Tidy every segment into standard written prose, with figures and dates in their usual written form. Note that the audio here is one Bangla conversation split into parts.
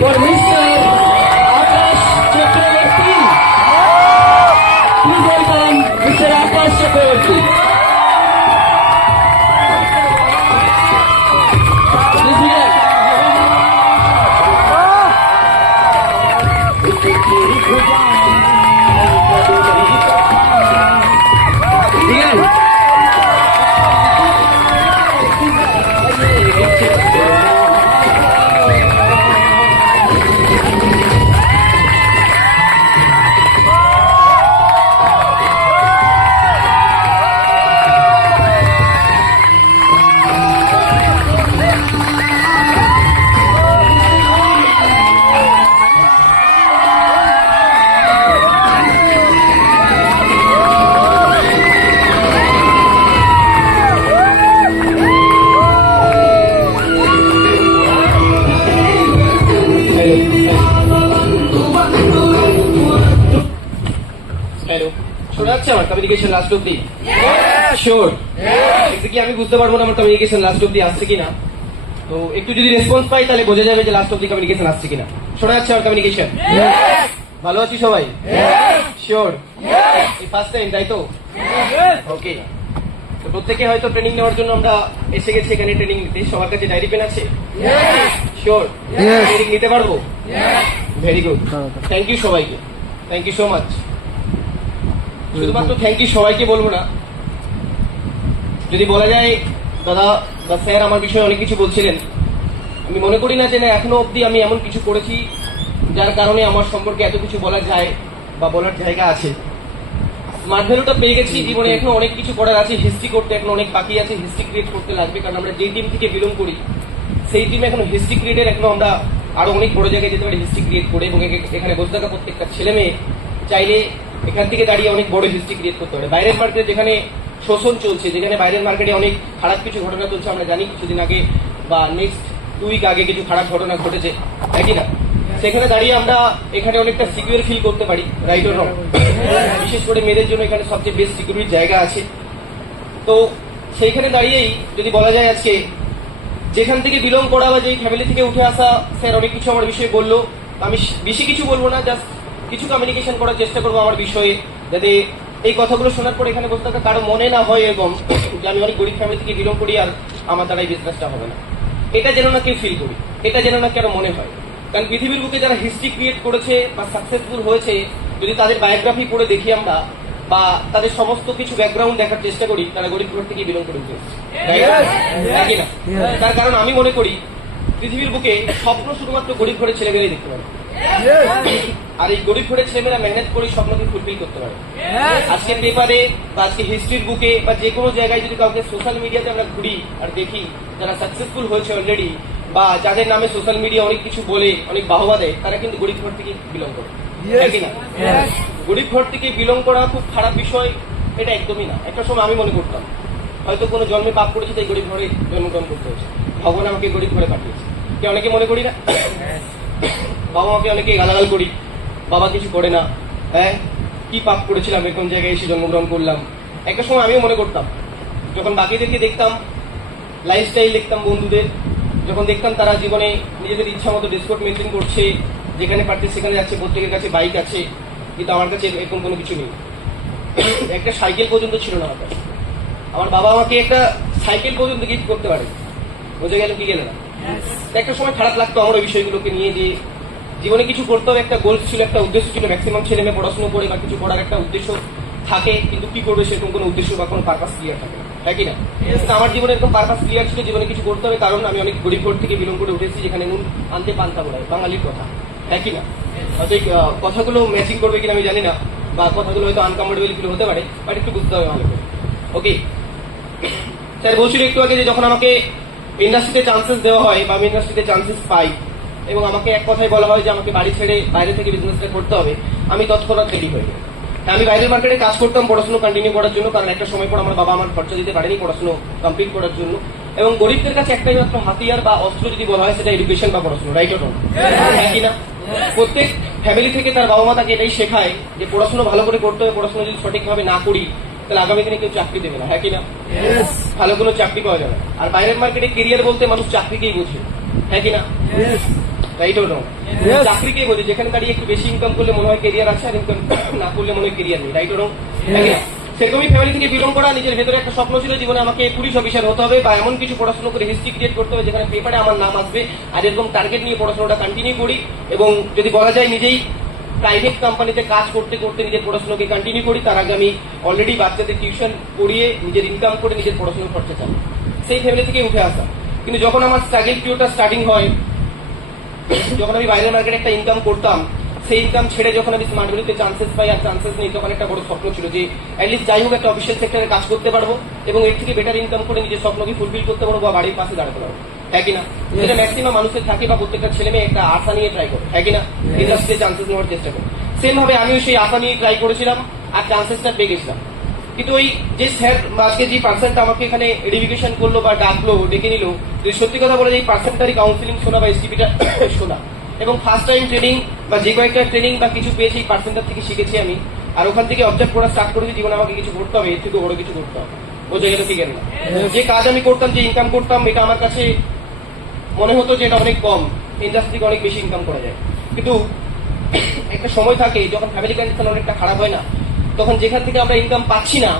for Mr. Akash Chakraborty. Please welcome Mr. Akash Chakraborty. Please begin. Begin. Hello, শোনা যাচ্ছে আমার কমিউনিকেশন লাস্ট অব্দি? শিওর? কি আমি বুঝতে পারবো না আমার কমিউনিকেশন লাস্ট অব্দি আসছে কিনা, তো একটু যদি রেসপন্স পাই তাহলে বোঝা যাবে যে লাস্ট অব্দি কমিউনিকেশন আসছে কিনা। শোনা যাচ্ছে আমার কমিউনিকেশন? ভালো আছি সবাই? শিওর? এই ফার্স্ট টাইম তাই তো? ওকে, তো প্রত্যেকে হয়তো ট্রেনিং নেওয়ার জন্য আমরা এসে গেছি এখানে ট্রেনিং নিতে। সবার কাছে ডায়েরি পেন আছে? শিওর? ট্রেনিং নিতে পারবো? ভেরি গুড, থ্যাংক ইউ সবাইকে, থ্যাংক ইউ সো মাচ। শুধুমাত্র থ্যাংক ইউ সবাইকে বলবো না, যদি বলা যায় দাদা বা স্যার আমার বিষয়ে অনেক কিছু বলছিলেন, আমি মনে করি না যে না এখনো অব্দি আমি এমন কিছু করেছি যার কারণে আমার সম্পর্কে এত কিছু বলা যায় বা বলার জায়গা আছে। স্মার্ট ভ্যালুটা পেয়ে গেছি, জীবনে এখনো অনেক কিছু করার আছে, হিস্ট্রি করতে এখনো অনেক বাকি আছে, হিস্ট্রি ক্রিয়েট করতে লাগবে, কারণ আমরা যে টিম থেকে বিলং করি সেই টিমে এখনো হিস্ট্রি ক্রিয়েটের এখনো আমরা আরো অনেক বড় জায়গায় যেতে পারি হিস্ট্রি ক্রিয়েট করে, এবং এখানে বসে থাকা প্রত্যেকটা ছেলে মেয়ে চাইলে এখান থেকে দাঁড়িয়ে অনেক বড় হিস্ট্রি ক্রিয়েট করতে পারে। বাইরের মার্কেটে যেখানে শোষণ চলছে, যেখানে বাইরের মার্কেটে অনেক খারাপ কিছু ঘটনা চলছে, আমরা জানি কিছুদিন আগে বা নেক্সট 2 উইক আগে কিছু খারাপ ঘটনা ঘটেছে, একই না? সেখানে দাঁড়িয়ে আমরা এখানে অনেকটা সিকিউর ফিল করতে পারি, রাইট অর রং? বিশেষ করে মেয়েদের জন্য এখানে সবচেয়ে বেস্ট সিকিউরিটির জায়গা আছে। তো সেইখানে দাঁড়িয়েই যদি বলা যায় আজকে যেখান থেকে বিলং করা বা যেই ফ্যামিলি থেকে উঠে আসা, স্যার অনেক কিছু আমার বিষয়ে বললো, আমি বেশি কিছু বলবো না, জাস্ট কিছু কমিউনিকেশন করার চেষ্টা করবো আমার বিষয়ে, যাতে এই কথাগুলো শোনার পর এখানে বসে থাকা কারো মনে না হয় এরকম যে আমি অনেক গরিব ফ্যামিলি থেকে বিলং করি আর আমার দ্বারা এই বিজনেসটা হবে না। এটা যেন না কেউ ফিল করি, এটা যেন না কারো মনে হয়। কারণ পৃথিবীর বুকে যারা হিস্ট্রি ক্রিয়েট করেছে বা সাকসেসফুল হয়েছে, যদি তাদের বায়োগ্রাফি পড়ে দেখি আমরা বা তাদের সমস্ত কিছু ব্যাকগ্রাউন্ড দেখার চেষ্টা করি, তারা গরিব ঘর থেকে বিলং করে উঠেছে, নাকি না? তার কারণ আমি মনে করি পৃথিবীর বুকে স্বপ্ন শুধুমাত্র গরিব ঘরের ছেলেমেয়েরাই দেখতে পারে, আর এই গরিব ঘরের ছেলেমেয়েরা মেহনত করে স্বপ্নকে ফুলফিল করতে পারে। আজকে পেপারে বা আজকে হিস্ট্রির বুকে বা যে কোনো জায়গায় যদি কাউকে সোশ্যাল মিডিয়াতে আমরা ঘুরি আর দেখি যারা সাকসেসফুল হয়েছে অলরেডি, বা যাদের নামে সোশ্যাল মিডিয়া অনেক কিছু বলে অনেক বাহবা দেয়, তারা কিন্তু গরিব ঘর থেকে বিলং করে, নাকি না? গরিব ঘর থেকে বিলং করা খুব খারাপ বিষয়, এটা একদমই না। একটা সময় আমি মনে করতাম হয়তো কোনো জন্মে পাপ করেছে তাই গরিব ঘরে জন্মগ্রহণ করতে হয়েছে, ভগবান আমাকে গরিব ঘরে পাঠিয়েছে, কে অনেকে মনে করি না? বাবা মাকে অনেকে গালাগাল করি, বাবা কিছু করে না, হ্যাঁ কি পাপ করেছিলাম এরকম জায়গায় এসে জন্মগ্রহণ করলাম। একটা সময় আমিও মনে করতাম, যখন বাকিদেরকে দেখতাম লাইফস্টাইল দেখতাম বন্ধুদের, যখন দেখতাম তারা জীবনে নিজেদের ইচ্ছা মতো ডিসকোট মেনটেন করছে, যেখানে পারছে সেখানে যাচ্ছে, প্রত্যেকের কাছে বাইক আছে, কিন্তু আমার কাছে এরকম কোনো কিছু নেই, একটা সাইকেল পর্যন্ত ছিল না আমার কাছে। আমার বাবা আমাকে একটা সাইকেল পর্যন্ত গিফট করতে পারে, বোঝা গেল কি গেল না? একটা সময় খারাপ লাগতো আমার ওই বিষয়গুলোকে নিয়ে, যে জীবনে কিছু করতে হবে, একটা গোল ছিল, একটা উদ্দেশ্য ছিল। ম্যাক্সিমাম ছেলে মেয়ে পড়াশোনা করে বা কিছু করার একটা উদ্দেশ্য থাকে, কিন্তু কি করবে সেরকম কোনো উদ্দেশ্য বা কোনো পারপাস ক্লিয়ার থাকে না, তাই কি না? আমার জীবনে এরকম পারপাস ক্লিয়ার ছিল, জীবনে কিছু করতে হবে, কারণ আমি অনেক গরিব ঘর থেকে বিলং করে উঠেছি, যেখানে নুন আনতে পান্তা বলায় বাঙালির কথা, তাই কি না? হয়তো এই কথাগুলো ম্যাচিং করবে কিনা আমি জানি না, বা কথাগুলো হয়তো আনকমফোর্টেবল ফিল হতে পারে, বাট একটু বুঝতে হবে ভালো করে। ওকে, স্যার বলছিল একটু আগে যে যখন আমাকে ইন্ডাস্ট্রিতে চান্সেস দেওয়া হয় বা আমি ইন্ডাস্ট্রিতে চান্সেস পাই, এবং আমাকে এক কথাই বলা হয় যে আমাকে বাড়ি ছেড়ে বাইরে থেকে বিজনেসটা করতে হবে, আমি তৎক্ষণাৎ রেডি হয়ে যাই। আমি বাইরের মার্কেটে কাজ করতাম পড়াশোনা কন্টিনিউ করার জন্য, কারণ একটা সময় পর আমার বাবা আমার খরচা দিতে পারেনি পড়াশোনা কমপ্লিট করার জন্য, এবং গরিবদের কাছে একটাই মাত্র হাতিয়ার বা অস্ত্র যদি বলা হয় সেটা এডুকেশন বা পড়াশোনা, রাইট অর রং? নাকি না? প্রত্যেক ফ্যামিলি থেকে তার বাবা মা তাকে এটাই শেখায় যে পড়াশোনা ভালো করে করতে হবে, পড়াশোনা যদি সঠিকভাবে না করি তাহলে আগামী দিনে কেউ চাকরি দেবে না, হ্যাঁ কি না? ভালো কোনো চাকরি পাওয়া যাবে। আর বাইরের মার্কেটে কেরিয়ার বলতে মানুষ চাকরিকেই বোঝে, হ্যাঁ কি না? Right or wrong? চাকরিকে বলি যেখানে দাঁড়িয়ে একটু বেশি ইনকাম করলে মনে হয় কেরিয়ার আছে, আর ইনকাম না করলে মনে হয় কেরিয়ার নেই, রাইট অর রং? সেরকমই ফ্যামিলি থেকে বিলং করা, নিজের ভেতরে একটা স্বপ্ন ছিল জীবনে আমাকে পুলিশ অফিসার হতে হবে বা এমন কিছু পড়াশোনা করে হিস্ট্রি ক্রিয়েট করতে হবে যেখানে পেপারে আমার নাম আসবে, আর এরকম টার্গেট নিয়ে পড়াশোনাটা কন্টিনিউ করি। এবং যদি বলা যায় নিজেই প্রাইভেট কোম্পানিতে কাজ করতে করতে নিজের পড়াশোনাকে কন্টিনিউ করি। তার আগে আমি অলরেডি বাচ্চাদের টিউশন পড়িয়ে নিজের ইনকাম করে নিজের পড়াশোনার খরচা চালাই। সেই ফ্যামিলি থেকে উঠে আসা। কিন্তু যখন আমার স্ট্রাগল পিরিয়ডটা স্টার্টিং হয়, যখন আমি বাইরের মার্কেটে একটা ইনকাম করতাম, সেই ইনকাম ছেড়ে যখন আমি স্মার্ট ভ্যালিতে চান্সেস পাই আর চান্সেস নেই, তখন একটা বড় স্বপ্ন ছিল যে অ্যাটলিস্ট যাই হোক একটা অফিসিয়াল সেক্টরে কাজ করতে পারবো এবং এর থেকে বেটার ইনকাম করে নিজের স্বপ্নকে ফুলফিল করতে পারবো বা বাড়ির পাশে দাঁড়াতে পারবো, হ্যাঁ কিনা? যেটা ম্যাক্সিমাম মানুষের থাকে বা প্রত্যেকটা ছেলে মেয়ে একটা আশা নিয়ে ট্রাই করে, হ্যাঁ কিনা? ইন্ডাস্ট্রিতে চান্সেস নেওয়ার চেষ্টা করে। সেম ভাবে আমিও সেই আশা নিয়ে ট্রাই করেছিলাম আর চান্সেসটা পেয়ে গেছিলাম। কিন্তু ওই যে স্যার আজকে যে পার্সনটা আমাকে এখানে এডুকেশন করলো বা ডাকলো, ডেকে নিল, যদি সত্যি কথা বলে এই পার্সনটারই কাউন্সিলিং শোনা বা এসটিপিটা শোনা এবং ফার্স্ট টাইম ট্রেনিং বা যে কয়েকটা ট্রেনিং বা কিছু পেয়েছি এই পার্সেন্টার থেকে শিখেছি আমি। আর ওখান থেকে অবজার্ভ করা স্টার্ট করেছি জীবনে আমাকে কিছু করতে হবে, এর থেকে বড় কিছু করতে হবে। বোঝা গেল কি না? যে কাজ আমি করতাম, যে ইনকাম করতাম, এটা আমার কাছে মনে হতো যে এটা অনেক কম, ইন্ডাস্ট্রি থেকে অনেক বেশি ইনকাম করা যায়। কিন্তু একটা সময় থাকে যখন ফ্যামিলি কন্ডিশন অনেকটা খারাপ হয় না, তখন যেখান থেকে আমরা ইনকাম পাচ্ছি না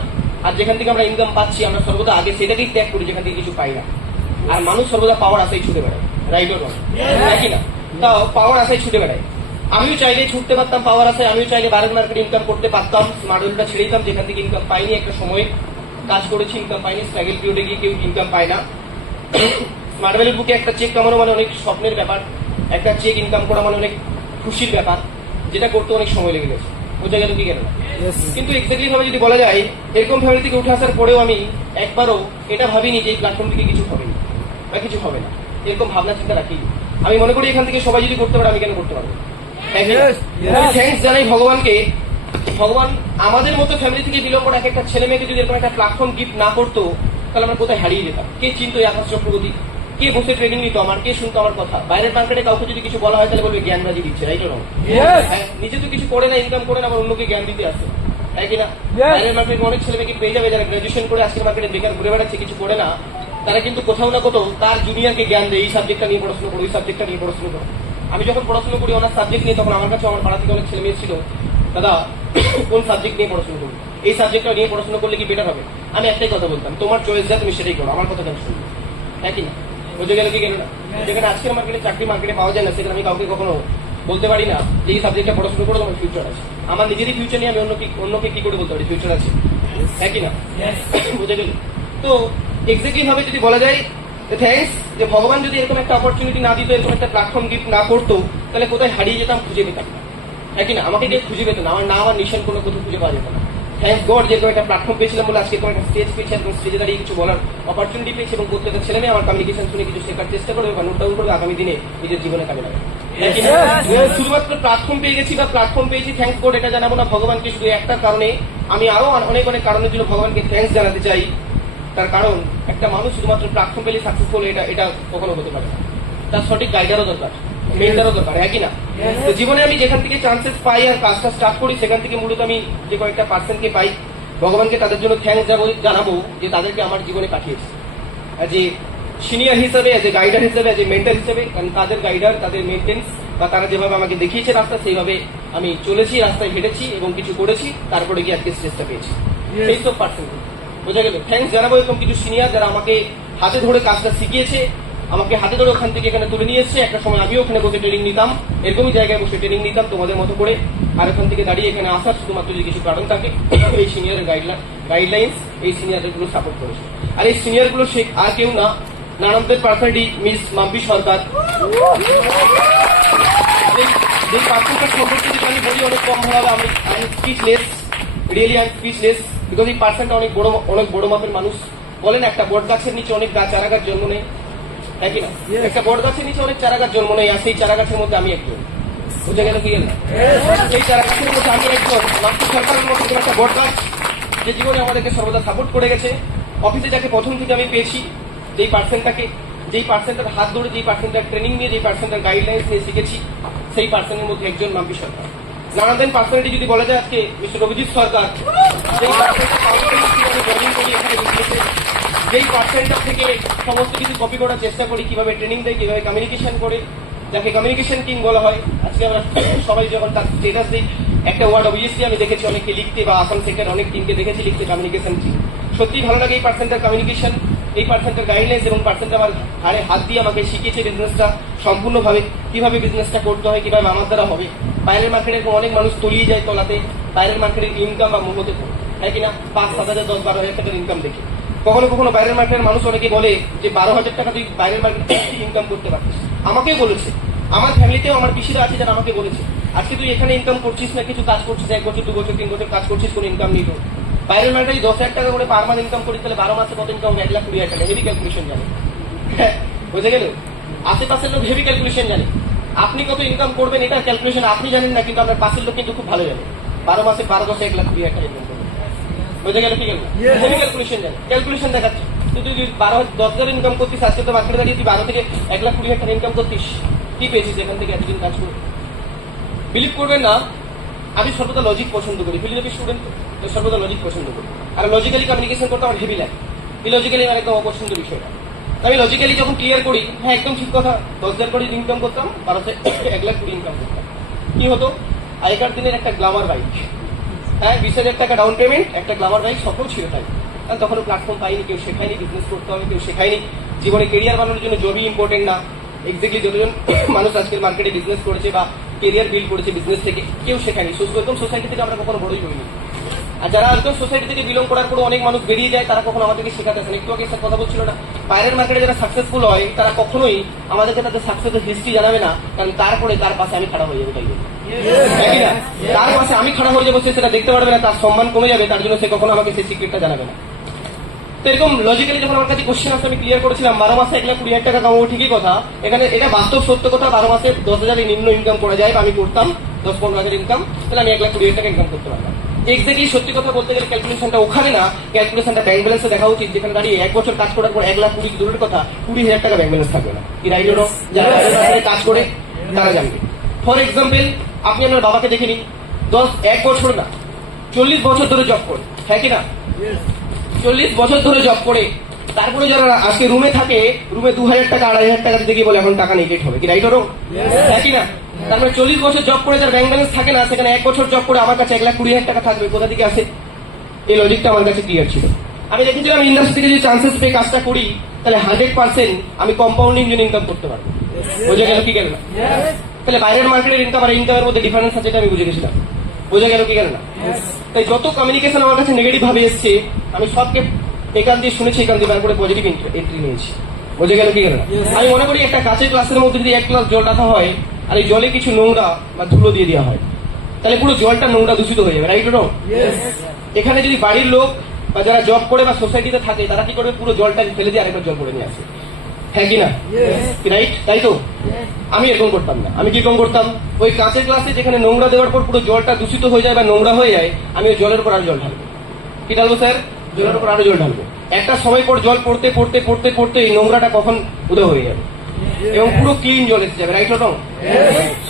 আর যেখান থেকে আমরা ইনকাম পাচ্ছি আমরা সর্বদা আগে সেটাকেই ত্যাগ করি যেখান থেকে কিছু পাই না। আর মানুষ সর্বদা পাওয়ার আশায় ছুটে বেড়ায়, রাইট অর রং? নাকি না? তাও পাওয়ার আশায় ছুটে বেড়ায়। আমিও চাইলে ছুটতে পারতাম পাওয়ার আশায়, আমিও চাইলে বাইরের মার্কেটে ইনকাম করতে পারতাম, স্মার্ট ওয়েলটা ছেড়ে দিতাম যেখান থেকে ইনকাম পাইনি। একটা সময় কাজ করেছি, ইনকাম পাইনি, স্ট্রাগল পিরিয়ডে গিয়ে কেউ ইনকাম পায় না। স্মার্ট ওয়েলের বুকে একটা চেক কামানো মানে অনেক স্বপ্নের ব্যাপার, একটা চেক ইনকাম করা মানে অনেক খুশির ব্যাপার, যেটা করতে অনেক সময় লেগে গেছে। বোঝা গেল কি? কেন? কিন্তু এক্স্যাক্টলি ভাবে যদি বলা যায়, এরকম ফ্যামিলি থেকে উঠে আসার পরেও আমি একবারও এটা ভাবিনি যে এই প্ল্যাটফর্ম থেকে কিছু হবে না বা কিছু হবে না, এরকম ভাবনা চিন্তা রাখি। আমি মনে করি এখান থেকে সবাই যদি করতে পারে আমি কেন করতে পারবো? থ্যাঙ্কস জানাই ভগবানকে। ভগবান আমাদের মতো ফ্যামিলি থেকে বিলং করা এক একটা ছেলে মেয়েকে যদি এরকম একটা প্ল্যাটফর্ম গিফট না করতো, তাহলে আমরা কোথায় হারিয়ে যেতাম। কে চিনতো এই আকাশ চক্রবর্তী? কে বসে ট্রেনিং নিত আমার? কে শুনতো আমার কথা? বাইরের মার্কেটে কাউকে যদি কিছু বলা হয় তাহলে বলবে জ্ঞানবাজি দিচ্ছে, রাইট রং? নিজে তো কিছু করে না, ইনকাম করে না, আবার অন্যকে জ্ঞান দিতে আসে, তাই কিনা? বাইরের মার্কেটে অনেক ছেলে মেয়েকে পেয়ে যাবে যারা গ্রাজুয়েশন করে আজকের মার্কেটে বেকার ঘুরে বেড়াচ্ছে, কিছু করে না। তারা কিন্তু কোথাও না কোথাও তার জুনিয়রকে জ্ঞান দেয়, এই সাবজেক্টটা নিয়ে পড়াশোনা করো, ওই সাবজেক্টটা নিয়ে পড়াশোনা করো। আমি যখন পড়াশোনা করি অনার্স সাবজেক্ট নিয়ে, তখন আমার কাছে আমার পাড়া থেকে অনেক ছেলে মেয়ে ছিল, দাদা কোন সাবজেক্ট নিয়ে পড়াশোনা করবো, এই সাবজেক্টটা নিয়ে পড়াশোনা করলে কি বেটার হবে? আমি একটাই কথা বলতাম, তোমার চয়েস যা তুমি সেটাই করো, আমার কথা কেন শুনবো, হ্যাঁ কিনা? বুঝে গেল কি? গেল না? যেখানে আজকের মার্কেটে চাকরি মার্কেটে পাওয়া যায় না, সেখানে আমি কাউকে কখনো বলতে পারি না যে এই সাবজেক্টটা পড়াশোনা করে তোমার ফিউচার আছে। আমার নিজেরই ফিউচার নিয়ে আমি অন্যকে কি করে বলতে পারি ফিউচার আছে, হ্যাঁ কিনা? বুঝে গেল? তো এক্স্যাক্টলি ভাবে যদি বলা যায়, থ্যাঙ্কস যে ভগবান যদি এরকম একটা অপরচুনিটি না দিত, এরকম একটা প্ল্যাটফর্ম গিফট না করতো, তাহলে কোথায় হারিয়ে যেতাম, খুঁজে পেতাম না, হ্যাঁ কিনা? আমাকে কেউ খুঁজে পেত না, আমার নাম আর নিশান কোনো কোথাও খুঁজে পাওয়া যেত না। থ্যাঙ্কস গড যেরকম একটা প্ল্যাটফর্ম পেয়েছিলাম বলে আজকে একটা স্টেজ পেয়েছি এবং স্টেজে দাঁড়িয়ে কিছু বলার অপরচুনিটি পেয়েছি এবং প্রত্যেকটা ছেলে মেয়ে আমার কমিউনিকেশন শুনে কিছু শেখার চেষ্টা করবে বা নোট ডাউন করবে, আগামী দিনে নিজের জীবনে কাজে লাগবে। শুধুমাত্র প্ল্যাটফর্ম পেয়ে গেছি বা প্ল্যাটফর্ম পেয়েছি থ্যাঙ্কস গড এটা জানাবো না ভগবানকে, শুধু একটা কারণে আমি আরো অনেক অনেক কারণের জন্য ভগবানকে থ্যাঙ্কস জানাতে চাই। তার কারণ একটা মানুষ শুধুমাত্র প্ল্যাটফর্ম পেলে সাকসেসফুল এটা কখনো হতে পারে না, তার সঠিক গাইডারও দরকার, মেন্টারও দরকার, হ্যাঁ কিনা? তো জীবনে আমি যেখান থেকে চান্সেস পাই আর কাজটা স্টার্ট করি, সেখান থেকে মূলত আমি যে কয়েকটা পার্সনকে পাই, ভগবানকে তাদের জন্য থ্যাঙ্কস জানাবো যে তাদেরকে আমার জীবনে পাঠিয়েছে অ্যাজ এ সিনিয়র হিসেবে, অ্যাজ এ গাইডার হিসেবে, অ্যাজ এ মেন্টার হিসেবে। কারণ তাদের গাইডার, তাদের মেনটেন্স বা তারা যেভাবে আমাকে দেখিয়েছে রাস্তা, সেইভাবে আমি চলেছি, রাস্তায় হেঁটেছি এবং কিছু করেছি, তারপরে গিয়ে আজকে চেষ্টা পেয়েছি। সেই সব পার্সন বোঝা গেল। থ্যাঙ্কস জানাবো এরকম কিছু সিনিয়র যারা আমাকে হাতে ধরে কাজটা শিখিয়েছে, আমাকে হাতে ধরে ওখান থেকে এখানে তুলে নিয়ে এসছে। একটা সময় আমিও ওখানে বসে ট্রেনিং নিতাম, এরকমই জায়গায় বসে ট্রেনিং নিতাম তোমাদের মতো করে। আর ওখান থেকে দাঁড়িয়ে এখানে আসার শুধুমাত্র যদি কিছু কারণ থাকে, এই সিনিয়রের গাইডলাইন্স এই সিনিয়রগুলো সাপোর্ট করেছে। আর এই সিনিয়রগুলো আর কেউ না, নানানদের পার্সোনালিটি মিস মাম্পি সরকার। এই পার্সনটার সম্পর্কে যদি আমি বলি অনেক কম ভাবে, আমি speechless, really I speechless, because এই পার্সনটা অনেক বড় মাপের মানুষ। বলেন একটা বট গাছের নিচে অনেক চারা গাছ জন্ম নেই, তাই কিনা? একটা বট গাছের নিচে অনেক চারা গাছ জন্ম নেই, আর সেই চারা গাছের মধ্যে আমি একজন। বুঝে গেল কি? গেল সেই চারা গাছের মধ্যে আমি একজন। মাম্পি সরকারের মতো একটা বট গাছ যে জীবনে আমাদেরকে সর্বদা সাপোর্ট করে গেছে। অফিসে যাকে প্রথম থেকে আমি পেয়েছি, যেই পার্সনটার হাত ধরে, যেই পার্সনটার ট্রেনিং নিয়ে, যেই পার্সনটার গাইডলাইন্স নিয়ে শিখেছি, সেই পার্সনের মধ্যে একজন মাম্পি সরকার। নানান পার্সোনালিটি যদি বলা যায়, আজকে মিস্টার অভিজিৎ সরকার, যেই পার্সনটা থেকে সমস্ত কিছু কপি করার চেষ্টা করি, কিভাবে ট্রেনিং দেয়, কিভাবে কমিউনিকেশন করে, যাকে কমিউনিকেশন কিং বলা হয়। আজকে আমরা সবাই যখন তার স্টেটাস দিই, একটা ওয়ার্ড অবভিয়াসলি আমি দেখেছি অনেককে লিখতে, বা আসাম সেক্টর অনেক টিমকে দেখেছি লিখতে কমিউনিকেশন কিং। সত্যি ভালো লাগে এই পার্সেন্টের কমিউনিকেশন, এই পার্সেন্টের গাইডলাইন্স এবং পার্সেন্ট আমার ঘাড়ে হাত দিয়ে আমাকে শিখিয়েছে বিজনেসটা সম্পূর্ণভাবে, কিভাবে বিজনেসটা করতে হয়, কিভাবে আমার দ্বারা হবে। বাইরের মার্কেটে অনেক মানুষ তলিয়ে যায় তলাতে, বাইরের মার্কেটের ইনকাম বা মোহতে পড়ে, তাই কিনা 5-7 হাজার 10-12 হাজার টাকার ইনকাম দেখে। কখনো কখনো বাইরের মার্কেটের মানুষ অনেকে বলে যে 12,000 টাকা তুই বাইরের মার্কেটে ইনকাম করতে পারছিস। আমাকেও বলেছে, আমার ফ্যামিলিতেও আমার পিসিরা আছে যারা আমাকে বলেছে, আজকে তুই এখানে ইনকাম করছিস না, কিছু কাজ করছিস, 1 বছর 2 বছর 3 বছর কাজ করছিস, কোনো ইনকাম নেই তোর। বাইরের মার্কেটে 10,000 টাকা করে পার মান্থ ইনকাম করিস, তাহলে 12 মাসে কত ইনকাম? 1,20,000 টাকা। হেভি ক্যালকুলেশন জানে, বুঝে গেল? আশেপাশের লোক হেভি ক্যালকুলেশন জানে। আপনি কত ইনকাম করবেন এটা ক্যালকুলেশন আপনি জানেন না, কিন্তু আপনার পাশের লোক কিন্তু খুব ভালো জানে। 12 মাসে 12-10 1,20,000 টাকা ইনকাম করবে, বুঝে গেল? কি গেল? হেভি ক্যালকুলেশন জানে, ক্যালকুলেশন দেখাচ্ছে। তুই যদি 10,000 ইনকাম করতিস, আজকে তো মার্কেটে দাঁড়িয়ে তুই 12 থেকে 1,20,000 টাকা ইনকাম করতিস, কি পেয়েছিস এখান থেকে এতদিন কাজ করে? বিলিভ করবেন না, আমি সর্বদা লজিক পছন্দ করি, ফিলোসফি স্টুডেন্ট তো সর্বদা লজিক পছন্দ করি। আর লজিক্যালি কমিউনিকেশন করতে আমার হেভি লাগে, ইলজিক্যালি আমার একদম অপছন্দ বিষয়টা। আমি লজিক্যালি যখন ক্লিয়ার করি, হ্যাঁ একদম ঠিক কথা, 10,000 করে ইনকাম করতাম, 12 থেকে 1,20,000 ইনকাম করতাম। কি হতো? আগেকার দিনের একটা গ্লামার বাইক, হ্যাঁ 20,000 টাকা ডাউন পেমেন্ট, একটা গ্লামার বাইক, সকল ছিল তাই। কারণ তখনও প্ল্যাটফর্ম পাইনি, কেউ শেখায়নি বিজনেস করতে হবে, কেউ শেখায়নি জীবনে কেরিয়ার বানানোর জন্য জবই ইম্পর্টেন্ট না। এক্স্যাক্টলি যতজন মানুষ আজকের মার্কেটে বিজনেস করেছে বা কেরিয়ার বিল্ড করেছে বিজনেস থেকে, কেউ শেখায়নি। একদম সোসাইটি থেকে আমরা কখনো বড়ই হইনি। আর যারা একদম সোসাইটি থেকে বিলং করার পর অনেক মানুষ বেরিয়ে যায়, তারা কখনো আমাদেরকে শেখাতে আসেন। একটু আগে কথা বলছিল না, বাইরের মার্কেটে যারা সাকসেসফুল হয় তারা কখনোই আমাদেরকে তাদের সাকসেসের হিস্ট্রি জানাবে না, কারণ তারপরে তার পাশে আমি খাড়া হয়ে যাবো, তাই না? তার পাশে আমি খাড়া হয়ে যাবো, সে সেটা দেখতে পারবে না, তার সম্মান কমে যাবে, তার জন্য সে কখনো আমাকে সেই সিক্রেটটা জানাবে না। তো এরকম লজিক্যালি যখন আমার কাছে কোশ্চেন আসে, আমি ক্লিয়ার করেছিলাম 12 মাসে 1,20,000 টাকা কামাবো, ঠিকই কথা। এখানে এটা বাস্তব সত্য কথা, 12 মাসে 10,000 নিম্ন ইনকাম করা যায়, বা আমি করতাম 10-15 হাজার ইনকাম, তাহলে আমি 1,20,000 টাকা ইনকাম করতে পারতাম। এক্স্যাক্টলি সত্যি কথা বলতে গেলে ক্যালকুলেশনটা ওখানে না, ক্যালকুলেশনটা ব্যাংক ব্যালেন্সে দেখা উচিত, যেখানে দাঁড়িয়ে 1 বছর কাজ করার পর 1,20,000 দূরের কথা 20,000 টাকা ব্যাংক ব্যালেন্স থাকবে না। কি রাইট হলো? যারা কাজ করে তারা জানবে। ফর এক্সাম্পল, আপনি আপনার বাবাকে দেখে নিন, 1 বছর না 40 বছর ধরে জব করে, হ্যাঁ কিনা? 40 বছর ধরে জব করে, তারপরে যারা আজকে রুমে থাকে, রুমে 2,000 টাকা 2,500 টাকা দিতে গিয়ে বলে এখন টাকা নেই, লেট হবে। কি রাইট হলো? হ্যাঁ কিনা? তারপরে 40 বছর জব করে যার ব্যাংক ব্যালেন্স থাকে না, সেখানে 1 বছর জব করে আমার কাছে 1,20,000 টাকা থাকবে, কোথা থেকে আসে? এই লজিকটা আমার কাছে ক্লিয়ার ছিল। আমি দেখেছিলাম ইন্ডাস্ট্রি থেকে যদি চান্সেস পেয়ে কাজটা করি, তাহলে 100% আমি কম্পাউন্ডিং জন্য ইনকাম করতে পারবো। বোঝা গেল কি গেল না? তাহলে বাইরের মার্কেটের ইনকাম আর ইনকামের মধ্যে ডিফারেন্স আছে, এটা আমি বুঝে গেছিলাম। বোঝা গেল কি গেল না? তাই যত কমিউনিকেশন আমার কাছে নেগেটিভ ভাবে এসছে, আমি সবকে এখান দিয়ে শুনেছি, এখান দিয়ে বার করে পজিটিভ এন্ট্রি নিয়েছি। বোঝা গেল কি গেল না? আমি মনে করি একটা কাঁচের গ্লাসের মধ্যে যদি 1 গ্লাস জল রাখা হয়, আর এই জলে কিছু নোংরা বা ধুলো দিয়ে দেওয়া হয়, তাহলে পুরো জলটা নোংরা দূষিত হয়ে যাবে, রাইট নো? এখানে যদি বাড়ির লোক বা যারা জব করে বা সোসাইটিতে থাকে, তারা কি করবে? পুরো জলটা ফেলে দিয়ে আরেকবার জল করে নিয়ে আসে, হ্যাঁ কি না? রাইট? তাই তো? আমি এরকম করতাম না। আমি কি কম করতাম? ওই কাঁচের গ্লাসে যেখানে নোংরা দেওয়ার পর পুরো জলটা দূষিত হয়ে যায় বা নোংরা হয়ে যায়, আমি ওই জলের উপর আরো জল ঢালবো। কি ঢালবো স্যার? জলের উপর আরো জল ঢালবো। একটা সময় পর জল পড়তে পড়তে পড়তে পড়তে এই নোংরাটা কখন উদয় হয়ে যাবে এবং পুরো ক্লিন জল এসে যাবে, রাইট না?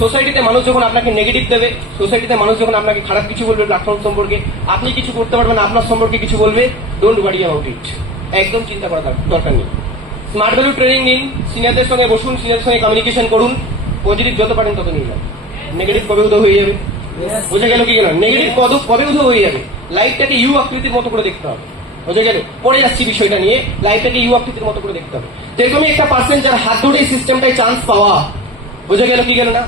সোসাইটিতে মানুষ যখন আপনাকে নেগেটিভ দেবে, সোসাইটিতে মানুষ যখন আপনাকে খারাপ কিছু বলবে প্ল্যাটফর্ম সম্পর্কে, আপনি কিছু করতে পারবেন না, আপনার সম্পর্কে কিছু বলবে, ডোন্ট ওয়ারি অ্যাবাউট ইট। একদম চিন্তা করা দরকার নেই। স্মার্ট ভ্যালু ট্রেনিং নিন, সিনিয়রদের সঙ্গে বসুন, সিনিয়রদের সঙ্গে কমিউনিকেশন করুন, পজিটিভ যত পারেন তত নিয়ে যান। নেগেটিভ কবে উদয় হয়ে যাবে? বোঝা গেল কি গেল? নেগেটিভ কবে উদয় হয়ে যাবে? লাইফটাকে ইউ আকৃতির মতো করে দেখতে হবে, বোঝা গেল? পরে যাচ্ছি বিষয়টা নিয়ে, লাইফটাকে ইউ আকৃতির মতো করে দেখতে হবে। এরকমই একটা পার্সেন্ট যার হাত ধরে সিস্টেমটায় চান্স পাওয়া, বোঝা গেল কি গেল না?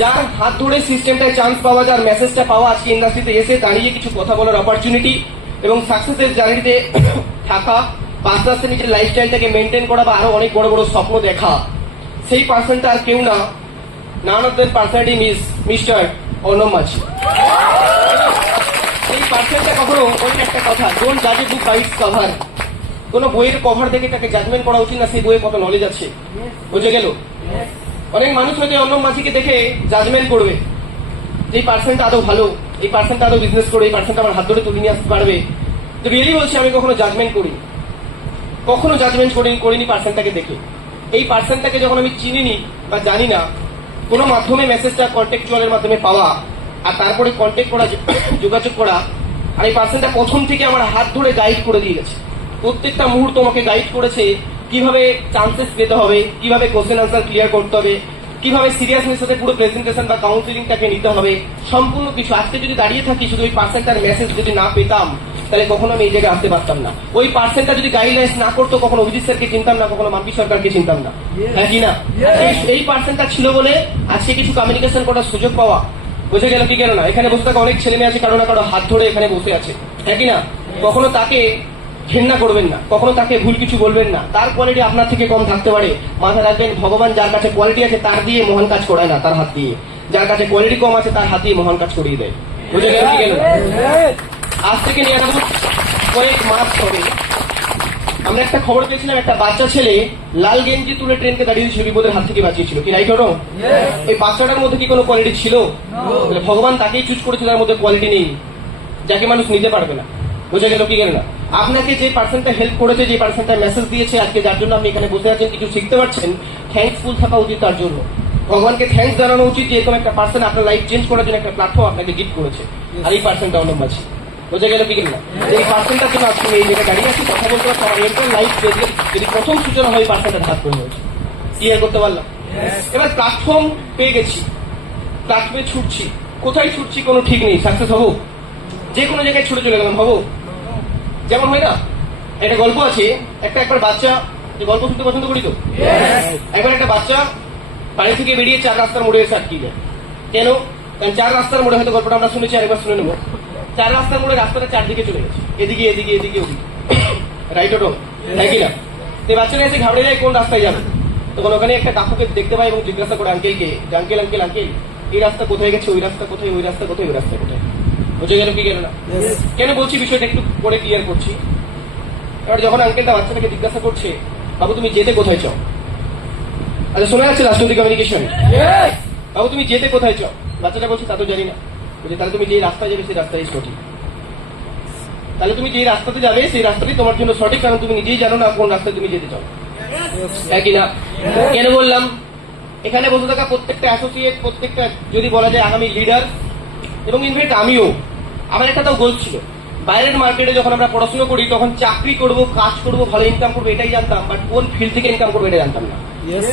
যার হাত ধরে সিস্টেমটায় চান্স পাওয়া, যার মেসেজটা পাওয়া, আজকে ইন্ডাস্ট্রিতে এসে দাঁড়িয়ে কিছু কথা বলার অপরচুনিটি এবং সাকসেসের জার্নিতে থাকা, আস্তে আস্তে নিজের লাইফস্টাইলটাকে মেনটেন করা বা আরো অনেক বড় বড় স্বপ্ন দেখা, সেই পার্সনটা আর কেউ না, নান অফ দ্যাট পার্সনটি ইজ মিস্টার অর্ণব মাঝি। এই পার্সনটা কখনো, ওই একটা কথা, ডোন্ট জাজ a book by its cover. কোনো বইয়ের কভার দেখে তাকে জাজমেন্ট করা উচিত না, সেই বইয়ে কত নলেজ আছে, বুঝে গেল? অনেক মানুষ হয়তো অর্ণব মাঝিকে দেখে জাজমেন্ট করবে, যে এই পার্সনটা আদৌ ভালো, এই পার্সনটা আদৌ বিজনেস করে, এই পার্সনটা আমার হাত ধরে তুলে নিয়ে আসতে পারবে। তো রিয়েলি বলছি, আমি কখনো জাজমেন্ট করিনি, কখনো জাজমেন্ট করিনি পার্সনটাকে দেখে। এই পার্সনটাকে যখন আমি চিনিনি বা জানি না, কোনো মাধ্যমে মেসেজটা কন্টেক্টুয়ালের মাধ্যমে পাওয়া, আর তারপরে কন্টেক্ট করা, যোগাযোগ করা, আর এই পার্সনটা প্রথম থেকে আমার হাত ধরে গাইড করে দিয়ে গেছে, প্রত্যেকটা মুহূর্ত আমাকে গাইড করেছে কিভাবে চান্সেস পেতে হবে, কিভাবে কোশ্চেন আনসার ক্লিয়ার করতে হবে, কিভাবে সিরিয়াসনেস সাথে পুরো প্রেজেন্টেশন বা কাউন্সিলিংটাকে নিতে হবে, সম্পূর্ণ কিছু। আজকে যদি দাঁড়িয়ে থাকি শুধু ওই পার্সেন্টার মেসেজ যদি না পেতাম, তাহলে কখনো আমি এই জায়গায় আসতে পারতাম না। ওই পার্সেন্টটা যদি গাইডলাইন্স না করতো, কখনো অভিজিৎ স্যারকে চিনতাম না, কখনো মাম্পি সরকারকে চিনতাম না। হ্যাঁ কি না? এই পার্সেন্টটা ছিল বলে আজকে কিছু কমিউনিকেশন করার সুযোগ পাওয়া। বুঝে গেল কি গেল না? এখানে বসে থাকা অনেক ছেলে মেয়ে আছে, কারো না কারো হাত ধরে এখানে বসে আছে। হ্যাঁ কি না? কখনো তাকে ঘেন্না করবেন না, কখনো তাকে ভুল কিছু বলবেন না। তার কোয়ালিটি আপনার থেকে কম থাকতে পারে, মাথায় রাখবেন ভগবান যার কাছে কোয়ালিটি আছে তার দিয়ে মহান কাজ করায় না, তার হাত দিয়ে। যার কাছে কোয়ালিটি কম আছে তার হাত দিয়ে মহান কাজ করিয়ে দেয়। বুঝে গেল কি গেল? আজ থেকে নিয়ে আসবো কয়েক মাস হবে আমরা একটা খবর পেয়েছিলাম, একটা বাচ্চা ছেলে লাল গেঞ্জি তুলে ট্রেনকে দাঁড়িয়ে দিয়েছিল, বিপদের হাত থেকে বাঁচিয়েছিল। কি রাইট হলো? এই বাচ্চাটার মধ্যে কি কোনো কোয়ালিটি ছিল? ভগবান তাকেই চুজ করেছিল, তার মধ্যে কোয়ালিটি নেই, যাকে মানুষ নিতে পারবে না। বুঝে গেল কি গেল না? আপনাকে যে পার্সনটা হেল্প করেছে, যে পার্সনটা মেসেজ দিয়েছে, আজকে যার জন্য আপনি এখানে বসে আছেন, কিছু শিখতে পারছেন, থ্যাঙ্কসফুল থাকা উচিত তার জন্য। ভগবানকে থ্যাঙ্কস জানানো উচিত যে এরকম একটা পার্সন আপনার লাইফ চেঞ্জ করার জন্য একটা প্ল্যাটফর্ম আপনাকে গিফট করেছে। আর এই পার্সনটা অনম্বাছি। বুঝে গেল কি গেল না? এই পার্সনটার জন্য আজকে এই জায়গায় দাঁড়িয়ে আছি, কথা বলতে পারছি। আমার এন্টার লাইফ যদি প্রথম সূচনা হয় পার্সনটার হাত করে হয়েছে, ক্লিয়ার করতে পারলাম। এবার প্ল্যাটফর্ম পেয়ে গেছি, প্ল্যাটফর্মে ছুটছি। কোথায় ছুটছি কোনো ঠিক নেই, সাকসেস হবো, যে কোনো জায়গায় ছুটে চলে গেলাম, হবো। যেমন হয় না, একটা গল্প আছে, একবার বাচ্চা, গল্প শুনতে পছন্দ করি তো, একবার একটা বাচ্চা বাড়ি থেকে বেরিয়ে 4 রাস্তার মোড়ে এসে আটকে যায়। কেন? কারণ 4 রাস্তার মোড়ে, হয়তো গল্পটা আমরা শুনেছি, আরেকবার শুনে নেবো। 4 রাস্তার মোড়ে রাস্তাটা 4 দিকে চলে গেছে, এদিকে এদিকে এদিকে ওদিকে, রাইট ওটো, তাই কিনা? এই বাচ্চারা এসে ঘাবড়ে যায় কোন রাস্তায় যাবে। তখন ওখানে একটা কাকুকে দেখতে পায় এবং জিজ্ঞাসা করে আঙ্কেলকে, আঙ্কেল আঙ্কেল আঙ্কেল এই রাস্তা কোথায় গেছে, ওই রাস্তা কোথায়, ওই রাস্তা কোথায়, ওই রাস্তা কোথায়। বুঝে গেল কি গেল না? কেন বলছি বিষয়টা একটু পরে ক্লিয়ার করছি। এবার যখন আঙ্কেলটা বাচ্চাটাকে জিজ্ঞাসা করছে, বাবু তুমি যেতে কোথায় চাও? আচ্ছা শোনা যাচ্ছে লাস্ট অব্দি কমিউনিকেশন, বাবু তুমি যেতে কোথায় চাও? বাচ্চাটা বলছে তা তো জানি না। বলছে তাহলে তুমি যে রাস্তায় যাবে সেই রাস্তাই সঠিক। তাহলে তুমি যে রাস্তাতে যাবে সেই রাস্তাটি তোমার জন্য সঠিক, কারণ তুমি নিজেই জানো না কোন রাস্তায় তুমি যেতে চাও। হ্যাঁ কিনা? কেন বললাম? এখানে বসে থাকা প্রত্যেকটা অ্যাসোসিয়েট, প্রত্যেকটা যদি বলা যায় আগামী লিডার, এবং ইনফ্যাক্ট আমিও, আমার একটা তাও গোল ছিল, বাইরের মার্কেটে যখন আমরা পড়াশোনা করি তখন চাকরি করব, কাজ করব, ভালো ইনকাম করবো এটাই জানতাম, বাট কোন ফিল্ড থেকে ইনকাম করবো এটা জানতাম না।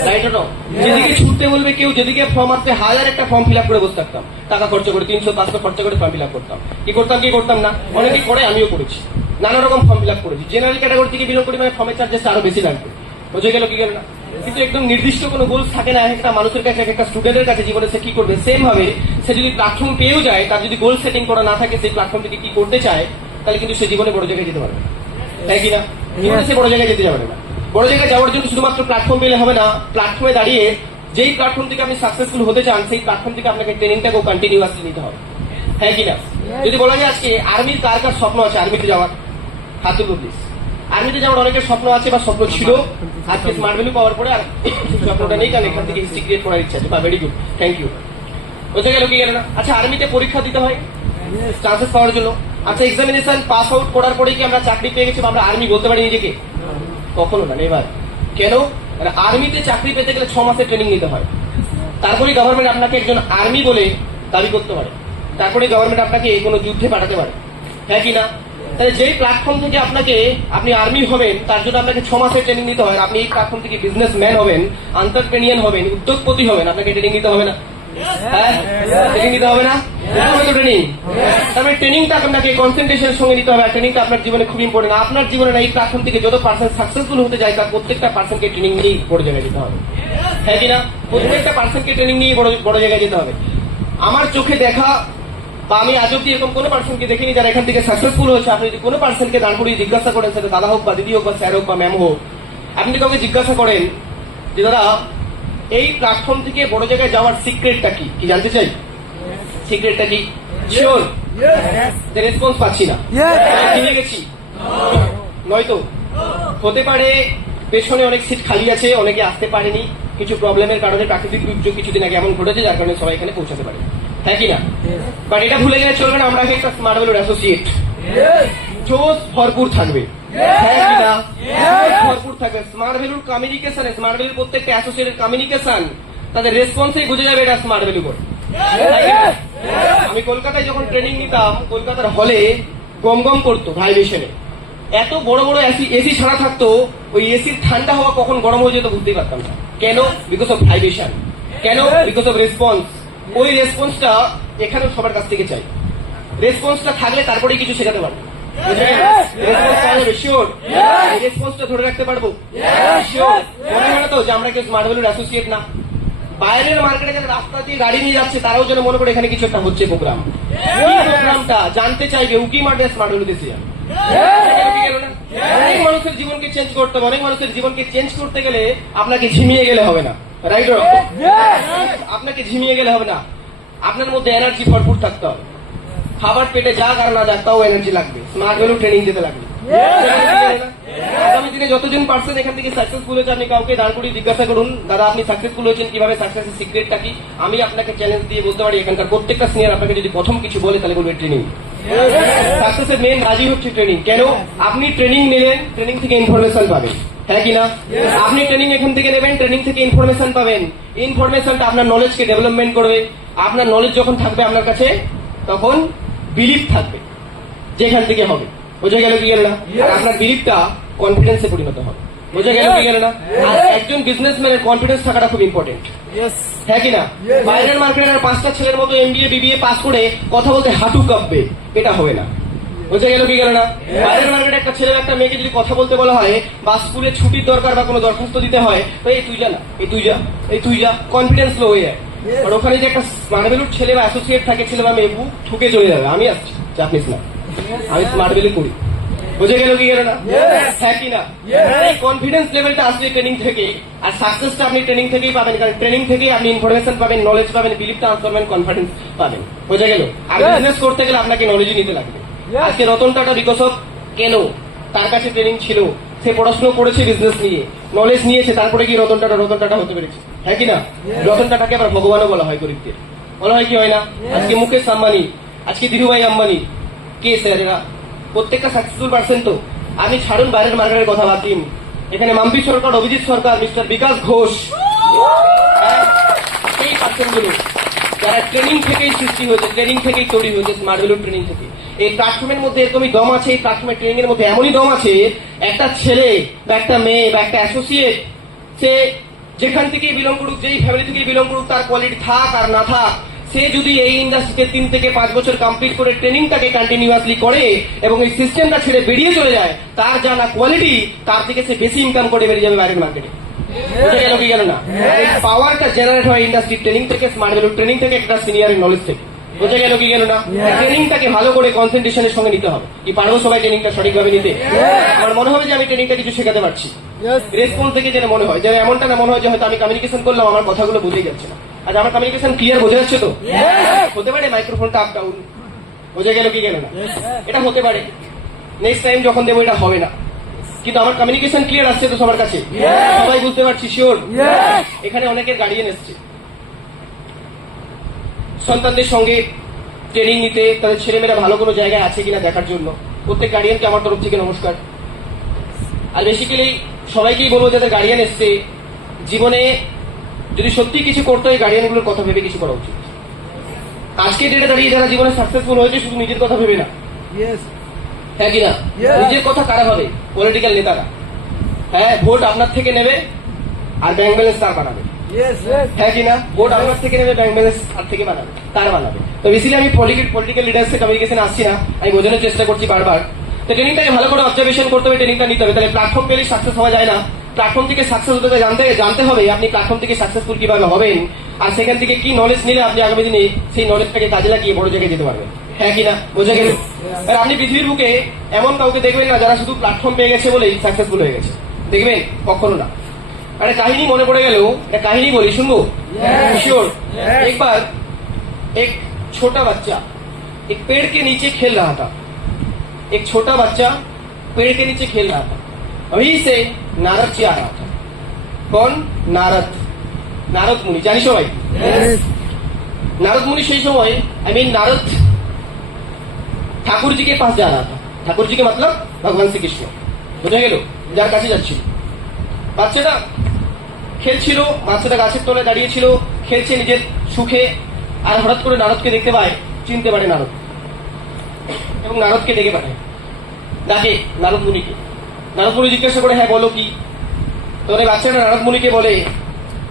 রাইট ও? যেদিকে ছুটতে বলবে কেউ, যেদিকে ফর্ম আসছে, হাজার একটা ফর্ম ফিল আপ করে বসে থাকতাম, টাকা খরচা করে 300-500 খরচা করে ফর্ম ফিল আপ করতাম। কি করতাম না, অনেকে করে, আমিও করেছি, নানা রকম ফর্ম ফিল আপ করেছি। জেনারেল ক্যাটাগরি থেকে বিলং করি, মানে ফর্মের চার্জেস আরো বেশি লাগবে। বুঝে গেল কি গেল না? কিন্তু একদম নির্দিষ্ট কোনো গোল থাকে না একটা মানুষের কাছে, একটা স্টুডেন্টের কাছে জীবনে সে কি করবে। সেম ভাবে সে যদি প্ল্যাটফর্ম পেয়েও যায়, তার যদি গোল সেটিং করা না থাকে, সেই প্ল্যাটফর্ম থেকে কি করতে চায়, তাহলে কিন্তু সে জীবনে বড় জায়গায় যেতে পারবে, তাই কিনা? জীবনে সে বড় জায়গায় যেতে যাবে না। বড় জায়গায় যাওয়ার জন্য শুধুমাত্র প্ল্যাটফর্ম পেলে হবে না, প্ল্যাটফর্মে দাঁড়িয়ে যেই প্ল্যাটফর্ম থেকে আপনি সাকসেসফুল হতে চান, সেই প্ল্যাটফর্ম থেকে আপনাকে ট্রেনিংটাকেও কন্টিনিউয়াসলি নিতে হবে। হ্যাঁ কিনা? যদি বলা যায় আজকে আর্মির কার কার স্বপ্ন আছে আর্মিতে যাওয়ার? হাত তুলুন প্লিজ। আর্মিতে যাওয়ার অনেকের স্বপ্ন আছে বা স্বপ্ন ছিল, আজকে স্মার্ট ভ্যালু পাওয়ার পরে আর স্বপ্নটা নেই, কারণ এখান থেকে হিস্ট্রি ক্রিয়েট করার ইচ্ছা আছে। বা ভেরি গুড, থ্যাংক ইউ। বুঝে গেল কি গেল না? আচ্ছা আর্মিতে পরীক্ষা দিতে হয় চান্সেস পাওয়ার জন্য। আচ্ছা এক্সামিনেশন পাস আউট করার পরেই কি আমরা চাকরি পেয়ে গেছি বা আমরা আর্মি বলতে পারি নিজেকে? কখনো না, নেভার। কেন? মানে আর্মিতে চাকরি পেতে গেলে 6 মাসের ট্রেনিং নিতে হয়, তারপরে গভর্নমেন্ট আপনাকে একজন আর্মি বলে দাবি করতে পারে, তারপরে গভর্নমেন্ট আপনাকে কোনো যুদ্ধে পাঠাতে পারে। হ্যাঁ কি না? তাহলে যেই প্ল্যাটফর্ম থেকে আপনি আর্মি হবেন, তার জন্য আপনাকে 6 মাসের ট্রেনিং নিতে হয়। আপনি এই প্ল্যাটফর্ম থেকে বিজনেসম্যান হবেন, এন্টারপ্রেনিয়ার হবেন, উদ্যোগপতি হবেন, আপনাকে ট্রেনিং নিতে হবে না? হ্যাঁ, ট্রেনিং নিতে হবে না? ট্রেনিং, তারপরে ট্রেনিংটা আপনাকে কনসেন্ট্রেশনের সঙ্গে নিতে হবে। ট্রেনিংটা আপনার জীবনে খুব ইম্পর্টেন্ট। আপনার জীবনে এই প্ল্যাটফর্ম থেকে যত পার্সন সাকসেসফুল হতে যায়, তার প্রত্যেকটা পার্সনকে ট্রেনিং নিয়েই বড় জায়গায় যেতে হবে। হ্যাঁ কিনা? প্রত্যেকটা পার্সনকে ট্রেনিং নিয়ে বড় জায়গায় যেতে হবে। আমার চোখে দেখা বা আমি আজ অব্দি এরকম কোনো পার্সনকে দেখিনি যারা এখান থেকে সাকসেসফুল হয়েছে। আপনি যদি কোনো পার্সনকে দাঁড় করিয়ে জিজ্ঞাসা করেন, সেটা দাদা হোক বা দিদি হোক বা স্যার হোক বা ম্যাম হোক, আপনি কাউকে জিজ্ঞাসা করেন যে দাদা এই প্ল্যাটফর্ম থেকে বড় জায়গায় যাওয়ার সিক্রেটটা কি, কি জানতে চাই? সিক্রেটটা কি? শিওর? রেসপন্স পাচ্ছি না, ভুলে গেছি নয়তো? হতে পারে পেছনে অনেক সিট খালি আছে, অনেকে আসতে পারেনি, কিছু প্রবলেমের কারণে, প্রাকৃতিক দুর্যোগ কিছুদিন আগে এমন ঘটেছে যার কারণে সবাই এখানে পৌঁছাতে পারে। হ্যাঁ কি না? বাট এটা ভুলে গেলে চলবে না, আমরা একটা স্মার্ট ভ্যালুর অ্যাসোসিয়েট, জোশ ভরপুর থাকবে। হ্যাঁ কি না? ভরপুর থাকবে স্মার্ট ভ্যালুর কমিউনিকেশনে। স্মার্ট ভ্যালুর প্রত্যেকটা অ্যাসোসিয়েটের কমিউনিকেশন তাদের রেসপন্সেই বুঝে যাবে এটা স্মার্ট ভ্যালু করে। আমি কলকাতায় যখন ট্রেনিং নিতাম, কলকাতার হলে গম গম করতো ভাইব্রেশনে, এত বড় বড় এসি ছাড়া থাকতো, ওই এসির ঠান্ডা হওয়া কখন গরম হয়ে যেত বুঝতেই পারতাম না। কেন? Because of vibration. কেন? Because of response. ওই রেসপন্সটা এখানে সবার কাছ থেকে চাই। রেসপন্সটা থাকলে তারপরেই কিছু শেখাতে পারবো। রেসপন্সটা ধরে রাখতে পারবো। শিওর। মনে হয় না তো যে আমরা কেউ স্মার্ট ভ্যালুর অ্যাসোসিয়েট না? বাইরের মার্কেটে যারা রাস্তা দিয়ে গাড়ি নিয়ে যাচ্ছে তারাও যেন মনে করে এখানে কিছু একটা হচ্ছে প্রোগ্রাম। প্রোগ্রামটা জানতে চাইবে উকি মার্টে স্মার্ট ভ্যালু দিচ্ছে। অনেক মানুষের জীবনকে চেঞ্জ করতে হবে। অনেক মানুষের জীবনকে চেঞ্জ করতে গেলে আপনাকে ঝিমিয়ে গেলে হবে না। রাইট? আপনাকে ঝিমিয়ে গেলে হবে না। আপনার মধ্যে এনার্জি ভরপুর থাকতে হবে। খাবার পেটে যাক আর না যাক তাও এনার্জি লাগবে। স্মার্ট ভ্যালু ট্রেনিং দিতে লাগবে। আগামী দিনে যতজন পার্সন এখান থেকে সাকসেসফুল হয়েছে আপনি কাউকে দাঁড় করিয়ে জিজ্ঞাসা করুন, দাদা আপনি সাকসেসফুল হয়েছেন কিভাবে, সাকসেসের সিক্রেটটা কি? আমি আপনাকে চ্যালেঞ্জ দিয়ে বলতে পারি এখানকার প্রত্যেকটা সিনিয়র আপনাকে যদি প্রথম কিছু বলে তাহলে বলবে ট্রেনিং। সাকসেসের মেন রাজি হচ্ছে ট্রেনিং। কেন? আপনি ট্রেনিং নেবেন, ট্রেনিং থেকে ইনফরমেশন পাবেন। হ্যাঁ কিনা? আপনি ট্রেনিং এখান থেকে নেবেন, ট্রেনিং থেকে ইনফরমেশন পাবেন। ইনফরমেশনটা আপনার নলেজকে ডেভেলপমেন্ট করবে। আপনার নলেজ যখন থাকবে আপনার কাছে তখন বিলিভ থাকবে যেখান থেকে হবে। বোঝা গেল কি গেল না? আর আপনার বিলিভটা কনফিডেন্সে পরিণত হবে। বোঝা গেল কি গেল না? আর একজন বিজনেসম্যানের কনফিডেন্স থাকাটা খুব ইম্পর্টেন্ট। হ্যাঁ কিনা? বাইরের মার্কেটের 5টা ছেলের মতো এমবিএ বিবিএ পাস করে কথা বলতে হাঁটু কাঁপবে, এটা হবে না। বোঝা গেল কি গেল না? বাইরের মার্কেটে একটা ছেলে একটা মেয়েকে যদি কথা বলতে বলা হয় বা স্কুলে ছুটির দরকার বা কোনো দরখাস্ত দিতে হয়, তো এই তুই যা না, এই তুই যা, এই তুই যা, কনফিডেন্স লো হয়ে যায়। আর ওখানে যে একটা স্মার্ট ভ্যালুর ছেলে বা অ্যাসোসিয়েট থাকে, ছেলে বা মেয়ে ঠুকে চলে যাবে, আমি আসছি, চাপিস না, আমি স্মার্ট ভ্যালু করি। বুঝে গেল কি গেল না? হ্যাঁ কি না? এই কনফিডেন্স লেভেলটা আসলে ট্রেনিং থেকে, আর সাকসেসটা আপনি ট্রেনিং থেকেই পাবেন। কারণ ট্রেনিং থেকেই আপনি ইনফরমেশন পাবেন, নলেজ পাবেন, বিলিভ ট্রান্সফার পাবেন, কনফিডেন্স পাবেন। বুঝে গেল? আর বিজনেস করতে গেলে আপনাকে নলেজই নিতে লাগবে। আজকে রতন টাটা বিকজ অফ কেন? তার কাছে ট্রেনিং ছিল, সে পড়াশোনা করেছে বিজনেস নিয়ে, নলেজ নিয়েছে, তারপরে কি রতন টাটা হতে পেরেছে। হ্যাঁ কিনা? রতন টাটাকে আবার ভগবানও বলা হয় গরিবদের, বলা হয় কি হয় না? আজকে মুকেশ আম্বানি, আজকে ধীরুভাই আম্বানি, কে স্যার এরা? প্রত্যেকটা সাকসেসফুল পার্সন তো। আপনি ছাড়ুন বাইরের মার্কেটের কথা বাদ দিন, এখানে মাম্পি সরকার, অভিজিৎ সরকার, মিস্টার বিকাশ ঘোষ, এই পার্সনগুলো যারা ট্রেনিং থেকেই সৃষ্টি হয়েছে, ট্রেনিং থেকেই তৈরি হয়েছে, স্মার্ট ভ্যালু ট্রেনিং থেকে। এই প্ল্যাটফর্মের মধ্যে এরকমই দম আছে, এই প্ল্যাটফর্মের ট্রেনিং এর মধ্যে এমনই দম আছে, একটা ছেলে বা একটা মেয়ে বা একটা অ্যাসোসিয়েট, সে যেখান থেকে বিলং করুক, যেই ফ্যামিলি থেকে বিলং করুক, তার কোয়ালিটি থাক আর না থাক, সে যদি এই ইন্ডাস্ট্রিতে 3 থেকে 5 বছর কমপ্লিট করে ট্রেনিংটাকে কন্টিনিউয়াসলি করে এবং এই সিস্টেমটা ছেড়ে বেরিয়ে চলে যায়, তার জানা কোয়ালিটি, তার থেকে সে বেশি ইনকাম করে বেরিয়ে যাবে বাইরের মার্কেটে। বুঝে গেল কি গেল না? এই পাওয়ারটা জেনারেট হয় ইন্ডাস্ট্রি ট্রেনিং থেকে, স্মার্ট ভ্যালু ট্রেনিং থেকে, একটা সিনিয়রের নলেজ থেকে। বুঝে গেল কি গেল না? ট্রেনিংটাকে ভালো করে কনসেন্ট্রেশনের সঙ্গে নিতে হবে। কি পারবো সবাই ট্রেনিংটা সঠিকভাবে নিতে? আমার মনে হবে যে আমি ট্রেনিংটা কিছু শেখাতে পারছি। রেসপন্স থেকে যেন মনে হয়, যেন এমনটা না মনে হয় যে হয়তো আমি কমিউনিকেশন করলাম আমার কথাগুলো বুঝেই যাচ্ছে না। আজ আমার কমিউনিকেশন ক্লিয়ার বোঝা যাচ্ছে তো? হতে পারে মাইক্রোফোনটা আপ ডাউন, বোঝা গেল কি গেল না? এটা হতে পারে, নেক্সট টাইম যখন দেবো এটা হবে না, কিন্তু আমার কমিউনিকেশন ক্লিয়ার আসছে তো সবার কাছে? সবাই বুঝতে পারছি? শিওর? এখানে অনেকের গার্ডিয়ান এসছে সন্তানদের সঙ্গে ট্রেনিং নিতে, তাদের ছেলেমেয়েরা ভালো কোনো জায়গায় আছে কিনা দেখার জন্য। প্রত্যেক গার্ডিয়ানকে আমার তরফ থেকে নমস্কার। আর বেসিক্যালি সবাইকেই বলবো যাদের গার্ডিয়ান এসছে, জীবনে যদি সত্যি কিছু করতে হয় গার্ডিয়ানগুলোর কথা ভেবে কিছু করা উচিত। আজকে ডেটে দাঁড়িয়ে যারা জীবনে সাকসেসফুল হয়েছে শুধু নিজের কথা ভেবে না। হ্যাঁ কিনা? নিজের কথা কারা ভাবে? পলিটিক্যাল নেতারা। হ্যাঁ, ভোট আপনার থেকে নেবে আর ব্যাংক ব্যালেন্স তার বানাবে। হ্যাঁ কিনা? ভোট আপনার থেকে নেবে, ব্যাংক ব্যালেন্স তার থেকে বানাবে, তার বানাবে। তো বেসিক্যালি আমি পলিটিক্যাল লিডার্সের কমিউনিকেশন আসছি না, আমি বোঝানোর চেষ্টা করছি বারবার। তো ট্রেনিংটাকে ভালো করে অবজারভেশন করতে হবে, ট্রেনিংটা নিতে হবে। তাহলে প্ল্যাটফর্ম পেলে সাকসেস হওয়া যায় না। প্ল্যাটফর্ম থেকে সাকসেস হতে জানতে হবে আপনি প্ল্যাটফর্ম থেকে সাকসেসফুল কিভাবে হবেন, আর সেখান থেকে কি নলেজ নিলে আপনি আগামী দিনে সেই নলেজটাকে কাজে লাগিয়ে বড় জায়গায় যেতে পারবেন। হ্যাঁ কিনা? বোঝা গেল? আর আপনি পৃথিবীর বুকে এমন কাউকে দেখবেন না যারা শুধু প্ল্যাটফর্ম পেয়ে গেছে বলেই সাকসেসফুল হয়ে গেছে, দেখবেন কখনো না। আরে কাহিনী মনে পড়ে গেল, একটা কাহিনী বলি, শুনবো? श्योर। एक बार एक छोटा बच्चा एक पेड़ के नीचे खेल रहा था। एक छोटा बच्चा पेड़ के नीचे खेल रहा था। वहीं से नारद जी आ रहा था। कौन? नारद मुनि, জানি সবাই? नारद मुनि সেই সময় नारद ठाकुर जी के पास जा रहा था। ठाकुर जी के मतलब भगवान श्री कृष्ण। বুঝে গেল? যার কাছে যাচ্ছিল। বাচ্চাটা খেলছিল, বাচ্চাটা গাছের তলায় দাঁড়িয়েছিল, খেলছে নিজের সুখে। আর হঠাৎ করে নারদকে দেখতে পায়, চিনতে পারে নারদ, এবং নারদকে ডেকে পাঠায়, ডাকে নারদ মুনিকে। নারদ মুনি জিজ্ঞাসা করে, হ্যাঁ বলো কি? তখন বাচ্চাটা নারদ মুনিকে বলে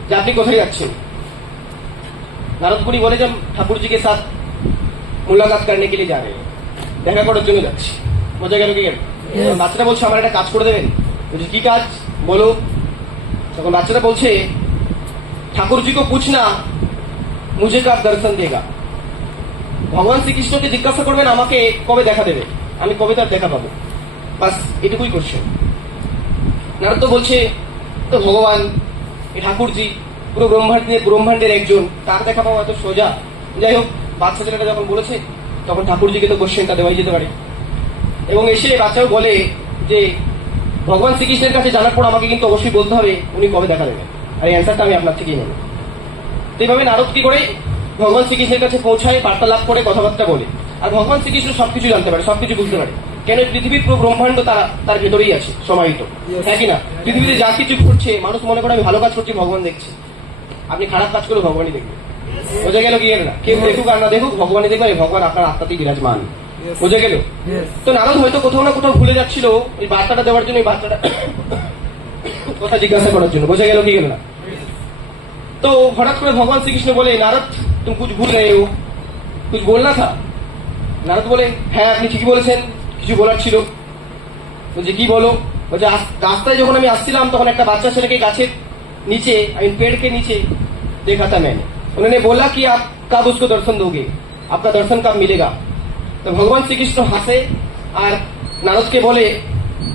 যে আপনি কোথায় যাচ্ছেন? नारद मुनि बोले जब ठाकुर जी के साथ मुलाकात करने के लिए जा रहे हैं, দেখা করার জন্য যাচ্ছি। বোঝা গেল কি গেল? বাচ্চাটা বলছে আমার একটা কাজ করে দেবেন। বলছে কি কাজ বলো? তখন বাচ্চাটা বলছে ঠাকুর জি কো পুছনা মুঝে কব দর্শন দেগা। ভগবান শ্রীকৃষ্ণকে জিজ্ঞাসা করবেন আমাকে কবে দেখা দেবে, আমি কবে তার দেখা পাবো, বাস এটুকুই কোশ্চেন। নারদ তো বলছে তো ভগবান এই ঠাকুরজি পুরো ব্রহ্মাণ্ডের একজন, তার দেখা পাওয়া এত সোজা। যাই হোক, বাচ্চা ছেলেটা যখন বলেছে তখন ঠাকুরজিকে তো কোশ্চেনটা দেওয়াই যেতে পারে। এবং এসে বাচ্চাও বলে যে ভগবান শ্রীকৃষ্ণের কাছে জানার পর আমাকে কিন্তু অবশ্যই বলতে হবে উনি কবে দেখা দেবেন, আর এই অ্যান্সারটা আমি আপনার থেকেই নেব। তো এইভাবে নারদ কি করে ভগবান শ্রীকৃষ্ণের কাছে পৌঁছায়, বার্তালাপ করে, কথাবার্তা বলে। আর ভগবান শ্রীকৃষ্ণ সবকিছু জানতে পারে, সবকিছু বুঝতে পারে, কেন পৃথিবীর পুরো ব্রহ্মাণ্ড তার ভেতরেই আছে সমাহিত। হ্যাঁ কিনা? পৃথিবীতে যা কিছু ঘটছে মানুষ মনে করে আমি ভালো কাজ করছি ভগবান দেখছে, আপনি খারাপ কাজ করে ভগবানই দেখবে। বোঝা গেল কি না? কেউ দেখুক আর না দেখুক ভগবানই দেখবে, ভগবান আপনার আত্মাতেই বিরাজমান। বোঝা গেল? তো নারদ হয়তো কোথাও না কোথাও ভুলে যাচ্ছিল এই বার্তাটা দেওয়ার জন্য, এই বার্তাটা কথা জিজ্ঞাসা করার জন্য। বোঝা গেল কি গেল না? তো হঠাৎ করে ভগবান শ্রীকৃষ্ণ বলে নারদ তুমি কুछ ভুল रहे हो, कुछ बोलना था। নারদ বলে হ্যাঁ আপনি ঠিকই বলেছেন, কিছু বলার ছিল। বলছে কি বলো? বলছে রাস্তায় যখন আমি আসছিলাম তখন একটা বাচ্চা ছেলেকে গাছের নিচে, আমি पेड़ के नीचे देखा था मैंने, उन्होंने बोला कि आप कब उसको दर्शन दोगे, आपका दर्शन कब मिलेगा। তো ভগবান শ্রীকৃষ্ণ হাসে আর নারদকে বলে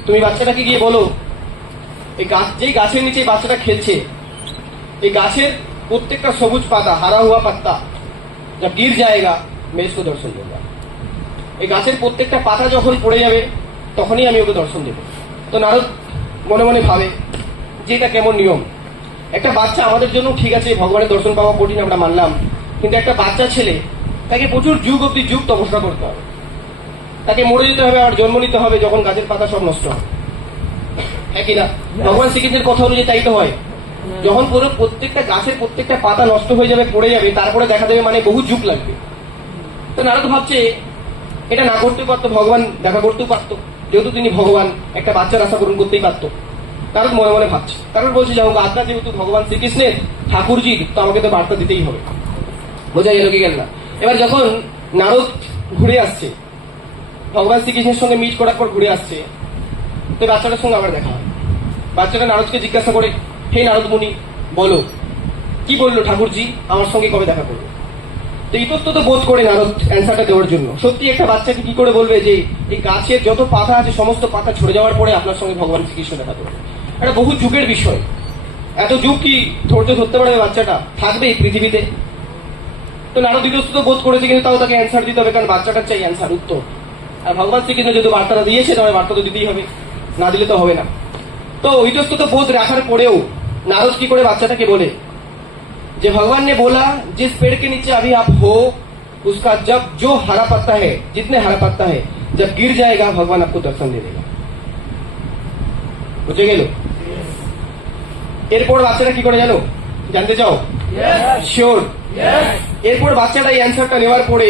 তুমি বাচ্চাটাকে গিয়ে বলো এই গাছ, যেই গাছের নিচে বাচ্চাটা খেলছে, এই গাছের প্রত্যেকটা সবুজ পাতা, হারা হুয়া পাত্তা যা गिर जाएगा मैं इसको दर्शन दूंगा। এই গাছের প্রত্যেকটা পাতা যখন পড়ে যাবে তখনই আমি ওকে দর্শন দেব। তো নারদ মনে মনে ভাবে যে এটা কেমন নিয়ম। একটা বাচ্চা আমাদের জন্য ঠিক আছে, ভগবানের দর্শন পাওয়া কঠিন আমরা মানলাম, কিন্তু একটা বাচ্চা ছেলে তাকে প্রচুর যুগ অব্দি যুগ তপস্যা করতে হবে, তাকে মরে যেতে হবে, আর জন্ম নিতে হবে যখন গাছের পাতা সব নষ্ট হবে। হ্যাঁ কিনা? ভগবান শ্রীকৃষ্ণের কথা অনুযায়ী তাই তো হয়। যখন পুরো প্রত্যেকটা গাছের প্রত্যেকটা পাতা নষ্ট হয়ে যাবে, পড়ে যাবে, তারপরে দেখা দেবে, মানে বহু যুগ লাগবে। তো নারদ ভাবছে এটা না করতে পারতো, ভগবান দেখা করতেও পারতো, যেহেতু তিনি ভগবান একটা বাচ্চার আশা পূরণ করতেই পারতো। নারদ মনে মনে ভাবছে, কারণ বলছে যাও আত্মা যেহেতু ভগবান শ্রীকৃষ্ণের, ঠাকুরজি, তো আমাকে তো বার্তা দিতেই হবে। বোঝা গেল কি গেল না? এবার যখন নারদ ঘুরে আসছে, ভগবান শ্রীকৃষ্ণের সঙ্গে মিট করার পর ঘুরে আসছে, তো বাচ্চাটার সঙ্গে আবার দেখা হয়। বাচ্চাটা নারদকে জিজ্ঞাসা করে হে নারদ মুনি বলো কি বললো ঠাকুরজি, আমার সঙ্গে কবে দেখা করবে। তো ইতস্তত বোধ করে নারদ অ্যান্সারটা দেওয়ার জন্য, সত্যি একটা বাচ্চাকে কি করে বলবে যে এই গাছের যত পাতা আছে সমস্ত পাতা ছড়ে যাওয়ার পরে আপনার সঙ্গে ভগবান শ্রীকৃষ্ণ দেখা করবে। এটা বহু যুগের বিষয়, এত যুগ কি ধৈর্য ধরতে পারবে বাচ্চাটা, থাকবে এই পৃথিবীতে? তো নারদ ইতস্তত বোধ করেছে, কিন্তু তাও তাকে অ্যান্সার দিতে হবে, কারণ বাচ্চাটার চাই অ্যান্সার, উত্তর। আর ভগবান শ্রীকৃষ্ণ যেহেতু বার্তাটা দিয়েছে তাহলে বার্তা তো দিতেই হবে, না দিলে তো হবে না। তো ইতস্তত বোধ রাখার পরেও नारद की করে বাচ্চাটাকে বলে যে भगवान ने बोला जिस पेड़ के नीचे अभी आप हो उसका जब जो हरा पत्ता है, जितने हरा पत्ता है, जब गिर जाएगा भगवान आपको दर्शन दे देगा। বুঝে গেল? এরপর বাচ্চাটা কি করে জানো, জানতে চাও? শিওর। এরপর বাচ্চাটা এই অ্যান্সারটা নেওয়ার পরে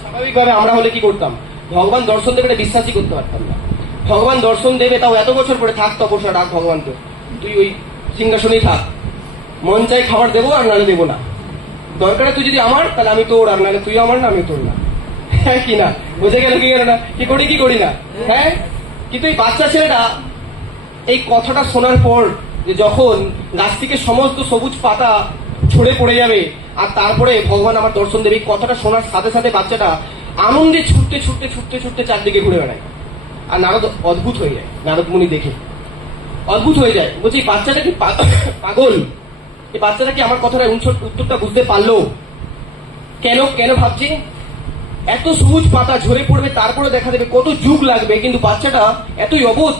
স্বাভাবিকভাবে আমরা হলে কি করতাম, ভগবান দর্শন দেবে এটা বিশ্বাসই করতে পারতাম না। ভগবান দর্শন দেবে, তাও এত বছর পরে, থাক তপস্যা, ডাক ভগবান তো, তুই ওই সিংহাসনেই থাক, মন চাই খাবার দেবো আর নাহলে দেবো না, দরকারে তুই যদি আমার তাহলে আমি তোর, আর নাহলে তুই আমার না আমি তোর না। হ্যাঁ কি না? বুঝে গেল কি গেল না? কি করি কি করি না? হ্যাঁ। কিন্তু এই বাচ্চা ছেলেটা এই কথাটা শোনার পর, যে যখন গাছ থেকে সমস্ত সবুজ পাতা ঝরে পড়ে যাবে আর তারপরে ভগবান আমার দর্শন দেবে, এই কথাটা শোনার সাথে সাথে বাচ্চাটা আনন্দে ছুটতে ছুটতে ছুটতে ছুটতে চারদিকে ঘুরে বেড়ায়। আর নারদ অদ্ভুত হয়ে যায়, নারদ মুনি দেখে অদ্ভুত হয়ে যায়, বলছি এই বাচ্চাটা কি পাগল? এই বাচ্চাটা কি আমার কথাটা উত্তরটা বুঝতে পারলো? কেন কেন ভাবছি এত সবুজ পাতা ঝরে পড়বে, তারপরে দেখা দেবে কত যুগ লাগবে, কিন্তু বাচ্চাটা এতই অবোধ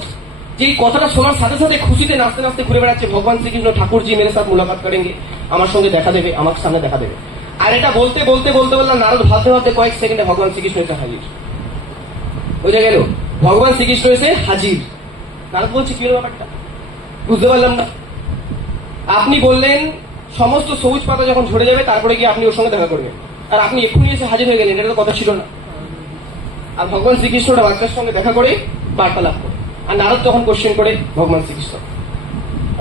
যে এই কথাটা শোনার সাথে সাথে খুশিতে নাচতে নাচতে ঘুরে বেড়াচ্ছে, ভগবান শ্রীকৃষ্ণ ঠাকুরজি মেরে সাথে মুলাকাত করেंगे, আমার সঙ্গে দেখা দেবে, আমার সামনে দেখা দেবে। আর এটা বলতে বলতে বলতে বললাম নারদ ভাবতে ভাবতে কয়েক সেকেন্ডে ভগবান শ্রীকৃষ্ণ এসে হাজির। বুঝে গেল? ভগবান শ্রীকৃষ্ণ এসে হাজির। নারদ বলছে কি হলো ব্যাপারটা, বুঝতে পারলাম না। আপনি বললেন সমস্ত সবুজ পাতা যখন ঝরে যাবে তারপরে গিয়ে আপনি ওর সঙ্গে দেখা করবেন, আর আপনি এক্ষুনি এসে হাজির হয়ে গেলেন, এটা তো কথা ছিল না। আর ভগবান শ্রীকৃষ্ণ ওটা বাচ্চার সঙ্গে দেখা করে বার্তালাপ করে, আর নারদ তখন কোশ্চেন করে ভগবান শ্রীকৃষ্ণ।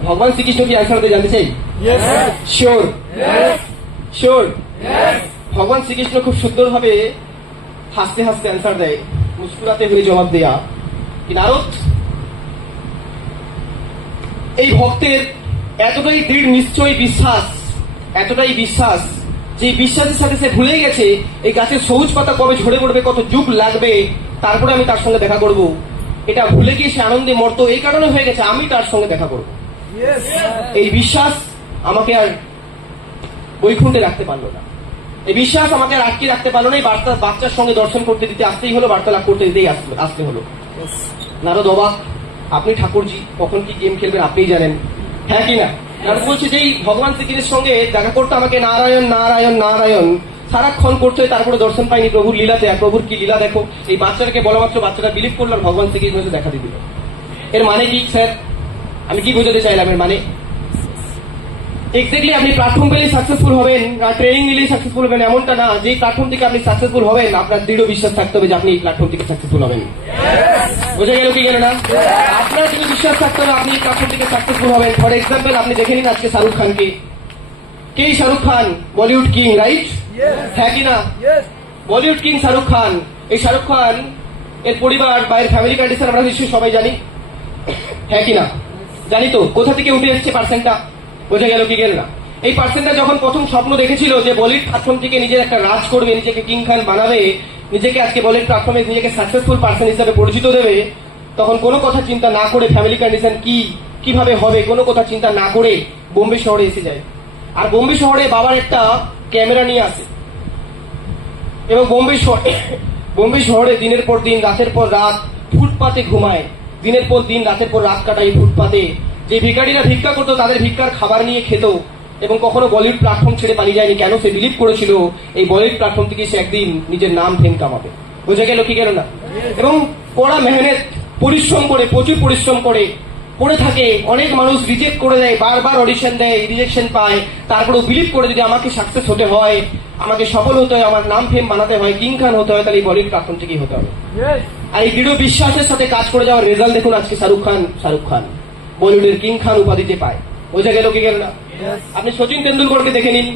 ভগবান শ্রীকৃষ্ণ কি অ্যান্সার জানতে চাই? শিওর। শিওর? ভগবান শ্রীকৃষ্ণ খুব সুন্দরভাবে হাসতে হাসতে অ্যান্সার দেয়, মুস্কুরাতে হয়ে জবাব দেয়া কি নারদ, এই ভক্তের এতটাই দৃঢ় নিশ্চয় বিশ্বাস, এতটাই বিশ্বাস যে বিশ্বাসের সাথে সে ভুলে গেছে এই গাছের সবুজ পাতা কবে ঝরে পড়বে, কত যুগ লাগবে, তারপরে আমি তার সঙ্গে দেখা করব। এটা ভুলে গিয়ে সে আনন্দে মরত এই কারণে হয়ে গেছে আমি তার সঙ্গে দেখা করব। এই বিশ্বাস আমাকে আর বৈকুণ্ঠে রাখতে পারলো না, এই বিশ্বাস আমাকে আর আটকে রাখতে পারলো না। এই বাচ্চার সঙ্গে দর্শন করতে দিতে আসতেই হলো, বার্তালাপ করতে দিতেই আসতে হলো। নারদ অবাক, আপনি ঠাকুরজি কখন কি গেম খেলবেন আপনিই জানেন, হ্যাঁ কি না? নারদ বলছে যে এই ভগবান শ্রীকৃষ্ণের সঙ্গে দেখা করতে আমাকে নারায়ণ নারায়ণ নারায়ণ সারাক্ষণ করতে হয়, তারপরে দর্শন পাইনি প্রভুর লীলাতে। আর প্রভুর কি লীলা দেখো, এই বাচ্চাটাকে বলা মাত্র বাচ্চাটা বিলিভ করলো আর ভগবান শ্রীকৃষ্ণের দেখা দিয়ে দিল। এর মানে কি স্যার, আমি কি বোঝাতে চাইলাম এর মানে? এক্স্যাক্টলি আপনি প্ল্যাটফর্ম পেলেই সাকসেসফুল হবেন, ট্রেনিং নিলেই সাকসেসফুল হবেন এমনটা না। যে প্ল্যাটফর্ম থেকে আপনি সাকসেসফুল হবেন আপনার দৃঢ় বিশ্বাস থাকতে হবে যে আপনি এই প্ল্যাটফর্ম থেকে সাকসেসফুল হবেন। বোঝা গেল কি গেল না? আপনার যদি বিশ্বাস থাকতে হবে আপনি এই প্ল্যাটফর্ম থেকে সাকসেসফুল হবেন। ফর এক্সাম্পল আপনি দেখে নিন আজকে শাহরুখ খানকে, কে Shahrukh Khan? Bollywood king, right? হ্যাঁ কি না? Bollywood king Shahrukh Khan. এই শাহরুখ খান এর পরিবার বা এর ফ্যামিলি কন্ডিশন আমরা নিশ্চয়ই সবাই জানি, হ্যাঁ কি না? জানি তো। কোথা থেকে উঠে এসছে পার্সেন্টটা? বোঝা গেল কি গেল না? এই পার্সেন্টটা যখন প্রথম স্বপ্ন দেখেছিল যে বলিউড প্ল্যাটফর্ম থেকে নিজের একটা রাজ করবে, নিজেকে কিং খান বানাবে, নিজেকে আজকে বলিউড প্ল্যাটফর্মে নিজেকে সাকসেসফুল পার্সন হিসাবে পরিচিত দেবে, তখন কোনো কথা চিন্তা না করে ফ্যামিলি কন্ডিশন কিভাবে হবে কোনো কথা চিন্তা না করে বোম্বে শহরে এসে যায়। আর বোম্বে শহরে বাবার একটা ক্যামেরা নিয়ে আসে এবং বোম্বে শহরে দিনের পর দিন রাতের পর রাত ফুটপাতে ঘুমায়, দিনের পর দিন রাতের পর রাত কাটায় ফুটপাতে। যে ভিখারিরা ভিক্ষা করতো তাদের ভিক্ষার খাবার নিয়ে খেত এবং কখনো বলিউড প্ল্যাটফর্ম ছেড়ে পালিয়ে যায়নি। কেন? সে বিলিভ করেছিল এই বলিউড প্ল্যাটফর্ম থেকে সে একদিন নিজের নাম ফেম কামাবে। বোঝা গেল কি গেল না? এবং কড়া মেহনত পরিশ্রম করে, প্রচুর পরিশ্রম করে পড়ে থাকে। অনেক মানুষ রিজেক্ট করে দেয়, বারবার অডিশন দেয়, রিজেকশন পায়, তারপরেও বিলিভ করে যদি আমাকে সাকসেস হতে হয়, আমাকে সফল হতে হয়, আমার নাম ফেম বানাতে হয়, কিং খান হতে হয়, তাহলে এই বলিউড প্ল্যাটফর্ম থেকেই হতে হবে। আর এই দৃঢ় বিশ্বাসের সাথে কাজ করে যাওয়ার রেজাল্ট দেখুন আজকে শাহরুখ খান বলিউডের কিং খান উপাধিতে পায়। বোঝা গেল কি গেল না? আপনি সচিন তেন্ডুলকরকে দেখে নিন,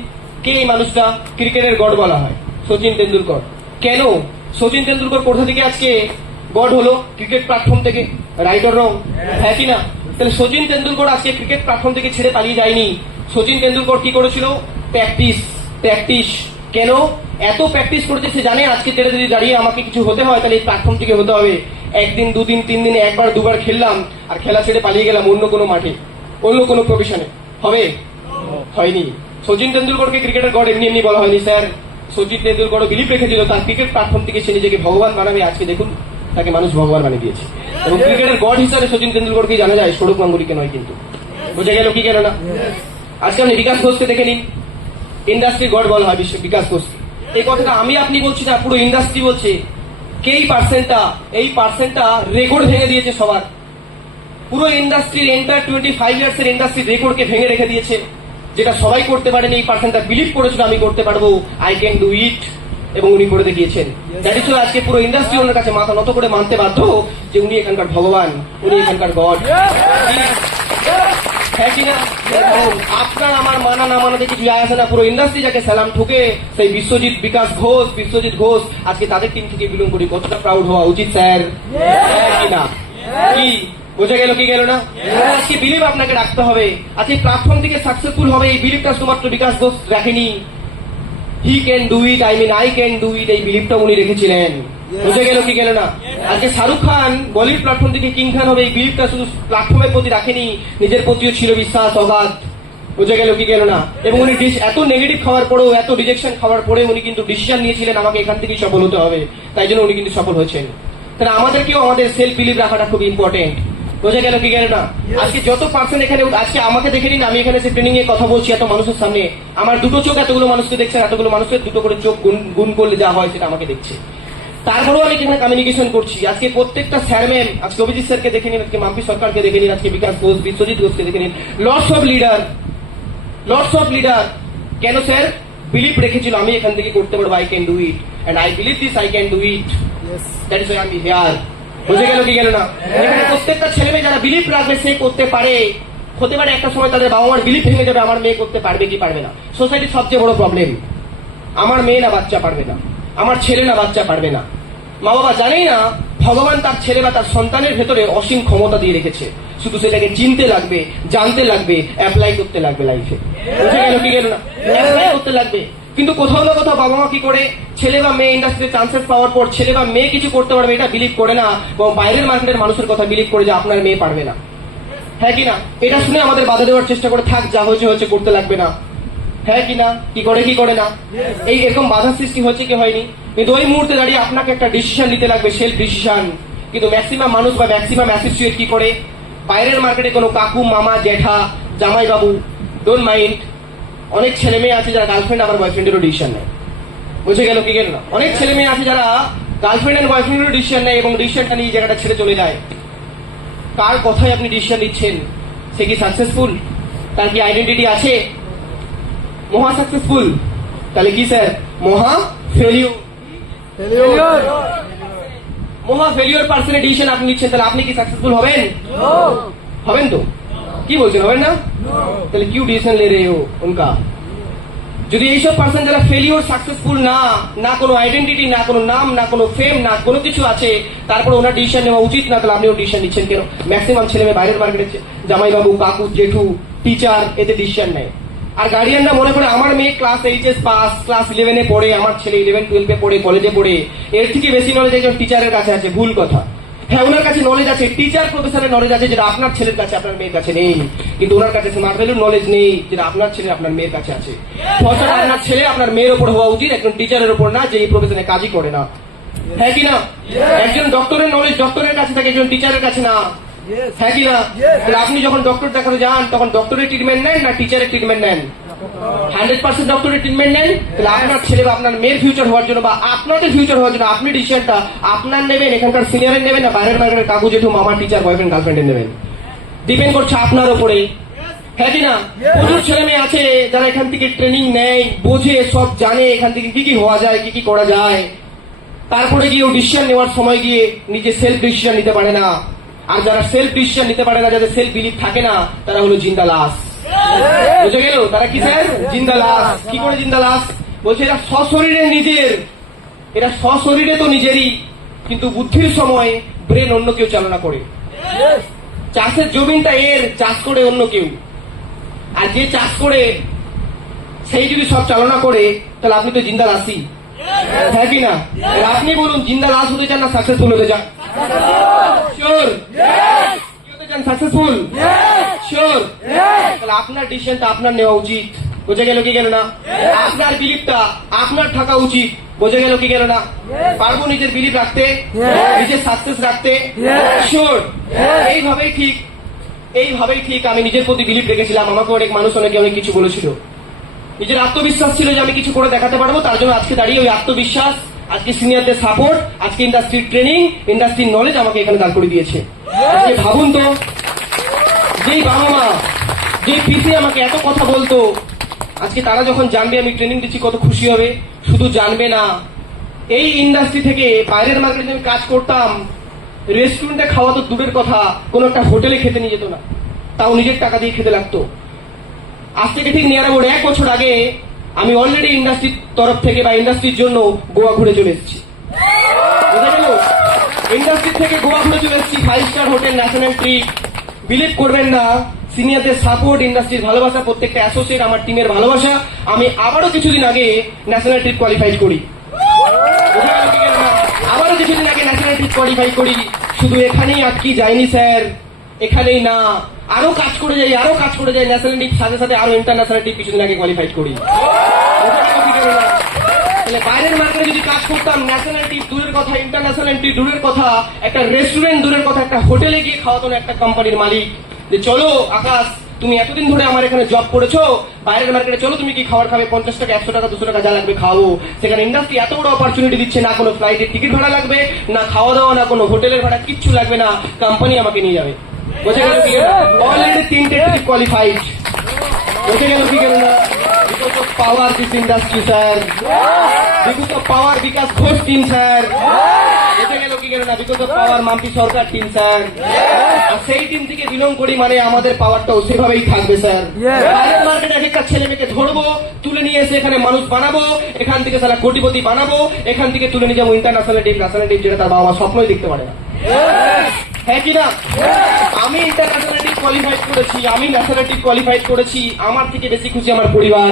কে এই মানুষটা? ক্রিকেটের গড বলা হয় সচিন তেন্ডুলকর। কেন? সচিন তেন্ডুলকর কোথা থেকে আজকে গড হলো? ক্রিকেট প্ল্যাটফর্ম থেকে, রাইট অর রং? হ্যাঁ কি না? তাহলে সচিন তেন্ডুলকর আজকে ক্রিকেট প্ল্যাটফর্ম থেকে ছেড়ে পালিয়ে যায়নি। সচিন তেন্ডুলকর কি করেছিল? প্র্যাকটিস। কেন? এত প্র্যাকটিস করেছে সে জানে আজকে ছেড়ে যদি দাঁড়িয়ে আমাকে কিছু হতে হয় তাহলে এই প্ল্যাটফর্ম থেকে হতে হবে। একদিন, দুদিন, 3 দিনে একবার দুবার খেললাম আর খেলা ছেড়ে পালিয়ে গেলাম অন্য কোনো মাঠে, অন্য কোনো প্রফেশনে, হবে? হয়নি। সচিন তেন্ডুলকরকে ক্রিকেটের গড এমনি এমনি বলা হয়নি স্যার। সচিন তেন্ডুলকরও বিলিভ রেখেছিল তার ক্রিকেট প্ল্যাটফর্ম থেকে সে নিজেকে ভগবান বানাবে। আজকে দেখুন তাকে মানুষ ভগবান বানিয়ে দিয়েছে এবং ক্রিকেটের গড হিসাবে সচিন তেন্ডুলকরকে জানা যায়, সৌরভ গাঙ্গুলিকে নয় কিন্তু। বোঝা গেল কি গেল না? আজকে আপনি বিকাশ ঘোষকে দেখে নিন, ইন্ডাস্ট্রি গড বলা হয় বিকাশ ঘোষকে। এই কথাটা আমি আপনি বলছি না, পুরো ইন্ডাস্ট্রি বলছে। কে এই পার্সেন্টটা রেকর্ড ভেঙে দিয়েছে সবার। পুরো ইন্ডাস্ট্রির এন্টার 25 ইয়ার্স এর ইন্ডাস্ট্রির রেকর্ডকে ভেঙে রেখে দিয়েছে, যেটা সবাই করতে পারেনি। এই পার্সেন্টটা বিলিভ করেছিল আমি করতে পারবো, আই ক্যান ডু ইট, এবং উনি করে দেখিয়েছেন। দ্যাট ইজ আজকে পুরো ইন্ডাস্ট্রি ওনার কাছে মাথা নত করে মানতে বাধ্য যে উনি এখানকার ভগবান, উনি এখানকার গড। হ্যাঁ কিনা? আপনার আমার মানা না মানা দেখে কি আসে না, পুরো ইন্ডাস্ট্রি যাকে সালাম ঠুকে, সেই বিশ্বজিৎ ঘোষ আজকে তাদের টিম থেকে বিলং করি, কতটা প্রাউড হওয়া উচিত স্যার? হ্যাঁ কিনা? কি বোঝা গেল কি গেল না? আজকে বিলিভ আপনাকে রাখতে হবে। আজকে প্ল্যাটফর্ম থেকে সাকসেসফুল হবে এই বিলিভটা শুধুমাত্র বিকাশ ঘোষ রাখেনি। He can do it, I can do ইট, এই বিলিভটা উনি রেখেছিলেন। বোঝা গেল কি গেল না? আজকে শাহরুখ খান বলিউড প্ল্যাটফর্ম থেকে কিং খান হবে এই বিলিভটা শুধু প্ল্যাটফর্মের প্রতি রাখেনি, নিজের প্রতিও ছিল বিশ্বাস অগাধ। বোঝা গেল কি গেল না? এবং উনি এত নেগেটিভ খাওয়ার পরেও, এত রিজেকশন খাওয়ার পরে উনি কিন্তু ডিসিশন নিয়েছিলেন আমাকে এখান থেকেই সফল হতে হবে, তাই জন্য উনি কিন্তু সফল হয়েছেন। তাহলে আমাদেরকেও আমাদের সেলফ বিলিভ রাখাটা খুব ইম্পর্টেন্ট। বোঝা গেল কি গেল না? আজকে যত পার্সন এখানে, আজকে আমাকে দেখে নিন, আমি এখানে ট্রেনিং এ কথা বলছি এত মানুষের সামনে, আমার দুটো চোখ এতগুলো মানুষকে দেখছে, এতগুলো মানুষের দুটো করে চোখ গুণ করলে যা হয় সেটা আমাকে দেখছে। তারপরেও আমি এখানে কমিউনিকেশন করছি। আজকে প্রত্যেকটা স্যার ম্যাম, আজকে অভিজিৎ স্যারকে দেখে নিন, আজকে মাম্পি সরকারকে দেখে নিন, আজকে বিকাশ ঘোষ, বিশ্বজিৎ ঘোষকে দেখে নিন, লটস অফ লিডার। কেন স্যার? বিলিভ রেখেছিল আমি এখান থেকে করতে পারবো, I can do it, and I believe this, I can do it, that is why I am here. বুঝে গেল কি গেল না? এখানে প্রত্যেকটা ছেলে মেয়ে যারা বিলিভ রাখবে সে করতে পারে, হতে পারে একটা সময় তাদের বাবা মার বিলিফ ভেঙে যাবে আমার মেয়ে করতে পারবে কি পারবে না। সোসাইটির সবচেয়ে বড় প্রবলেম আমার মেয়ে না বাচ্চা পারবে না, আমার ছেলে না বাচ্চা পারবে না। মা বাবা জানেই না ভগবান তার ছেলে বা তার সন্তানের ভেতরে অসীম ক্ষমতা দিয়ে রেখেছে, শুধু সেটাকে চিনতে লাগবে, জানতে লাগবে, অ্যাপ্লাই করতে লাগবে লাইফে। বুঝে গেল কি গেল না? অ্যাপ্লাই করতে লাগবে। কিন্তু কোথাও না কোথাও বাবা মা কি করে ছেলে বা মেয়ে ইন্ডাস্ট্রিতে চান্সেস পাওয়ার পর ছেলে বা মেয়ে কিছু করতে পারবে এটা বিলিভ করে না, এবং বাইরের মার্কেটের মানুষের কথা বিলিভ করে যে আপনার মেয়ে পারবে না। হ্যাঁ কি না? এটা শুনে আমাদের বাধা দেওয়ার চেষ্টা করে, থাক যা হয়েছে হয়েছে, করতে লাগবে না। হ্যাঁ কি না? কি করে না? এই এরকম বাধা সৃষ্টি হচ্ছে কি হয়নি? কিন্তু ওই মুহূর্তে দাঁড়িয়ে আপনাকে একটা ডিসিশন নিতে লাগবে, সেলফ ডিসিশন। কিন্তু ম্যাক্সিমাম মানুষ বা ম্যাক্সিমাম অ্যাসোসিয়েট কি করে, বাইরের মার্কেটে কোনো কাকু, মামা, জ্যাঠা, জামাই বাবু, ডোন্ট মাইন্ড, অনেক ছেলে মেয়ে আছে যারা গার্লফ্রেন্ড আবার বয়ফ্রেন্ডেরও ডিসিশন নেয়। বুঝে গেল কি গেল না? অনেক ছেলে মেয়ে আছে যারা গার্লফ্রেন্ড এন্ড বয়ফ্রেন্ডেরও ডিসিশন নেয় এবং ডিসিশনটা নিয়ে জায়গাটা ছেড়ে চলে যায়। কার কথায় আপনি ডিসিশন নিচ্ছেন? সে কি সাকসেসফুল? তার কি আইডেন্টিটি আছে? মহা সাকসেসফুল? তাহলে কি স্যার? মহা ফেলিওর। মহা ফেলিওর পার্সনের ডিসিশন আপনি নিচ্ছেন, তাহলে আপনি কি সাকসেসফুল হবেন? হবেন তো? কি বলছেন, হবেন না? তাহলে কিউ ডিসিশন লে রে হো উনকা? যদি এইসব পার্সন যারা ফেলিওর, সাকসেসফুল না, না কোনো আইডেন্টিটি, না কোনো নাম, না কোনো ফেম, না কোনো কিছু আছে, তারপর ওনার ডিসিশন নেওয়া উচিত না, তাহলে আপনিও ডিসিশন নিচ্ছেন কেন? ম্যাক্সিমাম ছেলে মেয়ে বাইরের মার্কেটে জামাইবাবু, কাকু, জেঠু, টিচার, এতে ডিসিশন নেয়। আর গার্ডিয়ানরা মনে করে আমার মেয়ে ক্লাস 8 পাস, ক্লাস 11-এ পড়ে, আমার ছেলে 11-12-এ পড়ে, কলেজে পড়ে, এর থেকে বেশি নলেজ একজন টিচারের কাছে আছে। ভুল কথা। হ্যাঁ, ওনার কাছে নলেজ আছে, টিচার প্রফেসরের নলেজ আছে, যেটা আপনার ছেলের কাছে, আপনার মেয়ের কাছে নেই। কিন্তু ওনার কাছে স্মার্ট ভ্যালুর নলেজ নেই, যেটা আপনার ছেলে, আপনার মেয়ের কাছে আছে। ফসল আপনার ছেলে, আপনার মেয়ের ওপর হওয়া উচিত, একজন টিচারের ওপর না, যে এই প্রফেশনে কাজই করে না। হ্যাঁ কি না? একজন ডক্টরের নলেজ ডক্টরের কাছে থাকে, একজন টিচারের কাছে না। হ্যাঁ কি না? তাহলে আপনি যখন ডক্টর দেখাতে যান তখন ডক্টরের ট্রিটমেন্ট নেন না টিচারের ট্রিটমেন্ট নেন? 100% ডক্টরের ট্রিটমেন্ট নেন। তাহলে আপনার ছেলে বা আপনার মেয়ের ফিউচার হওয়ার জন্য বা আপনাদের ফিউচার হওয়ার জন্য আপনি ডিসিশনটা আপনার নেবেন, এখানকার সিনিয়রের নেবেন, না বাইরের মার্কেটের কাকু, জেঠু, মামা, টিচার, বয়ফ্রেন্ড, গার্লফ্রেন্ডের নেবেন? ডিপেন্ড করছে আপনার উপরে। হ্যাঁ কি না? প্রচুর ছেলে মেয়ে আছে যারা এখান থেকে ট্রেনিং নেয়, বোঝে, সব জানে এখান থেকে কি কি হওয়া যায়, কি কি করা যায়, তারপরে গিয়ে ও ডিসিশন নেওয়ার সময় গিয়ে নিজে সেলফ ডিসিশন নিতে পারে না। আর যারা সেলফ ডিসিশন নিতে পারে না, যাদের সেলফ বিলিফ থাকে না, তারা হলো জিন্দা লাশ। বুঝে গেল? তারা কি স্যার? জিন্দা লাশ। কি করে জিন্দা লাশ? বলছে এরা সশরীরে নিজের, এরা সশরীরে তো নিজেরই, কিন্তু বুদ্ধির সময় ব্রেন অন্য কেউ চালনা করে। চাষের জমিনটা এর, চাষ করে অন্য কেউ। আর যে চাষ করে সেই যদি সব চালনা করে, তাহলে আপনি তো জিন্দা লাশই। হ্যাঁ কি না? আপনি বলুন, জিন্দা লাশ হতে চান না সাকসেসফুল হতে চান? শিওর? কি হতে চান? সাকসেসফুল? শিওর? তাহলে আপনার ডিসিশনটা আপনার নেওয়া উচিত। বোঝা গেল কি গেল না? আপনার বিলিফটা আপনার থাকা উচিত। বোঝা গেল কি গেল না? পারবো নিজের বিলিফ রাখতে, নিজের সাকসেস রাখতে? শিওর? এইভাবেই ঠিক আমি নিজের প্রতি বিলিফ রেখেছিলাম। আমাকে অনেক মানুষ অনেকে অনেক কিছু বলেছিল, নিজের আত্মবিশ্বাস ছিল যে আমি কিছু করে দেখাতে পারবো। তার জন্য আজকে দাঁড়িয়ে ওই আত্মবিশ্বাস, আজকে সিনিয়রদের সাপোর্ট, আজকে ইন্ডাস্ট্রির ট্রেনিং, ইন্ডাস্ট্রির নলেজ আমাকে এখানে দাঁড় করে দিয়েছে। আজকে ভাবুন তো, যেই বাবা মা, যে পিসি আমাকে এত কথা বলতো, আজকে তারা যখন জানবে আমি ট্রেনিং দিচ্ছি কত খুশি হবে। শুধু জানবে না, এই ইন্ডাস্ট্রি থেকে বাইরের মার্কেটে আমি কাজ করতাম, রেস্টুরেন্টে খাওয়া তো দূরের কথা, কোনো একটা হোটেলে খেতে নিয়ে যেত না, তাও নিজের টাকা দিয়ে খেতে লাগতো। আজ থেকে ঠিক নিয়ার অ্যাবাউট 1 বছর আগে আমি অলরেডি ইন্ডাস্ট্রির তরফ থেকে বা ইন্ডাস্ট্রির জন্য গোয়া ঘুরে চলে এসেছি। বুঝা গেল? ইন্ডাস্ট্রি থেকে গোয়া ঘুরে চলে এসেছি, 5 star hotel, national trip. Believe করবেন না, সিনিয়রদের সাপোর্ট, ইন্ডাস্ট্রির ভালোবাসা, প্রত্যেকটা অ্যাসোসিয়েট, আমার টিমের ভালোবাসা, আমি আবারও কিছুদিন আগে ন্যাশনাল ট্রিপ কোয়ালিফাই করি। আবারও কিছুদিন আগে ন্যাশনাল ট্রিপ কোয়ালিফাই করি। শুধু এখানেই আটকি যায়নি স্যার, এখানেই না, আরো কাজ করে যাই, ন্যাশনাল ট্রিপ সাথে সাথে আরো ইন্টারন্যাশনাল ট্রিপ কিছুদিন আগে কোয়ালিফাই করি। তাহলে বাইরের মার্কেটে যদি কাজ করতাম, ন্যাশনাল ট্রিপ দূরের কথা, ইন্টারন্যাশনাল ট্রিপ দূরের কথা, একটা রেস্টুরেন্ট দূরের কথা, একটা হোটেলে গিয়ে খাওয়াতো না একটা কোম্পানির মালিক, যে চলো আকাশ, তুমি এতদিন ধরে আমার এখানে জব করেছো, বাইরের মার্কেটে চলো, তুমি কি খাবার খাবে, 50 টাকা, 100 টাকা, 200 টাকা যা লাগবে খাওয়াবো। সেখানে ইন্ডাস্ট্রি এত বড় অপরচুনিটি দিচ্ছে, না কোনো ফ্লাইটের টিকিট ভাড়া লাগবে, না খাওয়া দাওয়া, না কোনো হোটেলের ভাড়া, কিচ্ছু লাগবে না, কোম্পানি আমাকে নিয়ে যাবে। বোঝা গেল কি? অলরেডি 3টে ট্রিপ কোয়ালিফাইড। বোঝা গেল কি গেল না? Because of power this industry sir, because of power Bikash Ghosh team sir. বোঝা গেল কি গেল না? Because of power Mampi Sarkar team sir. আর সেই টিম থেকে বিলং করি মানে আমাদের পাওয়ারটাও সেভাবেই থাকবে স্যার। বাইরের মার্কেটে এক একটা ছেলে মেয়েকে ধরবো, তুলে নিয়ে এসে এখানে মানুষ বানাবো, এখান থেকে সারা কোটিপতি বানাবো, এখান থেকে তুলে নিয়ে যাবো ইন্টারন্যাশনাল টিম, যেটা তার বাবা মা স্বপ্নই দেখতে পারে না। হ্যাঁ কি না? আমি ইন্টারন্যাশনাল টিম কোয়ালিফাইড করেছি, আমি ন্যাশনাল টিম কোয়ালিফাইড করেছি, আমার থেকে বেশি খুশি আমার পরিবার,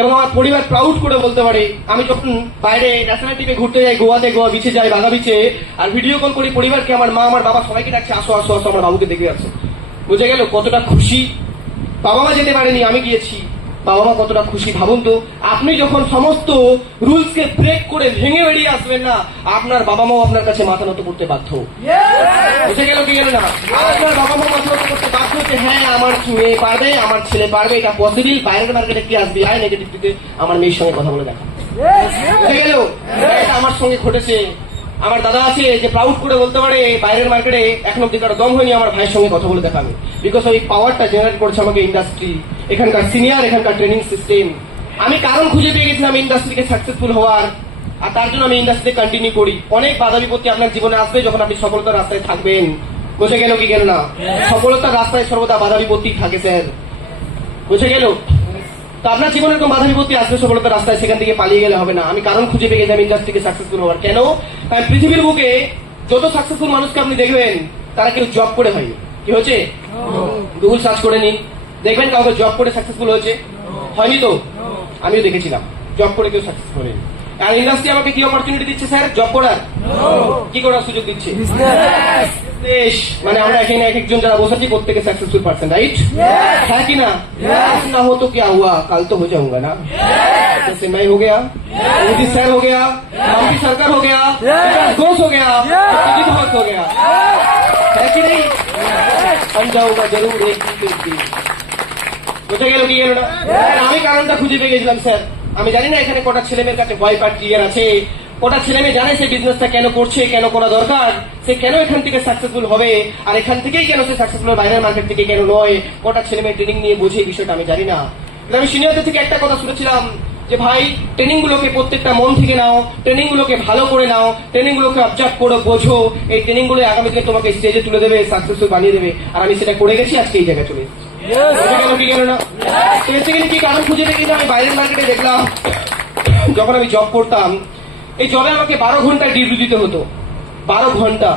এবং আমার পরিবার প্রাউড করে বলতে পারে আমি যখন বাইরে ন্যাশনাল টিমে ঘুরতে যাই, গোয়া বিচে যাই, বাঘা বিচে, আর ভিডিও কল করি পরিবারকে, আমার মা আমার বাবা সবাইকে ডাকছে আসো আসো আসো আমার বাবুকে দেখে আসো। বুঝে গেল কতটা খুশি? বাবা মা যেতে পারেনি, আমি গিয়েছি, বাবা মা কতটা খুশি ভাবুন তো। আপনি যখন সমস্ত রুলস কে ব্রেক করে ভেঙে বেরিয়ে আসবেন না, আপনার বাবা মাও আপনার কাছে মাথা নত করতে বাধ্য। বুঝে গেল কি গেল না? আপনার বাবা মা মাথা নত করতে বাধ্য যে হ্যাঁ আমার মেয়ে পারবে, আমার ছেলে পারবে, এটা পসিবল। বাইরের মার্কেটে কি আসবে, আয় নেগেটিভ দিতে আমার মেয়ের সঙ্গে কথা বলে দেখা। বুঝে গেল? এটা আমার সঙ্গে ঘটেছে। আমার দাদা আছে যে প্রাউড করে বলতে পারে বাইরের মার্কেটে এখন অব্দি কারো দম হয়নি আমার ভাইয়ের সঙ্গে কথা বলে দেখাবে, বিকজ ওই পাওয়ারটা জেনারেট করেছে আমাকে ইন্ডাস্ট্রি, এখানকার সিনিয়র, এখানকার ট্রেনিং সিস্টেম। আমি কারণ খুঁজে পেয়ে গেছিলাম ইন্ডাস্ট্রিকে সাকসেসফুল হওয়ার, আর তার জন্য আমি ইন্ডাস্ট্রিতে কন্টিনিউ করি। অনেক বাধা বিপত্তি আপনার জীবনে আসবে যখন আপনি সফলতার রাস্তায় থাকবেন। বুঝে গেল কি গেল না? সফলতার রাস্তায় সর্বদা বাধা বিপত্তি থাকে স্যার। বুঝে গেল? তো আপনার জীবনের কোন বাধা বিপত্তি আসবে সফলতার রাস্তায়, সেখান থেকে পালিয়ে গেলে হবে না। আমি কারণ খুঁজে পেয়ে গেছিলাম ইন্ডাস্ট্রিকে সাকসেসফুল হওয়ার। কেন? কারণ পৃথিবীর বুকে যত সাকসেসফুল মানুষকে আপনি দেখবেন তারা কেউ জব করে হয়। কি হচ্ছে? গুগল সার্চ করে নিন, দেখবেন কাউকে জব করে সাকসেসফুল হয়েছে? হয়নি তো? আমিও দেখেছিলাম জব করে কেউ সাকসেসফুল হয়নি। আর ইন্ডাস্ট্রি আমাকে কি অপরচুনিটি দিচ্ছে স্যার? জব করার। কি করার সুযোগ দিচ্ছে? মানে আমরা এখানে এক একজন যারা বসেছি প্রত্যেকে सक्सेसफुल पर्सन, राइट? है कि ना? ना हो तो क्या हुआ, कल तो हो जाऊंगा ना। जैसे मैं हो गया, मोदी सर हो गया, माम्पी सरकार हो गया, घोष हो गया, घोष हो गया, है कि नहीं? बन जाऊंगा जरूर एक दिन। বুঝে গেল কি গেল না? আমি কারণটা খুঁজে পেয়ে গেছিলাম স্যার। আমি জানি না এখানে কটা ছেলে মেয়ের কাছে ভয় পাট ক্লিয়ার আছে, কটা ছেলে মেয়ে জানে সে বিজনেসটা কেন করছে, কেন করা দরকার, সে কেন এখান থেকে সাকসেসফুল হবে, আর এখান থেকেই কেন সে সাকসেসফুল, বাইরের মার্কেট থেকে কেন নয়। কটা ছেলে মেয়ে ট্রেনিং নিয়ে বোঝে এই বিষয়টা আমি জানি না। আমি সিনিয়রদের থেকে একটা কথা শুনেছিলাম যে ভাই ট্রেনিং গুলোকে প্রত্যেকটা মন থেকে নাও, ট্রেনিং গুলোকে ভালো করে নাও, ট্রেনিং গুলোকে অবজার্ভ করো, বোঝো। এই ট্রেনিং গুলো আগামী দিনে তোমাকে স্টেজে তুলে দেবে, সাকসেসফুল বানিয়ে দেবে। আর আমি সেটা করে গেছি, আজকে এই জায়গায় চলে এসেছি। কি গেল না? বেসিক্যালি কি কারণ খুঁজে দেখি আমি বাইরের মার্কেটে দেখলাম যখন আমি জব করতাম, এই জবে আমাকে 12 ঘন্টা ডিউটি দিতে হতো। 12 ঘন্টা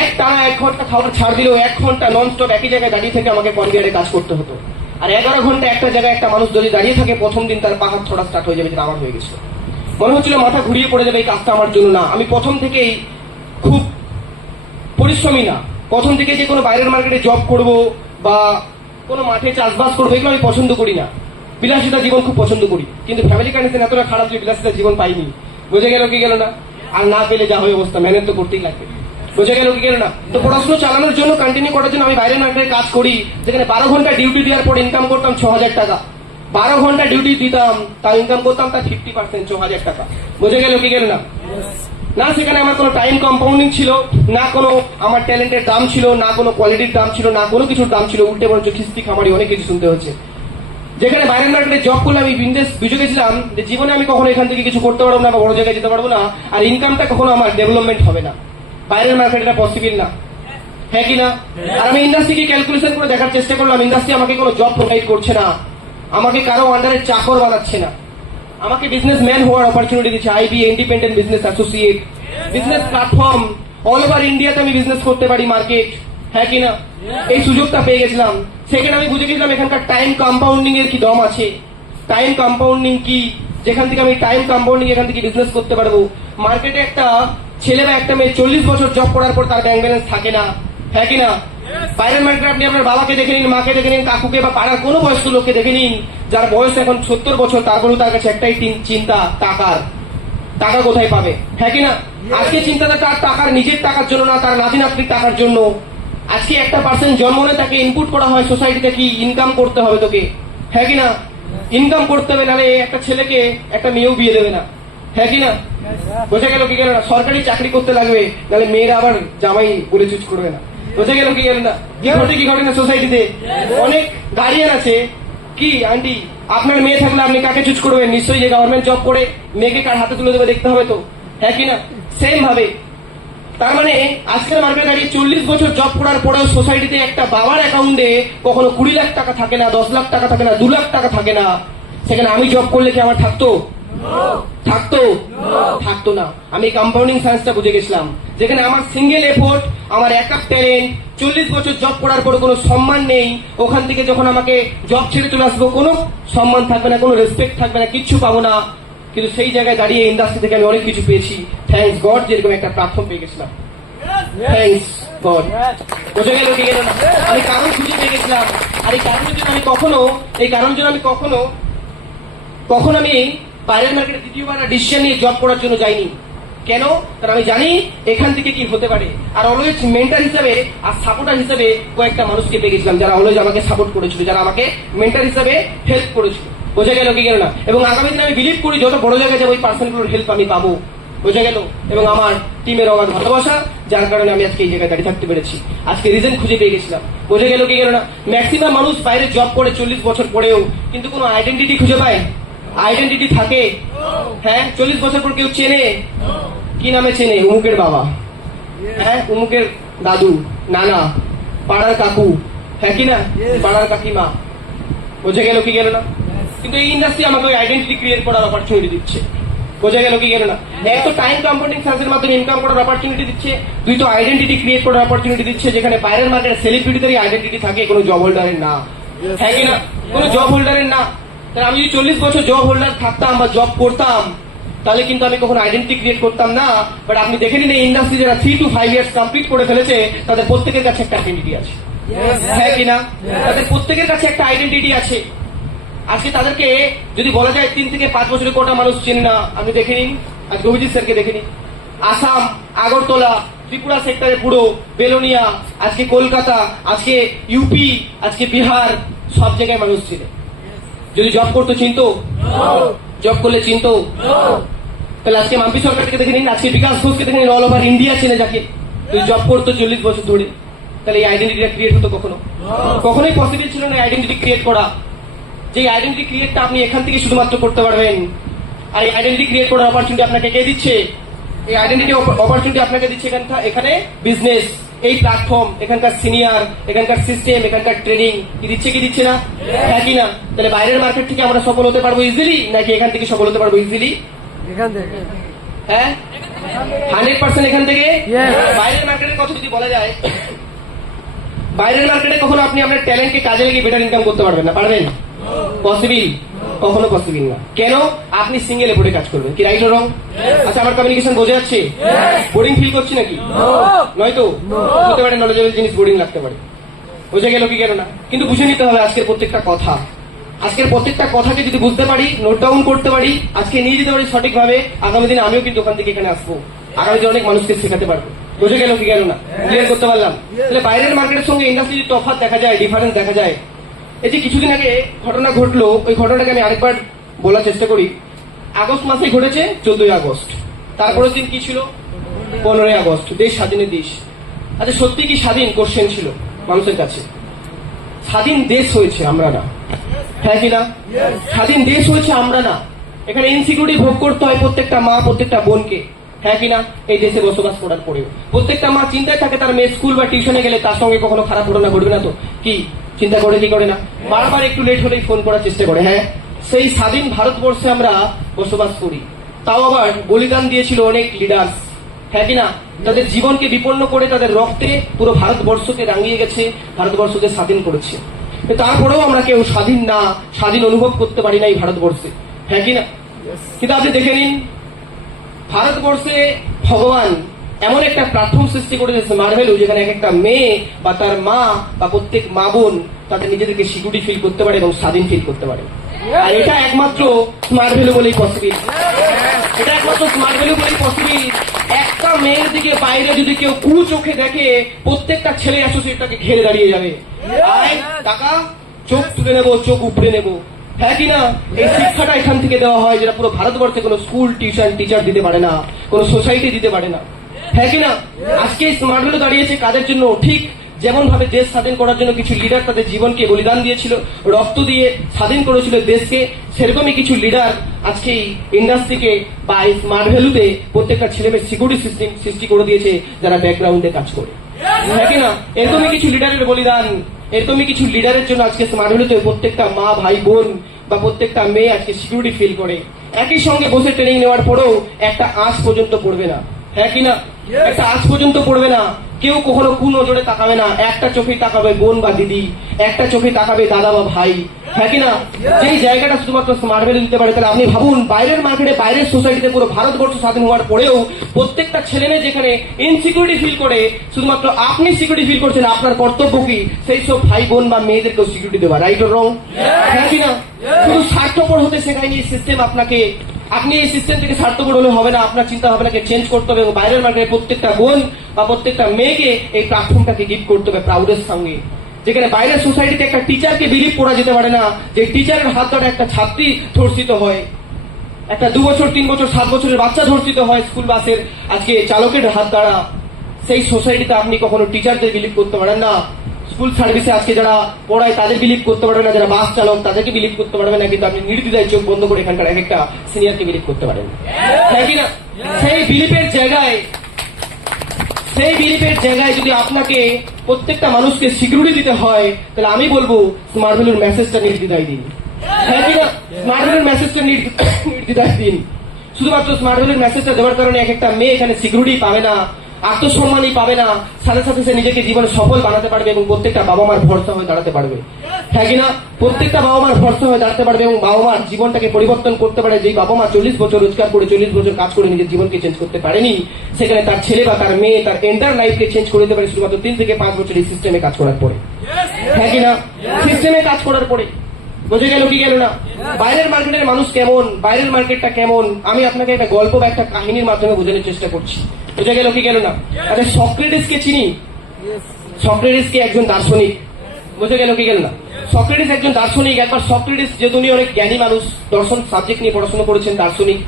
এক টানা, 1 ঘন্টা খাবার ছাড় দিলেও 1 ঘন্টা নন স্টপ একই জায়গায় দাঁড়িয়ে থেকে আমাকে কনভেয়ারে কাজ করতে হতো। আর 11 ঘন্টা একটা জায়গায় একটা মানুষ যদি দাঁড়িয়ে থাকে, প্রথম দিন তার পা হাত ছড়া স্টার্ট হয়ে যাবে, যেটা আমার হয়ে গেছিল। মনে হচ্ছিল মাথা ঘুরিয়ে পড়ে যাবে, এই কাজটা আমার জন্য না। আমি প্রথম থেকেই খুব পরিশ্রমী না, প্রথম থেকে যে কোনো বাইরের মার্কেটে জব করব বা কোনো মাঠে চাষবাস করবো এগুলো আমি পছন্দ করি না। বিলাসিতা জীবন খুব পছন্দ করি, কিন্তু ফ্যামিলি কন্ডিশন এতটা খারাপ যে বিলাসিতা জীবন পাইনি। বুঝে গেল কি গেল না? আর না পেলে যা হয় অবস্থা, মেহনত তো করতেই লাগবে। বুঝে গেল কি গেল না? তো পড়াশোনা চালানোর জন্য, কন্টিনিউ করার জন্য আমি বাইরের মার্কেটে কাজ করি, যেখানে 12 ঘন্টা ডিউটি দেওয়ার পর ইনকাম করতাম 6000 টাকা। 12 ঘন্টা ডিউটি দিতাম, তাও ইনকাম করতাম তার 50%, 6000 টাকা। বুঝে গেল কি গেল না? না সেখানে আমার কোনো টাইম কম্পাউন্ডিং ছিল, না কোনো আমার ট্যালেন্টের দাম ছিল, না কোনো কোয়ালিটির দাম ছিল, না কোনো কিছুর দাম ছিল। উল্টে বরঞ্চ খিস্তি খামারি অনেক কিছু শুনতে হচ্ছে। যেখানে বাইরের মার্কেটে জব করলে আমি বুঝে গেছিলাম যে জীবনে আমি কখনো এখান থেকে কিছু করতে পারবো না বা বড় জায়গায় যেতে পারবো না, আর ইনকামটা কখনো আমার ডেভেলপমেন্ট হবে না। বাইরের মার্কেট এটা পসিবল না, হ্যাঁ কি না? আর আমি ইন্ডাস্ট্রিকে ক্যালকুলেশন করে দেখার চেষ্টা করলাম, ইন্ডাস্ট্রি আমাকে কোনো জব প্রোভাইড করছে না, আমাকে কারো আন্ডারে চাকর বানাচ্ছে না, আমাকে বিজনেসম্যান হওয়ার অপরচুনিটি দিচ্ছে। IB independent business associate, business platform, all over ইন্ডিয়াতে আমি বিজনেস করতে পারি, মার্কেট, হ্যাঁ কি না? এই সুযোগটা পেয়ে গেছিলাম। সেখানে আমি বুঝে গেছিলাম এখানকার টাইম কম্পাউন্ডিং এর কি দম আছে, টাইম কম্পাউন্ডিং কি, যেখান থেকে আমি টাইম কম্পাউন্ডিং এখান থেকে বিজনেস করতে পারবো। মার্কেটে একটা ছেলে বা একটা মেয়ে 40 বছর জব করার পর তার ব্যাংক ব্যালেন্স থাকে না, হ্যাঁ কি না? বাইরের মার্কেটে আপনি আপনার বাবাকে দেখে নিন, মাকে দেখে নিন, কাকুকে বা পাড়ার কোনো বয়স্ক লোককে দেখে নিন, যার বয়স এখন 70 বছর, তারপরেও তার কাছে একটাই চিন্তা, টাকার। টাকা কোথায় পাবে, হ্যাঁ কি না? আজকে চিন্তাটা তার টাকার, নিজের টাকার জন্য না, তার নাতি নাতনির টাকার জন্য। আজকে একটা পার্সেন্ট জন্ম নিয়ে তাকে ইনপুট করা হয় সোসাইটিতে, কি ইনকাম করতে হবে তোকে, হ্যাঁ কি না? ইনকাম করতে হবে, নাহলে একটা ছেলেকে একটা মেয়েও বিয়ে দেবে না, হ্যাঁ কি না? বোঝা গেল কি গেল না? সরকারি চাকরি করতে লাগবে, নাহলে মেয়েরা আবার জামাই বলে চুজ করবে না। বোঝা গেল কি গেল না? কি ঘটে কি ঘটে না সোসাইটিতে? অনেক গার্ডিয়ান আছে, কি আন্টি আপনার মেয়ে থাকলে আপনি কাকে চুজ করবেন? নিশ্চয়ই যে গভর্নমেন্ট জব করে মেয়েকে কার হাতে তুলে দেবে দেখতে হবে তো, হ্যাঁ কি না? সেম ভাবে তার মানে আজকের মার্কেটে দাঁড়িয়ে 40 বছর জব করার পরেও সোসাইটিতে একটা বাবার অ্যাকাউন্টে কখনো 20 লাখ টাকা থাকে না, 10 লাখ টাকা থাকে না, 2 লাখ টাকা থাকে না। সেখানে আমি জব করলে কি আমার থাকতো? থাকতো না। আমি কম্পাউন্ডিং সায়েন্সটা বুঝে গেছিলাম, যেখানে আমার সিঙ্গেল এফোর্ট, আমার একা ট্যালেন্ট, 40 বছর জব করার পরে কোনো সম্মান নেই। ওখান থেকে যখন আমাকে জব ছেড়ে চলে আসবো, কোনো সম্মান থাকবে না, কোনো রেসপেক্ট থাকবে না, কিচ্ছু পাবো না। কিন্তু সেই জায়গায় দাঁড়িয়ে ইন্ডাস্ট্রি থেকে আমি অনেক কিছু পেয়েছি। থ্যাঙ্কস গড, যেরকম একটা প্ল্যাটফর্ম পেয়ে গেছিলাম। Thanks god. বোঝা গেল কি গেল না? আমি কারণ খুঁজে পেয়ে গেছিলাম। আর এই কারণের জন্য আমি কখনো আমি বাইরের মার্কেটে দ্বিতীয়বার ডিসিশন নিয়ে জব করার জন্য যাইনি। কেন? কারণ আমি জানি এখান থেকে কি হতে পারে। আর অলওয়েজ মেন্টর হিসাবে আর সাপোর্টার হিসাবে কয়েকটা মানুষকে পেয়ে গেছিলাম, যারা অলওয়েজ আমাকে সাপোর্ট করেছিল, যারা আমাকে মেন্টর হিসাবে হেল্প করেছিল। বোঝা গেল কি গেল না? এবং আগামী দিনে আমি বিলিভ করি যত বড় জায়গায় যাবো ওই পার্সনগুলোর হেল্প আমি পাবো। বোঝা গেল? এবং আমার টিমের অগাধ ভালোবাসা, যার কারণে আমি আজকে এই জায়গায় দাঁড়িয়ে থাকতে পেরেছি। আজকে রিজন খুঁজে পেয়ে গেছিলাম। বোঝা গেল কি গেল না? ম্যাক্সিমাম মানুষ বাইরে জব করে 40 বছর পরেও কিন্তু কোনো আইডেন্টিটি খুঁজে পায়? আইডেন্টিটি থাকে? হ্যাঁ, 40 বছর পর কেউ চেনে? কি নামে চেনে? উমুকের বাবা, হ্যাঁ, উমুকের দাদু, নানা, পাড়ার কাকু, হ্যাঁ কি না, পাড়ার কাকিমা। বোঝা গেল কি গেল না? কিন্তু এই ইন্ডাস্ট্রি আমাকে ওই আইডেন্টিটি ক্রিয়েট করার অপরচুনিটি দিচ্ছে। বোঝা গেল কি গেল না? এক তো টাইম কম্পাউন্ডিং সায়েন্সের মাধ্যমে ইনকাম করার অপরচুনিটি দিচ্ছে, দুই তো আইডেন্টিটি ক্রিয়েট করার অপরচুনিটি দিচ্ছে, যেখানে বাইরের মার্কেটে সেলিব্রিটিদেরই আইডেন্টিটি থাকে, কোনো জব হোল্ডারের না। হ্যাঁ কি না? কোনো জব হোল্ডারের না। তাহলে আমি যদি 40 বছর জব হোল্ডার থাকতাম বা জব করতাম, তাহলে কিন্তু আমি কখনো আইডেন্টিটি ক্রিয়েট করতাম না। বাট আপনি দেখে নিন, এই ইন্ডাস্ট্রি যারা 3 to 5 ইয়ার্স কমপ্লিট করে ফেলেছে, তাদের প্রত্যেকের কাছে একটা আইডেন্টিটি আছে। হ্যাঁ কিনা? তাদের প্রত্যেকের কাছে একটা আইডেন্টিটি আছে। আজকে তাদেরকে যদি বলা যায় 3 থেকে 5 বছরে কটা মানুষ চেনে না, আপনি দেখে নিন। আজকে অভিজিৎ স্যারকে দেখে নিন। আসাম, আগরতলা, ত্রিপুরা সেক্টরে পুরো বেলোনিয়া, আজকে কলকাতা, আজকে ইউপি, আজকে বিহার, সব জায়গায় মানুষ ছিল। যদি জব করতো চিনতো? জব করলে চিনতো? তাহলে আজকে মাম্পি সরকারকে দেখে নিন, আজকে বিকাশ ঘোষকে দেখে নিন, অল ওভার ইন্ডিয়া চেনে যাকে। তুই জব করতো 40 বছর ধরে, তাহলে এই আইডেন্টিটিটা ক্রিয়েট হতো কখনো? কখনোই পসিবল ছিল না আইডেন্টিটি ক্রিয়েট করা। যে আইডেন্টিটি ক্রিয়েটটা আপনি এখান থেকে শুধুমাত্র করতে পারবেন। আর এই আইডেন্টিটি ক্রিয়েট করার অপরচুনিটি আপনাকে কে দিচ্ছে? এই আইডেন্টিটি অপরচুনিটি আপনাকে দিচ্ছে এখানে বিজনেস, এই প্ল্যাটফর্ম, এখানকার সিনিয়র, এখানকার সিস্টেম, এখানকার ট্রেনিং কি দিচ্ছে না? হ্যাঁ কি না? তাহলে বাইরের মার্কেট থেকে আমরা সফল হতে পারবো ইজিলি, নাকি এখান থেকে সফল হতে পারবো ইজিলি? হ্যাঁ, 100% এখান থেকে। বাইরের মার্কেটের কথা যদি বলা যায়, বাইরের মার্কেটে কখনো আপনি আপনার ট্যালেন্টকে কাজে লাগিয়ে বেটার ইনকাম করতে পারবেন না। পারবেন? পসিবল? কখনো পসিবল না। কেন? আপনি সিঙ্গেল এফোর্টে কাজ করবেন। কি রাইট ও রং? আচ্ছা, আমার কমিউনিকেশন বোঝা যাচ্ছে? বোরিং ফিল করছি নাকি? নয়তো হতে পারে, নলেজেবল জিনিস বোরিং লাগতে পারে। বোঝা গেল কি গেল না? কিন্তু বুঝে নিতে হবে আজকের প্রত্যেকটা কথা। আজকের প্রত্যেকটা কথাকে যদি বুঝতে পারি, নোট ডাউন করতে পারি, আজকে নিয়ে যেতে পারি সঠিকভাবে, আগামী দিনে আমিও কিন্তু ওখান থেকে এখানে আসবো, আগামী দিনে অনেক মানুষকে শেখাতে পারবো। বুঝে গেল কি গেল না? ক্লিয়ার করতে পারলাম? তাহলে বাইরের মার্কেটের সঙ্গে ইন্ডাস্ট্রির তফাৎ দেখা যায়, ডিফারেন্স দেখা যায়। এই যে কিছুদিন আগে ঘটনা ঘটলো, ওই ঘটনাটাকে আমি আরেকবার বলার চেষ্টা করি। আগস্ট মাসে ঘটেছে, 14ই আগস্ট। তারপরের দিন কি ছিল? 15ই আগস্ট। দেশ স্বাধীনের দেশ। আচ্ছা, সত্যি কি স্বাধীন? কোশ্চেন ছিল মানুষের কাছে। স্বাধীন দেশ হয়েছে, আমরা না। হ্যাঁ কিনা? স্বাধীন দেশ হয়েছে, আমরা না। এখানে ইনসিকিউরিটি ভোগ করতে হয় প্রত্যেকটা মা, প্রত্যেকটা বোনকে। হ্যাঁ কিনা? এই দেশে বসবাস করার পরেও প্রত্যেকটা মা চিন্তায় থাকে তার মেয়ে স্কুল বা টিউশনে গেলে তার সঙ্গে কখনো খারাপ ঘটনা ঘটবে না তো? কি চিন্তা করে? কি করে না? বারবার একটু লেট হলেই ফোন করার চেষ্টা করে। হ্যাঁ, সেই স্বাধীন ভারতবর্ষে আমরা বসবাস করি। তাও আবার বলিদান দিয়েছিল অনেক লিডার্স। হ্যাঁ কিনা? তাদের জীবনকে বিপন্ন করে, তাদের রক্তে পুরো ভারতবর্ষকে রাঙিয়ে গেছে, ভারতবর্ষকে স্বাধীন করেছে। তারপরেও আমরা কেউ স্বাধীন না, স্বাধীন অনুভব করতে পারি না এই ভারতবর্ষে। হ্যাঁ কিনা? কিন্তু আপনি দেখে নিন, ভারতবর্ষে ভগবান এমন একটা প্ল্যাটফর্ম সৃষ্টি করে দিয়েছে, মার্ভেলু, যেখানে এক একটা মেয়ে বা তার মা বা প্রত্যেক মা বোন তাদের নিজেদেরকে সিকিউরিটি ফিল করতে পারে এবং স্বাধীন ফিল করতে পারে। আর এটা একমাত্র স্মার্ট ভ্যালু বলেই পসিবল। এটা একমাত্র স্মার্ট ভ্যালু বলেই পসিবল। একটা মেয়ের দিকে বাইরে যদি কেউ কু চোখে দেখে, প্রত্যেকটা ছেলে অ্যাসোসিয়েট তাকে ঘেরে দাঁড়িয়ে যাবে। আয় টাকা, চোখ তুলে নেবো, চোখ উপড়ে নেবো। হ্যাঁ কিনা? এই শিক্ষাটা এখান থেকে দেওয়া হয়, যেটা পুরো ভারতবর্ষে কোনো স্কুল, টিউশন, টিচার দিতে পারে না, কোনো সোসাইটি দিতে পারে না। হ্যাঁ কিনা? আজকে স্মার্ট ভ্যালু দাঁড়িয়েছে কাদের জন্য? ঠিক যেমন ভাবে দেশ স্বাধীন করার জন্য কিছু লিডার তাদের জীবনকে বলিদান দিয়েছিল, রক্ত দিয়ে স্বাধীন করেছিল দেশকে, সেরকমই কিছু লিডার আজকে এই ইন্ডাস্ট্রিকে বা এই স্মার্ট ভ্যালুতে প্রত্যেকটা ছেলেমেয়ের সিকিউরিটি সিস্টেম সৃষ্টি করে দিয়েছে যারা ব্যাকগ্রাউন্ডে কাজ করে, হ্যাঁ কিনা? এরকমই কিছু লিডারের বলিদান, এরকমই কিছু লিডারের জন্য আজকে স্মার্ট ভ্যালুতে প্রত্যেকটা মা ভাই বোন বা প্রত্যেকটা মেয়ে আজকে সিকিউরিটি ফিল করে। একই সঙ্গে বসে ট্রেনিং নেওয়ার পরেও একটা আঁচ পর্যন্ত পড়বে না, হ্যাঁ কিনা? একটা আঁচ পর্যন্ত পড়বে না, কেউ কখনো কোন নজরে তাকাবে না, একটা চোখেই তাকাবে বোন বা দিদি, একটা চোখে তাকাবে দাদা বা ভাই, হ্যাঁ কিনা? যেই জায়গাটা শুধুমাত্র স্মার্ট ভ্যালু দিতে পারে। তাহলে আপনি ভাবুন, বাইরের মার্কেটে বাইরের সোসাইটিতে পুরো ভারতবর্ষ স্বাধীন হওয়ার পরেও প্রত্যেকটা ছেলে মেয়ে যেখানে ইনসিকিউরিটি ফিল করে, শুধুমাত্র আপনি সিকিউরিটি ফিল করছেন, আপনার কর্তব্য কি সেই সব ভাই বোন বা মেয়েদেরকেও সিকিউরিটি দেওয়া, রাইট অর রং? হ্যাঁ কিনা? শুধু স্বার্থপর হতে শেখায়নি এই সিস্টেম আপনাকে। আপনি এই সিস্টেম থেকে স্বার্থপর হলে হবে না, আপনার চিন্তা ভাবনাকে চেঞ্জ করতে হবে এবং বাইরের মার্কেটে প্রত্যেকটা বোন বা প্রত্যেকটা মেয়েকে এই প্ল্যাটফর্মটাকে গিফট করতে হবে প্রাউডের সঙ্গে। যেখানে বাইরের সোসাইটিতে একটা টিচারকে বিলিভ করা যেতে পারে না যে টিচারের হাত ধরে একটা ছাত্রী ধর্ষিত হয়, একটা 2 বছর 3 বছর 7 বছরের বাচ্চা ধর্ষিত হয় স্কুল বাসের আজকে চালকের হাত দ্বারা। সেই সোসাইটিতে আপনি কখনো টিচারদের বিলিভ করতে পারেন না, স্কুল সার্ভিসে আজকে যারা পড়ায় তাদের বিলিভ করতে পারবে না, যারা বাস চালক তাদেরকে বিলিভ করতে পারবে না, কিন্তু আপনি নির্দ্বিধায় চোখ বন্ধ করে এখানকার এক একটা সিনিয়রকে বিলিভ করতে পারেন, তাই কিনা? সেই বিলিভের জায়গায় যদি আপনাকে প্রত্যেকটা মানুষকে সিকিউরিটি দিতে হয়, তাহলে আমি বলবো স্মার্ট ভ্যালুর মেসেজটা নির্দ্বিধায় দিন, হ্যাঁ কিনা? স্মার্ট ভ্যালুর মেসেজটা নির্দ্বিধায় দিন। শুধুমাত্র স্মার্ট ভ্যালুর মেসেজটা দেওয়ার কারণে এক একটা মেয়ে এখানে সিকিউরিটি পাবে না, আত্মসম্মানই পাবে না, সাথে সাথে সে নিজেকে জীবনে সফল বানাতে পারবে এবং প্রত্যেকটা বাবা মার ভরসা হয়ে দাঁড়াতে পারবে, হ্যাঁ কিনা? প্রত্যেকটা বাবা মার ভরসা হয়ে দাঁড়াতে পারবে এবং বাবা মার জীবনটাকে পরিবর্তন করতে পারে। যেই বাবা মা 40 বছর রোজগার করে 40 বছর কাজ করে নিজের জীবনকে চেঞ্জ করতে পারেনি, সেখানে তার ছেলে বা তার মেয়ে তার এন্টার লাইফকে চেঞ্জ করে দিতে পারে শুধুমাত্র 3 থেকে 5 বছর এই সিস্টেমে কাজ করার পরে, হ্যাঁ কিনা? সিস্টেমে কাজ করার পরে। বোঝা গেল কি গেল না? বাইরের মার্কেটের মানুষ কেমন, বাইরের মার্কেটটা কেমন, আমি আপনাকে একটা গল্প বা একটা কাহিনীর মাধ্যমে বোঝানোর চেষ্টা করছি। বোঝা গেল কি গেল না? আচ্ছা, সক্রেটিসকে চিনি, সক্রেটিসকে একজন দার্শনিক, বোঝা গেল কি গেল না? সক্রেটিস একজন দার্শনিক। একবার সক্রেটিস, যেহেতু উনি অনেক জ্ঞানী মানুষ, দর্শন সাবজেক্ট নিয়ে পড়াশোনা করেছেন, দার্শনিক,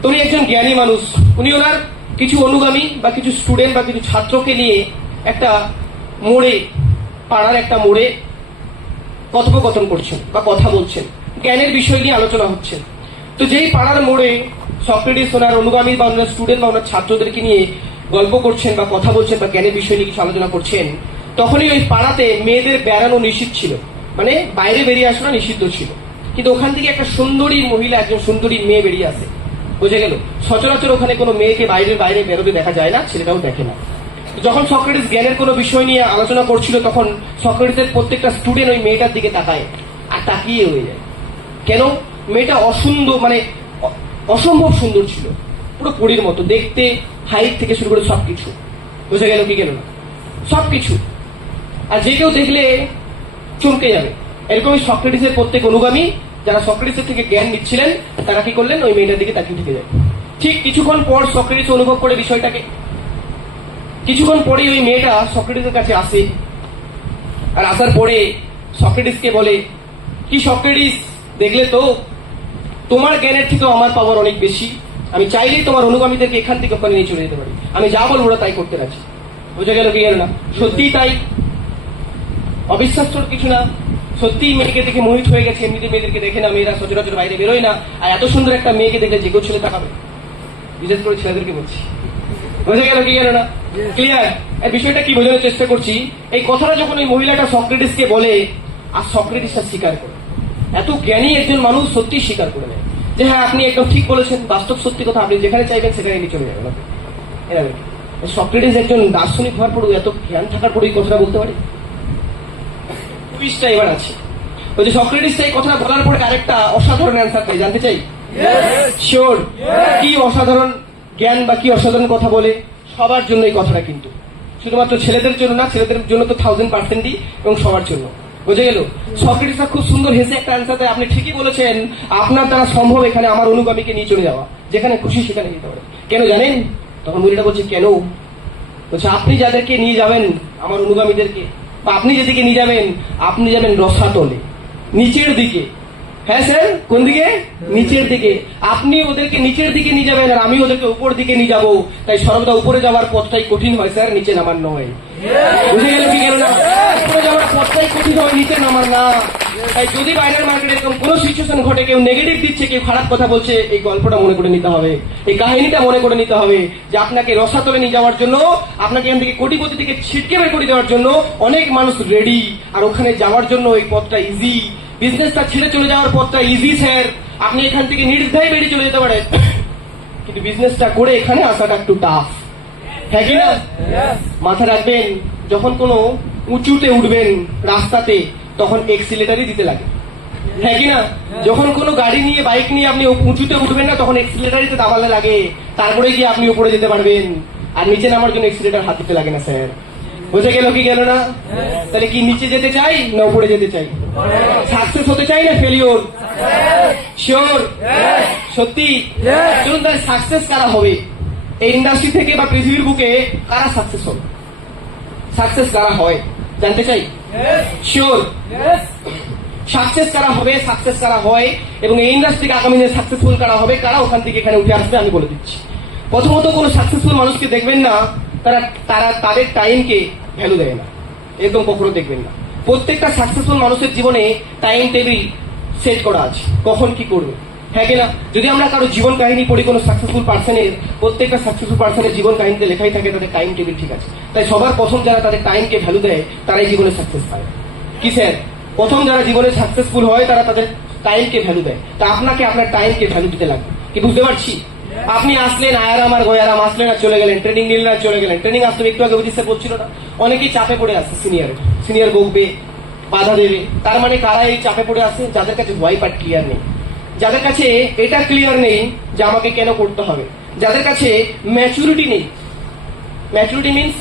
তো উনি একজন জ্ঞানী মানুষ। উনি ওনার কিছু অনুগামী বা কিছু স্টুডেন্ট বা কিছু ছাত্রকে নিয়ে একটা মোড়ে, পাড়ার একটা মোড়ে কথোপকথন করছেন বা কথা বলছেন, জ্ঞানের বিষয় নিয়ে আলোচনা হচ্ছে। তো যেই পাড়ার মোড়ে সক্রেটিস ওনার অনুগামী বা ওনার স্টুডেন্ট বা ওনার ছাত্রদেরকে নিয়ে গল্প করছেন বা কথা বলছেন বা জ্ঞানের বিষয় নিয়ে কিছু আলোচনা করছেন, তখনই ওই পাড়াতে মেয়েদের বেড়ানো নিষিদ্ধ ছিল, মানে বাইরে বেরিয়ে আসা নিষিদ্ধ ছিল। কিন্তু ওখান থেকে একটা সুন্দরী মহিলা, একজন সুন্দরী মেয়ে বেরিয়ে আসে, বুঝে গেল? সচরাচর ওখানে কোনো মেয়েকে বাইরে বেরোতে দেখা যায় না, ছেলেটাও দেখে না। যখন সক্রেটিস জ্ঞানের কোনো বিষয় নিয়ে আলোচনা করছিল, তখন সক্রেটিসের প্রত্যেকটা স্টুডেন্ট ওই মেয়েটার দিকে তাকায় আর তাকিয়ে হয়ে যায়। কেন? মেয়েটা অসুন্দর, মানে অসম্ভব সুন্দর ছিল, পুরো পরীর মতো দেখতে, হাইট থেকে শুরু করে সবকিছু। বুঝে গেল কি গেল না? সবকিছু। আর যে কেউ দেখলে চমকে যাবে। এরকমই সক্রেটিসের প্রত্যেক অনুগামী যারা সক্রেটিসের থেকে জ্ঞান নিচ্ছিলেন, তারা কি করলেন? ওই মেয়েটার দিকে তাকিয়ে থেকে যায়। ঠিক কিছুক্ষণ পর সক্রেটিস অনুভব করে বিষয়টাকে। কিছুক্ষণ পরে ওই মেয়েটা সক্রেটিসের কাছে আসে, আর আসার পরে সক্রেটিসকে বলে, কি সক্রেটিস, দেখলে তো তোমার জ্ঞানের থেকেও আমার পাওয়ার অনেক বেশি, আমি চাইলেই তোমার অনুগামীদেরকে এখান থেকে ওখানে নিয়ে চলে যেতে পারি, আমি যা বলবো ওরা তাই করতে রাজি। বোঝা গেল কি গেল না? সত্যিই তাই, অবিশ্বাস্যর কিছু না। সত্যিই মেয়েকে দেখে মোহিত হয়ে গেছে। এমনিতে মেয়েদেরকে দেখে না, মেয়েরা সচরাচর বাইরে বেরোয় না, আর এত সুন্দর একটা মেয়েকে দেখলে যে কেউ ছেলে তাকাবে, বিশেষ করে ছেলেদেরকে বলছি। বোঝা গেল কি গেল না? ক্লিয়ার? এই বিষয়টা কি বোঝানোর চেষ্টা করছি, এই কথাটা যখন ওই মহিলাটা সক্রেটিসকে বলে, আর সক্রেটিস স্বীকার করে, এত জ্ঞানী একজন মানুষ সত্যি স্বীকার করে নেয় যে হ্যাঁ, আপনি একদম ঠিক বলেছেন, বাস্তব সত্যি কথা, আপনি যেখানে চাইবেন সেখানে নিয়ে চলে যাবেন। সক্রেটিস একজন দার্শনিক হওয়ার পরেও, এত জ্ঞান থাকার পরেও এই কথাটা বলতে পারে। টুইস্টটা এবার আছে, ওই যে সক্রেটিস এই কথাটা বলার পরে আরেকটা অসাধারণ অ্যান্সার পাই, জানতে চাই? শিওর? কি অসাধারণ জ্ঞান বা কি অসাধারণ কথা বলে। সবার জন্য এই কথাটা, কিন্তু শুধুমাত্র ছেলেদের জন্য না, ছেলেদের জন্য তো 1000%ই, এবং সবার জন্য। বুঝে গেল? সক্রেটিস খুব সুন্দর হেসে একটা অ্যান্সার দেয়, আপনি ঠিকই বলেছেন, আপনার দ্বারা সম্ভব এখানে আমার অনুগামীকে নিয়ে চলে যাওয়া, যেখানে খুশি সেখানে যেতে পারে। কেন জানেন? তখন মহিলাটা বলছে, কেন? বলছে, আপনি যাদেরকে নিয়ে যাবেন, আমার অনুগামীদেরকে, বা আপনি যেদিকে নিয়ে যাবেন, আপনি যাবেন রসাতলে, নিচের দিকে। হ্যাঁ স্যার, কোন দিকে? নিচের দিকে। আপনি ওদেরকে নিচের দিকে নিয়ে যাবেন, আর আমি ওদেরকে উপর দিকে নিয়ে যাবো। তাই সর্বদা উপরে যাওয়ার পথটাই কঠিন হয় স্যার, নিচে নামার নয়। বুঝে গেল কি গেল না? উপরে যাওয়ার পথটাই কঠিন হয়, নিচে নামার না। তাই যদি বাইরের মার্কেটে এরকম কোনো সিচুয়েশন ঘটে, কেউ নেগেটিভ দিচ্ছে, কেউ খারাপ কথা বলছে, এই গল্পটা মনে করে নিতে হবে, এই কাহিনীটা মনে করে নিতে হবে যে আপনাকে রসাতলে নিয়ে যাওয়ার জন্য, আপনাকে এখান থেকে কোটিপতি থেকে ছিটকে বের করে দেওয়ার জন্য অনেক মানুষ রেডি। আর ওখানে যাওয়ার জন্য এই পথটা ইজি, বিজনেসটা ছেড়ে চলে যাওয়ার পথটা ইজি স্যার। আপনি এখান থেকে নির্দ্বিধায় বেরিয়ে চলে যেতে পারেন, কিন্তু বিজনেসটা করে এখানে আসাটা একটু টাফ, হ্যাঁ কি না? মাথা রাখবেন, যখন কোনো উঁচুতে উঠবেন রাস্তাতে, তখন এক্সিলেটারই দিতে লাগে, হ্যাঁ কি না? যখন কোনো গাড়ি নিয়ে, বাইক নিয়ে আপনি উঁচুতে উঠবেন না, তখন এক্সিলেটারিতে দাবালে লাগে, তারপরে গিয়ে আপনি উপরে যেতে পারবেন। আর নিচে নামার জন্য এক্সিলেটার হাত দিতে লাগে না স্যার। বুঝে গেল কি গেল না? তাহলে কি নিচে যেতে চাই না উপরে যেতে চাই? সাকসেস হতে চাই না ফেলিওর? শিওর? সত্যি? চলুন তাহলে সাকসেস কারা হবে এই ইন্ডাস্ট্রি থেকে বা পৃথিবীর বুকে? কারা সাকসেস হবে, সাকসেস কারা হয় জানতে চাই? শিওর? সাকসেস কারা হবে, সাকসেস কারা হয়, এবং এই ইন্ডাস্ট্রিকে আগামী দিনে সাকসেসফুল কারা হবে, কারা ওখান থেকে এখানে উঠে আসবে, আমি বলে দিচ্ছি। প্রথমত, কোনো সাকসেসফুল মানুষকে দেখবেন না তারা তারা তাদের টাইমকে ভ্যালু দেয় না, একদম কখনো দেখবেন না। প্রত্যেকটা সাকসেসফুল মানুষের জীবনে টাইম টেবিল সেট করা আছে, কখন কি করবে, হ্যাঁ কিনা? যদি আমরা কারো জীবন কাহিনী পড়ি, কোনো সাকসেসফুল পার্সনের, প্রত্যেকটা সাকসেসফুল পার্সনের জীবন কাহিনীতে লেখাই থাকে তাদের টাইম টেবিল ঠিক আছে। তাই সবার প্রথম যারা তাদের টাইমকে ভ্যালু দেয়, তারাই জীবনে সাকসেস পায়। কি স্যার? প্রথম যারা জীবনে সাকসেসফুল হয়, তারা তাদের টাইমকে ভ্যালু দেয়। তা আপনাকে আপনার টাইমকে ভ্যালু দিতে লাগবে, কি বুঝতে পারছি? আপনি আসলেন আয়ারাম আর গয়ারাম, আসলেন আর চলে গেলেন, ট্রেনিং নিলেন আর চলে গেলেন। ট্রেনিং আসতে একটু আগে বুঝিস বলছিল না, অনেকেই চাপে পড়ে আসছে, সিনিয়র বকবে, বাধা দেবে। তার মানে কারা এই চাপে পড়ে আসে? যাদের কাছে হোয়াই পার্ট ক্লিয়ার নেই, যাদের কাছে এটা ক্লিয়ার নেই যে আমাকে কেন করতে হবে, যাদের কাছে ম্যাচুরিটি নেই। ম্যাচুরিটি মিনস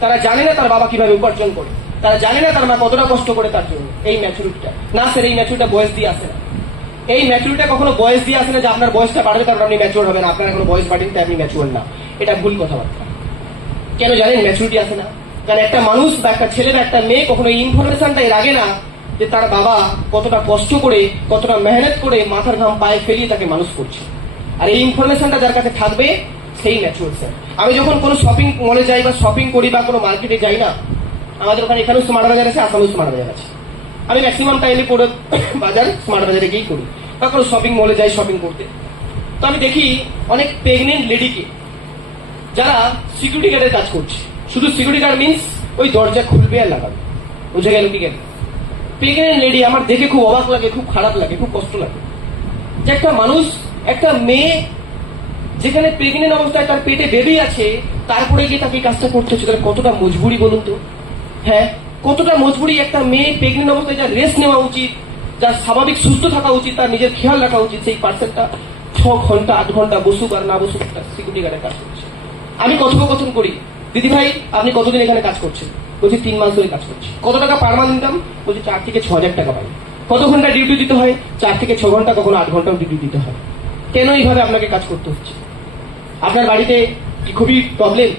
তারা জানে না তার বাবা কিভাবে উপার্জন করে, তারা জানে না তার মা কতটা কষ্ট করে তার জন্য। এই ম্যাচুরিটিটা না স্যার, এই ম্যাচুরিটা বয়স দিয়ে আসে না। এই ম্যাচুরিটা কখনো বয়স দিয়ে আসে না যে আপনার বয়সটা বাড়বে কারণ আপনি ম্যাচুর হবেন, আপনার এখনো বয়স বাড়েনি তাই আপনি ম্যাচুর না। এটা ভুল কথাবার্তা। কেন জানেন ম্যাচুরিটি আসে না? কারণ একটা মানুষ বা একটা ছেলে বা একটা মেয়ে কখনো এই ইনফরমেশনটাই রাখে না যে তার বাবা কতটা কষ্ট করে, কতটা মেহনত করে, মাথার ঘাম পায়ে ফেলিয়ে তাকে মানুষ করছে। আর এই ইনফরমেশনটা যার কাছে থাকবে সেই ম্যাচুর স্যার। আমি যখন কোনো শপিং মলে যাই বা শপিং করি বা কোনো মার্কেটে যাই না, আমাদের ওখানে এখানেও স্মার্ট বাজার আছে, আসামেও স্মার্ট বাজার আছে, আমি ম্যাক্সিমাম টাইমে পুরো বাজার স্মার্ট বাজারে গিয়েই করি, বা কোনো শপিং মলে যাই শপিং করতে। তো আমি দেখি অনেক প্রেগনেন্ট লেডিকে যারা সিকিউরিটি গার্ডের কাজ করছে। শুধু সিকিউরিটি গার্ড মিনস ওই দরজা খুলবে আর লাগাবে, বুঝে গেল কি গেল? প্রেগনেন্ট লেডি আমার দেখে খুব অবাক লাগে, খুব খারাপ লাগে, খুব কষ্ট লাগে যে একটা মানুষ, একটা মেয়ে যেখানে প্রেগনেন্ট অবস্থায় তার পেটে বেবি আছে, তারপরে গিয়ে তাকে কাজটা করতে হচ্ছে, তাহলে কতটা মজবুরি বলুন তো? হ্যাঁ, কতটা মজবুরি একটা মেয়ে প্রেগনেন্ট অবস্থায় যার রেস্ট নেওয়া উচিত, যার স্বাভাবিক সুস্থ থাকা উচিত, তার নিজের খেয়াল রাখা উচিত, সেই পার্সনটা 6 ঘন্টা 8 ঘন্টা বসুক আর না বসুক একটা সিকিউরিটি গার্ডের কাজ করছে। আমি কথোপকথন করি, দিদি ভাই আপনি কতদিন এখানে কাজ করছেন? বলছি 3 মাস ধরে কাজ করছি। কত টাকা পার মান্থ ইনকাম? বলছি 4 থেকে 6 হাজার টাকা পাই। কত ঘন্টা ডিউটি দিতে হয়? 4 থেকে 6 ঘন্টা, কখনো 8 ঘন্টাও ডিউটি দিতে হয়। কেন এইভাবে আপনাকে কাজ করতে হচ্ছে? আপনার বাড়িতে কি খুবই প্রবলেম?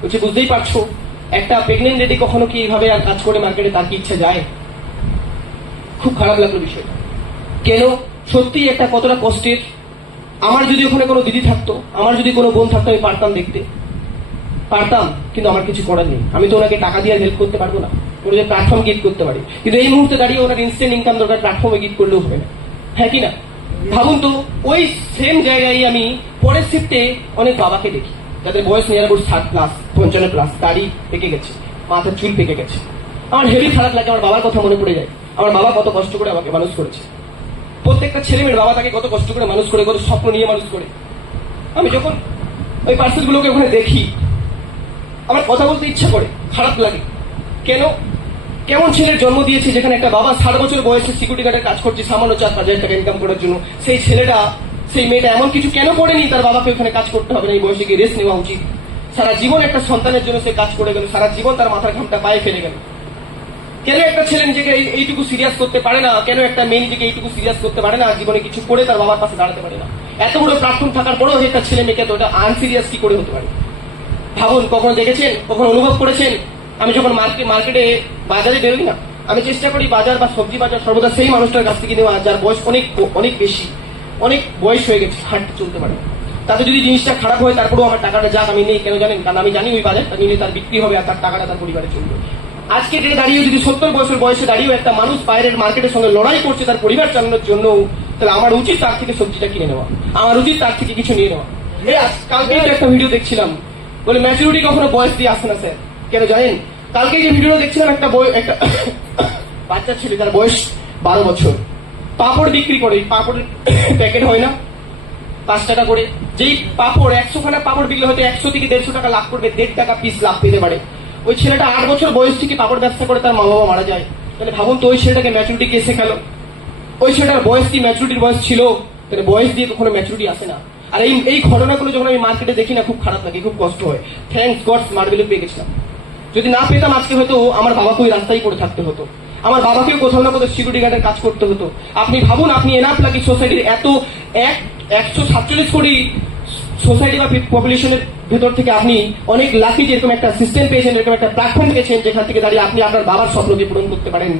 বলছি বুঝতেই পারছো, একটা প্রেগনেন্ট লেডি কখনো কি এইভাবে আর কাজ করে মার্কেটে, তার কি ইচ্ছা যায়? খুব খারাপ লাগলো বিষয়টা। কেন? সত্যি একটা কতটা কষ্টের। আমার যদি ওখানে কোনো দিদি থাকতো, আমার যদি কোনো বোন থাকতো, আমি পারতাম দেখতে, পারতাম, কিন্তু আমার কিছু করার নেই। আমি তো ওনাকে টাকা দিয়ে হেল্প করতে পারবো না, ওর যে প্ল্যাটফর্ম গিফট করতে পারি, কিন্তু এই মুহূর্তে দাঁড়িয়ে ওনার ইনস্ট্যান্ট ইনকাম দরকার, প্ল্যাটফর্মে গিফট করলেও হবে না, হ্যাঁ কি না? ভাবুন তো, ওই সেম জায়গায় আমি পরের শিফটে অনেক বাবাকে দেখি যাদের বয়স নিয়ে 60+, 55+, দাড়ি পেকে গেছে, মাথার চুল পেকে গেছে। আমার হেভি খারাপ লাগে, আমার বাবার কথা মনে পড়ে যায়। আমার বাবা কত কষ্ট করে আমাকে মানুষ করেছে। প্রত্যেকটা ছেলে মেয়ের বাবা তাকে কত কষ্ট করে মানুষ করে, কত স্বপ্ন নিয়ে মানুষ করে। আমি যখন ওই পার্সেলগুলোকে ওখানে দেখি, আমার কথা বলতে ইচ্ছা করে, খারাপ লাগে। কেন? কেমন ছেলের জন্ম দিয়েছে যেখানে একটা বাবা 60 বছর বয়সে সিকিউরিটি গার্ডের কাজ করছে সামান্য 4-5 হাজার টাকা ইনকাম করার জন্য। সেই ছেলেটা, সেই মেয়েটা এমন কিছু কেন করেনি তার বাবাকে ওখানে কাজ করতে হবে না, এই বয়সে গিয়ে রেস্ট নেওয়া উচিত? সারা জীবন একটা সন্তানের জন্য সে কাজ করে গেল, সারা জীবন তার মাথার ঘামটা পায়ে ফেলে গেল। কেন একটা ছেলে নিজেকে এইটুকু সিরিয়াস করতে পারে না? কেন একটা মেয়ে নিজেকে এইটুকু সিরিয়াস করতে পারে না, জীবনে কিছু করে তার বাবার পাশে দাঁড়াতে পারে না? এত বড় প্ল্যাটফর্ম থাকার পরেও একটা ছেলে মেয়েকে তো এটা আনসিরিয়াস কি করে হতে পারে? ভাবুন, কখনো দেখেছেন, কখনো অনুভব করেছেন? আমি যখন মার্কেটে বাজারে বেরোই না, আমি চেষ্টা করি বাজার বা সবজি বাজার সর্বদা সেই মানুষটার কাছ থেকে নেওয়া যার বয়স অনেক অনেক বেশি, অনেক বয়স হয়ে গেছে, হাঁটতে চলতে পারে। তাতে যদি জিনিসটা খারাপ হয় তারপরেও আমার টাকাটা যাক, আমি নেই। কেন জানেন? কারণ আমি জানি ওই বাজারটা নিলে তার বিক্রি হবে আর তার টাকাটা তার পরিবারে চলবে। আজকে ডেটে দাঁড়িয়ে যদি 70 বছর বয়সে দাঁড়িয়েও একটা মানুষ বাইরের মার্কেটের সঙ্গে লড়াই করছে তার পরিবার চালানোর জন্য, তাহলে আমার উচিত তার থেকে সবজিটা কিনে নেওয়া, আমার উচিত তার থেকে কিছু নিয়ে নেওয়া। কালকে একটা ভিডিও দেখছিলাম, বলে ম্যাচুরিটি কখনো বয়স দিয়ে আসে না স্যার। কেন জানেন? কালকে যে ভিডিও দেখছিলাম, একটা বাচ্চা ছেলে, তার বয়স 12 বছর, পাপড় বিক্রি করে। পাপড়ের প্যাকেট হয় না 5 টাকা করে, যেই পাপড় 100 খানা পাপড় বিক্রি হয়তো 100 থেকে 150 টাকা লাভ করবে, 1.5 টাকা পিস লাভ পেতে পারে। ওই ছেলেটা 8 বছর বয়স থেকে পাপড় ব্যবসা করে তার মা বাবা মারা যায়। তাহলে ভাবুন তো, ওই ছেলেটাকে ম্যাচুরিটি কে শেখালো? ওই ছেলেটার বয়স কি ম্যাচুরিটির বয়স ছিল? তাহলে বয়স দিয়ে কখনো ম্যাচুরিটি আসে না। আর এই ঘটনাগুলো যখন আমি মার্কেটে দেখি না, খুব খারাপ লাগে, খুব কষ্ট হয়। থ্যাঙ্কস গড স্মার্টভ্যালু পেয়ে গেছিলাম। যদি না পেতাম আজকে হয়তো আমার বাবাকে ওই রাস্তায় পড়ে থাকতে হতো, আমার বাবাকেও কোথাও না কোথাও সিকিউরিটি গার্ডের কাজ করতে হতো। আপনি ভাবুন, আপনি এনাফ লাকি সোসাইটির এত 147 কোটি সোসাইটি বা পপুলেশনের ভেতর থেকে আপনি অনেক লাকি যে এরকম একটা সিস্টেম পেয়েছেন, এরকম একটা প্ল্যাটফর্ম পেয়েছেন, যেখান থেকে দাঁড়িয়ে আপনি আপনার বাবার স্বপ্নকে পূরণ করতে পারেন,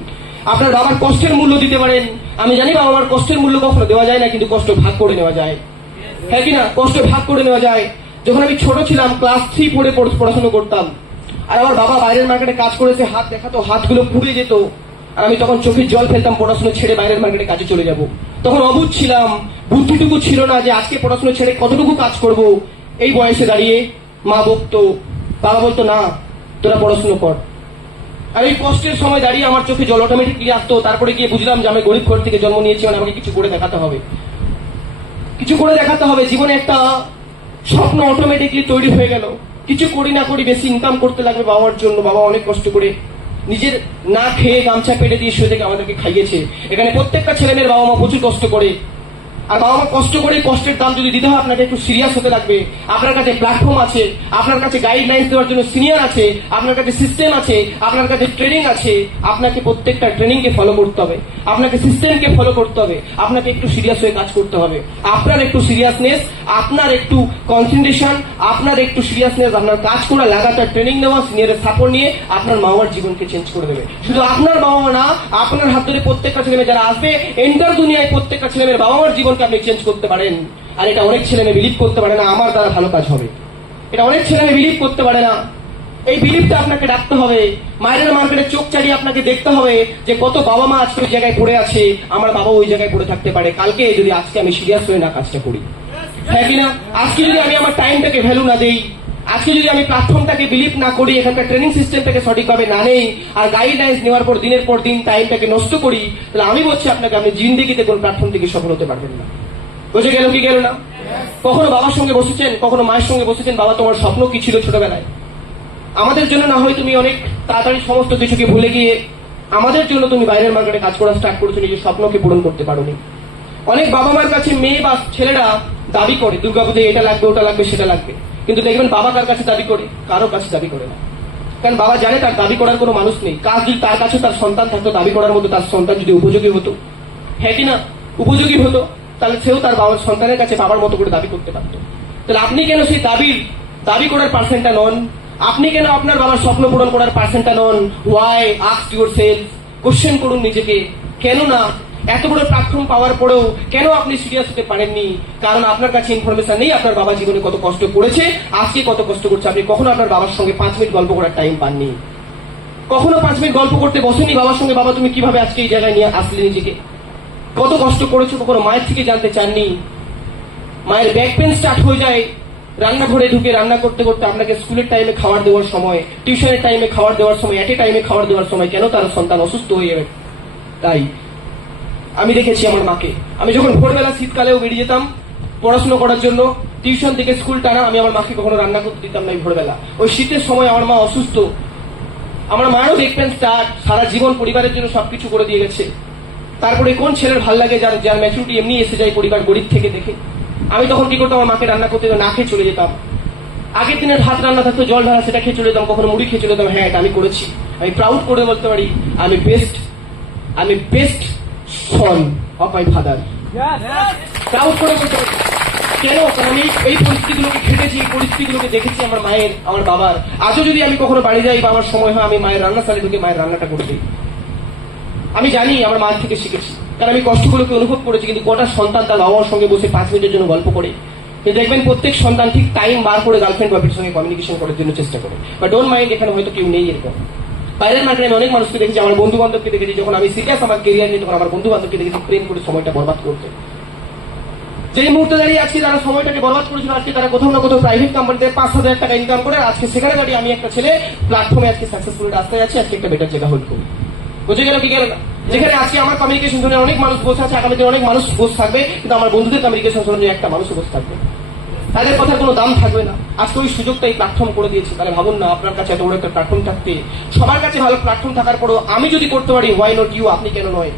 আপনার বাবার কষ্টের মূল্য দিতে পারেন। আমি জানি বাবা মার কষ্টের মূল্য কখনো দেওয়া যায় না, কিন্তু কষ্ট ভাগ করে নেওয়া যায়, হ্যাঁ কিনা? কষ্ট ভাগ করে নেওয়া যায়। যখন আমি ছোট ছিলাম, ক্লাস 3 পড়ে পড়াশোনা করতাম, আর আমার বাবা বাইরের মার্কেটে কাজ করেছে, হাত দেখাতো, হাতগুলো পুড়ে যেত, আর আমি তখন চোখের জল ফেলতাম, পড়াশোনা ছেড়ে বাইরের মার্কেটে কাজে চলে যাব। তখন অবুঝ ছিলাম, বুদ্ধিটুকু ছিল না যে আজকে পড়াশোনা ছেড়ে কতটুকু কাজ করব। এই বয়সে দাঁড়িয়ে মা বকতো, বাবা বলতো না তোরা পড়াশোনা কর। আর এই কষ্টের সময় দাঁড়িয়ে আমার চোখে জল অটোমেটিকলি আসতো। তারপরে গিয়ে বুঝলাম যে আমি গরিব ঘর থেকে জন্ম নিয়েছি, মানে আমাকে কিছু করে দেখাতে হবে, কিছু করে দেখাতে হবে। জীবনে একটা স্বপ্ন অটোমেটিকলি তৈরি হয়ে গেল। কিছু করি না করি বেশি ইনকাম করতে লাগবে বাবার জন্য। বাবা অনেক কষ্ট করে নিজের না খেয়ে গামছা পেটে দিয়ে শুয়ে থেকে আমাদেরকে খাইয়েছে। এখানে প্রত্যেকটা ছেলে মেয়ের বাবা মা প্রচুর কষ্ট করে, আর বাবা মা কষ্ট করে কষ্টের দাম যদি দিতে হয়, আপনাকে একটু সিরিয়াস হতে লাগবে। আপনার কাছে প্ল্যাটফর্ম আছে, আপনার কাছে গাইডলাইন্স দেওয়ার জন্য সিনিয়র আছে, আপনার কাছে সিস্টেম আছে, আপনার কাছে ট্রেনিং আছে। আপনাকে প্রত্যেকটা ট্রেনিংকে ফলো করতে হবে, আপনাকে সিস্টেমকে ফলো করতে হবে, আপনাকে একটু সিরিয়াস হয়ে কাজ করতে হবে। আপনার একটু সিরিয়াসনেস, আপনার একটু কনসেন্ট্রেশন, আপনার একটু সিরিয়াসনেস, আপনার কাজ করা, লাগাতার ট্রেনিং নেওয়া, সিনিয়রের সাপোর্ট নিয়ে আপনার মা বাবার জীবনকে চেঞ্জ করে দেবে। শুধু আপনার বাবা মা না, আপনার হাত ধরে প্রত্যেকটা ছেলে মেয়ে যারা আসবে, এন্টার দুনিয়ায় প্রত্যেকটা ছেলে মেয়ের বাবা মার জীবন আপনি চেঞ্জ করতে পারেন। আর এটা অনেক ছেলে মেয়ে বিলিভ করতে পারে না, আমার দ্বারা ভালো কাজ হবে, এটা অনেক ছেলে মেয়ে বিলিভ করতে পারে না। এই বিলিভটা আপনাকে রাখতে হবে। মায়ের মার্কেটে চোখ চালিয়ে আপনাকে দেখতে হবে যে কত বাবা মা আজকে ওই জায়গায় পড়ে আছে, আমার বাবা ওই জায়গায় পড়ে থাকতে পারে কালকে, যদি আজকে আমি সিরিয়াস হয়ে না কাজটা করি, হ্যাঁ কিনা? আজকে যদি আমি আমার টাইমটাকে ভ্যালু না দেই, আজকে যদি আমি প্ল্যাটফর্মটাকে বিলিভ না করি, এখানকার ট্রেনিং সিস্টেমটাকে সঠিকভাবে না নেই, আর গাইডলাইন্স নেওয়ার পর দিনের পর দিন টাইমটাকে নষ্ট করি, তাহলে আমি বলছি আপনাকে, আপনি জিন্দেগিতে কোন প্ল্যাটফর্ম থেকে সফল হতে পারবেন না। বুঝে গেল কি গেল না? কখনো বাবার সঙ্গে বসেছেন, কখনো মায়ের সঙ্গে বসেছেন, বাবা তোমার স্বপ্ন কি ছিল ছোটবেলায়? আমাদের জন্য না হয় তুমি অনেক তাড়াতাড়ি সমস্ত কিছুকে ভুলে গিয়ে আমাদের জন্য তুমি বাইরের মার্কেটে কাজ করা স্টার্ট করেছো, নিজের স্বপ্নকে পূরণ করতে পারোনি। অনেক বাবা মার কাছে মেয়ে বা ছেলেরা দাবি করে দুর্গাপুজোয় এটা লাগবে, ওটা লাগবে, সেটা লাগবে, কিন্তু দেখবেন বাবা কার কাছে দাবি করে? কারো কাছে দাবি করে না। কারণ বাবা জানে তার দাবি করার কোনো মানুষ নেই। কাজ যদি তার কাছে তার সন্তান থাকতো দাবি করার মতো, তার সন্তান যদি উপযোগী হতো, হ্যাঁ কিনা? উপযোগী হতো, তাহলে সেও তার বাবার সন্তানের কাছে বাবার মতো করে দাবি করতে পারতো। তাহলে আপনি কেন সেই দাবি করার পার্সেন্টটা নন? আপনি কেন আপনার বাবার স্বপ্ন পূরণ করার পার্সেন্টটা নন? ওয়াই? আস্ক ইউরসেলফ, কোশ্চেন করুন নিজেকে। কেন না? এত বড় প্ল্যাটফর্ম পাওয়ার পরেও কেন আপনি সিরিয়াস হতে পারেননি? কারণ আপনার কাছে ইনফরমেশন নেই আপনার বাবা জীবনে কত কষ্ট করেছে, আজকে কত কষ্ট করছে। আপনি কখনো আপনার বাবার সঙ্গে 5 মিনিট গল্প করার টাইম পাননি, কখনো 5 মিনিট গল্প করতে বসেনি বাবার সঙ্গে। বাবা তুমি কিভাবে আজকে এই জায়গায় নিয়ে আসলে নিজেকে, কত কষ্ট করেছো, কখনো মায়ের থেকে জানতে চাননি। মায়ের ব্যাক পেন স্টার্ট হয়ে যায় রান্নাঘরে ঢুকে রান্না করতে করতে। আপনাকে স্কুলের টাইমে খাবার দেওয়ার সময়, টিউশনের টাইমে খাবার দেওয়ার সময়, এট এ টাইমে খাবার দেওয়ার সময় কেন তার সন্তান অসুস্থ হয়ে যাবে? তাই আমি দেখেছি আমার মাকে। আমি যখন ভোরবেলা শীতকালেও বেরিয়ে যেতাম পড়াশোনা করার জন্য, টিউশন থেকে স্কুল টানা, আমি আমার মাকে কখনো রান্না করতে দিতাম না ভোরবেলা। ওই শীতের সময় আমার মা অসুস্থ, আমার মায়েরও দেখবেন স্টার্ট, সারা জীবন পরিবারের জন্য সবকিছু করে দিয়ে গেছে। তারপরে কোন ছেলের ভাল লাগে যার ম্যাচুরিটি এমনি এসে যায় পরিবার গরিব থেকে দেখে? আমি তখন কি করতাম, আমার মাকে রান্না করতে না খেয়ে চলে যেতাম। আগের দিনের ভাত রান্না থাকতো, জল ঢালা, সেটা খেয়ে চলে যেতাম, কখনো মুড়ি খেয়ে চলে যেতাম। হ্যাঁ, এটা আমি করেছি। আমি প্রাউড করে বলতে পারি আমি best son of my father. Proud করে বলতে পারি। কেন? কারণ আমি এই পরিস্থিতিগুলোকে খেটেছি, এই পরিস্থিতিগুলোকে দেখেছি আমার মায়ের, আমার বাবার। আজও যদি আমি কখনো বাড়ি যাই বা আমার সময় হয়, আমি মায়ের রান্নাশালে ঢুকে মায়ের রান্নাটা করে দিই। আমি জানি আমার মায়ের থেকে শিখেছি, কারণ আমি কষ্টগুলোকে অনুভব করেছি। কিন্তু কটা সন্তান তার বাবার সঙ্গে বসে 5 মিনিটের জন্য গল্প করে, তো দেখবেন প্রত্যেক সন্তান ঠিক টাইম বার করে গার্লফ্রেন্ড বয়ফ্রেন্ডের সঙ্গে কমিউনিকেশন করার জন্য চেষ্টা করে। বা ডোন্ট মাইন্ড, এখানে হয়তো কেউ নেই এরকম। বাইরের মার্কেটে আমি অনেক মানুষকে দেখেছি, আমার বন্ধু বান্ধবকে দেখেছি, যখন আমি সিরিয়াস আমার কেরিয়ার নিয়ে, তখন আমার বন্ধু বান্ধবকে দেখেছি প্রেম করে সময়টা বরবাদ করতে। যেই মুহূর্তে দাঁড়িয়ে আজকে তারা সময়টাকে বরবাদ করেছিল, আজকে তারা কোথাও না কোথাও প্রাইভেট কোম্পানিতে 5,000 টাকা ইনকাম করে, আজকে সেখানে দাঁড়িয়ে আমি একটা ছেলে প্ল্যাটফর্মে আজকে সাকসেসফুল রাস্তায় আছে, আজকে একটা বেটার জায়গা হোল্ড করি। বুঝে গেল কি গেল না? যেখানে আজকে আমার কমিউনিকেশন জোনে অনেক মানুষ বসে আছে, আগামী দিনে অনেক মানুষ বসে থাকবে, কিন্তু আমার বন্ধুদের কমিউনিকেশন জোনে একটা মানুষও বসে থাকবে, তাদের কথার কোনো দাম থাকবে না। আজকে ওই সুযোগটা এই প্ল্যাটফর্ম করে দিয়েছে। তাহলে ভাবুন না, আপনার কাছে এত বড় একটা প্ল্যাটফর্ম থাকতে, সবার কাছে ভালো প্ল্যাটফর্ম থাকার পরও আমি যদি করতে পারি, হোয়াই নট ইউ, আপনি কেন নয়?